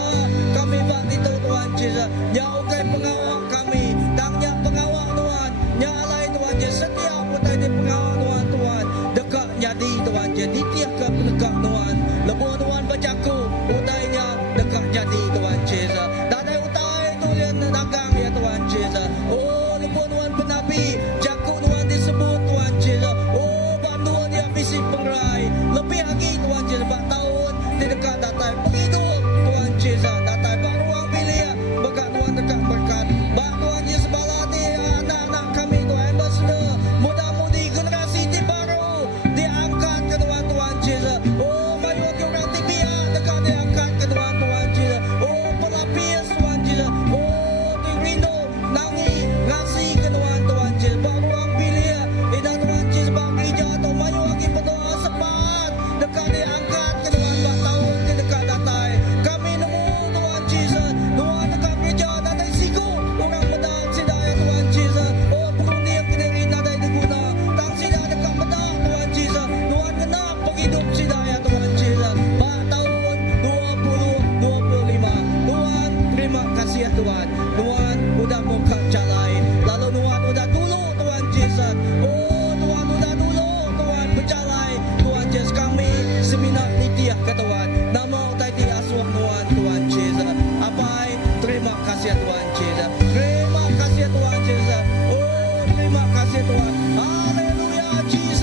kami bakti Tuhan Yesus. Nyaukai pengawal kami. Tangnya pengawal Tuhan. Nyalai Tuhan Yesus. Setiap utai di pengawal Tuhan. Dekat jadi Tuhan Yesus. Ditiak ke dekat Tuhan. Lebuh Tuhan berjaku. Utainya dekat jadi Tuhan Yesus. Dadai utai itu yang dagang ya Tuhan Yesus. Oh lebuh Tuhan penabi. Jaku Tuhan disebut Tuhan Yesus. Oh bantuan dia visi pengrai. Lebih lagi Tuhan Yesus. Bak tahun di dekat datai penghidup Tuhan Yesus. Datai bak ruang bilik. Berkat Tuhan dekat berkat. Bak Tuhan Yesus balati anak-anak kami Tuhan ambassador. Muda-mudi generasi di baru diangkat ke Tuhan Yesus. Oh mayu orang tibia dekat diangkat ke Tuhan Yesus. Oh pelapis Tuhan Yesus. Oh rindu nangi ngasih ke Tuhan Yesus. Bak ruang bilik. Ida Tuhan Yesus bak gereja atau mayu lagi berdoa sepat dekat diangkat ke Tuhan bak tahun ke dekat datai. Kami nemu Tuhan Yesus. Tuhan dekat gereja datai siku orang medang sidaya Tuhan Yesus. Oh pengundi yang kediri nadai diguna. Tang sidaya dekat medang Tuhan Yesus. Tuhan kena penghidup sidaya Tuhan Yesus. Bak tahun 2025. Tuhan terima kasih ya Tuhan. Tuhan udah buka jalan. Lalu Tuhan udah dulu Tuhan Yesus. Oh Tuhan udah dulu Tuhan berjalan. Tuhan Yesus kami seminar nitiah ke Tuhan. Nama utai di asuh Tuhan Yesus. Apai terima kasih ya Tuhan Yesus. Terima kasih ya Tuhan Yesus. Oh terima kasih Tuhan. Haleluya Yesus.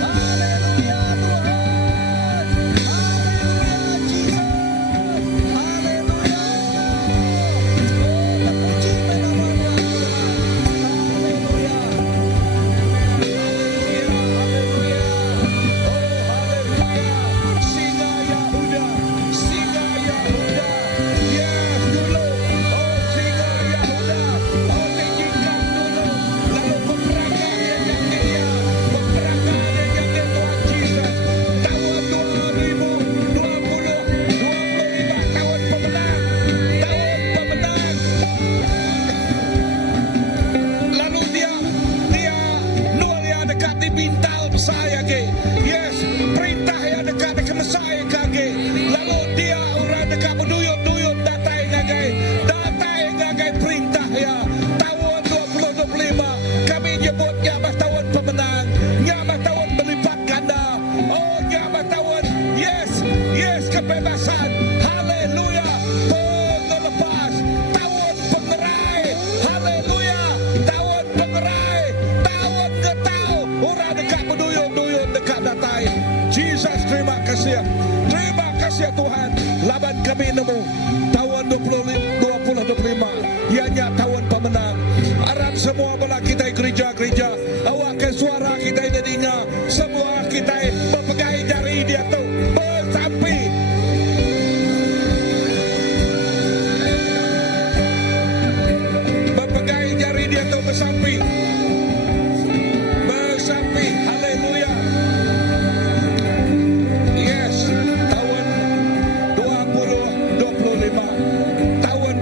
Haleluya Tuhan. Haleluya Yesus. Haleluya. Oh terpuji nama Tuhan. Haleluya. Haleluya. Oh haleluya. Singa Yahuda. Singa Yahuda. Yes dulu. Oh singa Yahuda. Oh tinggikan dulu. Lalu peperangan yang dia. Peperangan yang dia Tuhan Yesus. Tahun 2020. 25 tahun pemenang. Tahun pemenang. Lalu dia nulia dekat di bintal saya ke. Yes, perintah yang dekat di saya kage. Lalu dia orang dekat berduyut-duyut datai ngagai perintah ya. Tahun 2025 kami nyebutnya bah tahun pemenang. Nyabah tahun berlipat ganda. Oh nyabah tahun yes kebebasan. Haleluya. Pengelepas. Tahun pengerai. Haleluya. Tahun pengerai. Tahun getau. Orang dekat berduyut-duyut dekat datai. Jesus terima kasih. Terima kasih Tuhan. Laban kami nemu tahun 2025. Ianya tahun pemenang. Harap semua bola kita gereja-gereja. Awak ke suara kita dengar. Semua kita berpegang jari dia tu. Bersampi. Berpegang jari dia tu bersampi. Bersampi. Haleluya. Yes. Tahun 2025. Tahun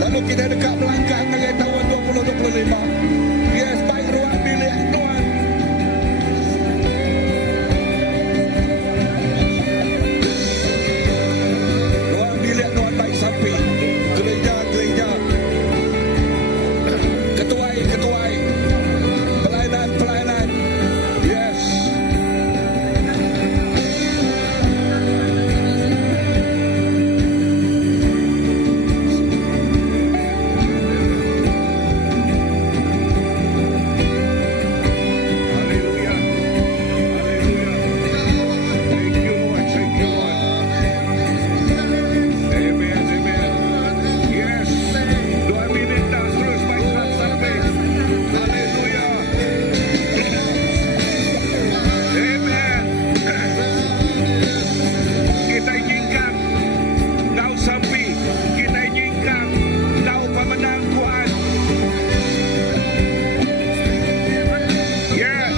Lalu kita dekat melangkah dengan tahun 2025. Yes, baik ruang bilik Tuhan. Ruang bilik Tuhan baik sampai gereja-gereja. Ketuai, pelayanan. Yes. Haleluya. Haleluya. Thank you Lord. Thank you Lord. Amen. Amen. Yes. 2 minit dah terus baik sampai. Haleluya. Amen. Kita inginkan kau sampai. Kita inginkan kau pemenang Tuhan. Yes.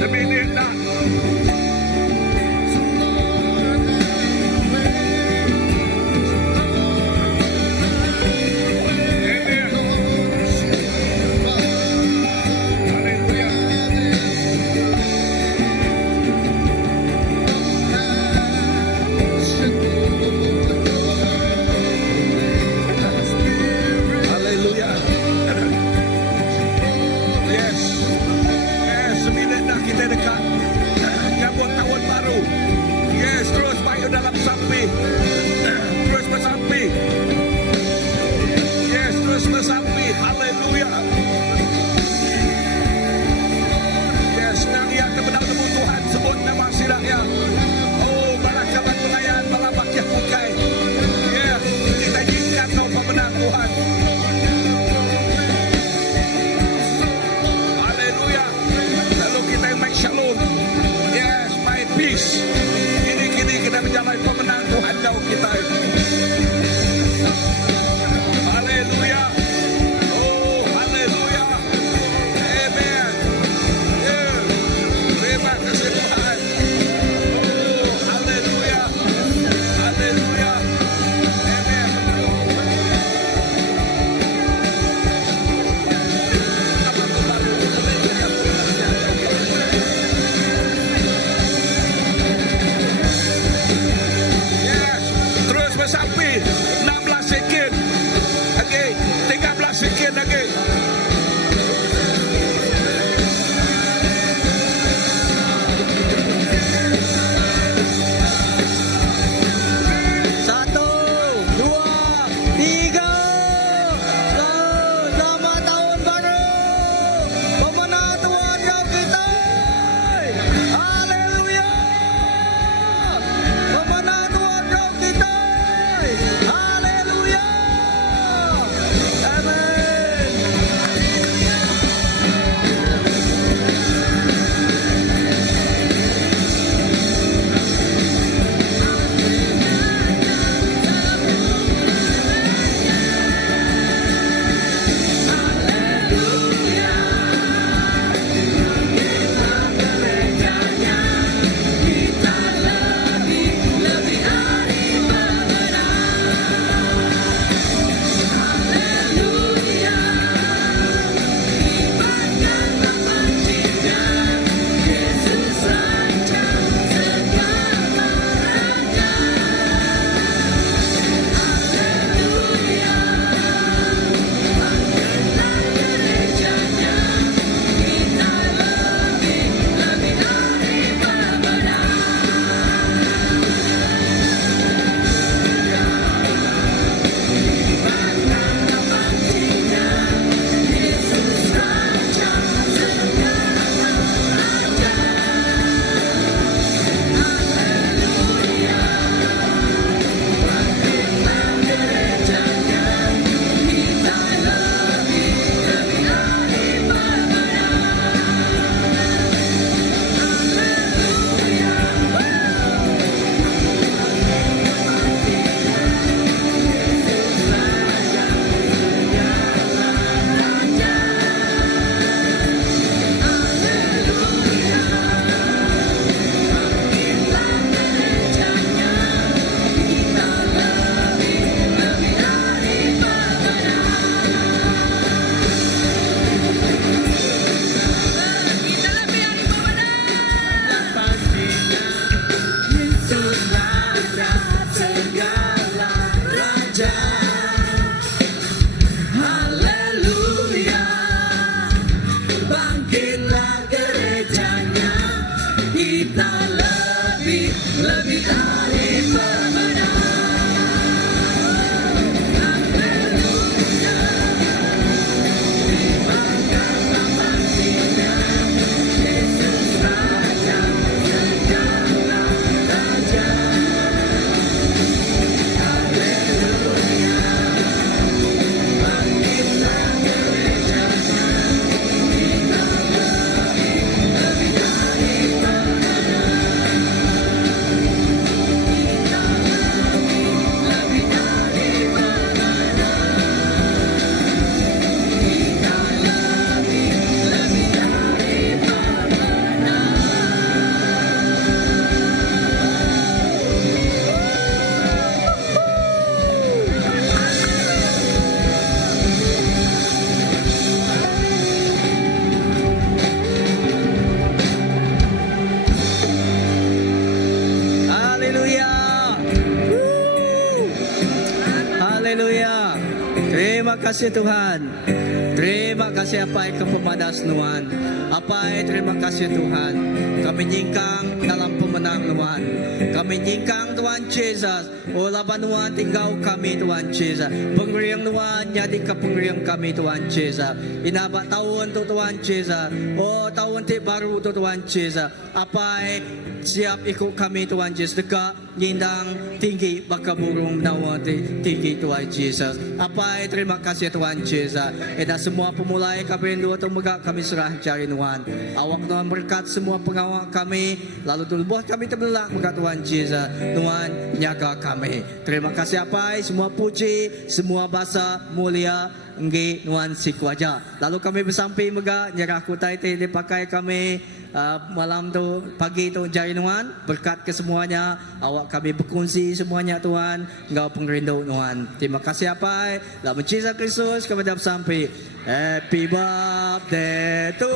Seminit dah. Amen. Haleluya. Haleluya. Yes. Yes, seminit dah kita dekat nyambut tahun baru. Yes, terus baik dalam sampai. Terus bersampai. Yes, terus bersampai. Haleluya. Yes, senang yang kebenar temu Tuhan sebut nama silahnya. Oh, balakaban pelayan, balabak yang bukai. Yes, kita inginkan kau pemenang Tuhan. Haleluya. Lalu kita yang make shalom. Yes, my peace. Kini kita menjalani pemenang Tuhan kau kita. Haleluya. Oh, haleluya. Amen. Yeah. Terima kasih Tuhan. Oh, haleluya. Haleluya. Amen. Haleluya. Terima kasih Tuhan. Terima kasih apa kepemadas Tuhan. Apa terima kasih Tuhan. Kami nyingkang dalam pemenang Tuhan. Kami nyingkang Tuhan Yesus. Oh laban Tuhan tinggal kami Tuhan Yesus. Pengeriang Tuhan jadi kepengeriang kami Tuhan Yesus. Inabat tahun tu Tuhan Yesus. Oh tahun ti baru tu Tuhan Yesus. Apa siap ikut kami Tuhan Yesus. Dekat nyindang tinggi baka burung nawa tinggi Tuhan Yesus. Apa terima kasih Tuhan Yesus. Dan semua pemulai kami rindu atau megak kami serah cari Tuhan. Awak Tuhan berkat semua pengawal kami. Lalu tubuh kami terbelak megak Tuhan Yesus. Tuhan jaga kami. Terima kasih apa semua puji, semua bahasa mulia engge Tuhan sikuaja. Lalu kami bersampai megak nyerah kutai dipakai kami malam tu pagi tu jari Tuhan berkat ke semuanya. Awak kami berkongsi semuanya Tuhan. Engkau pengerindu Tuhan. Terima kasih apa dalam Yesus Kristus kami dah sampai. Happy birthday to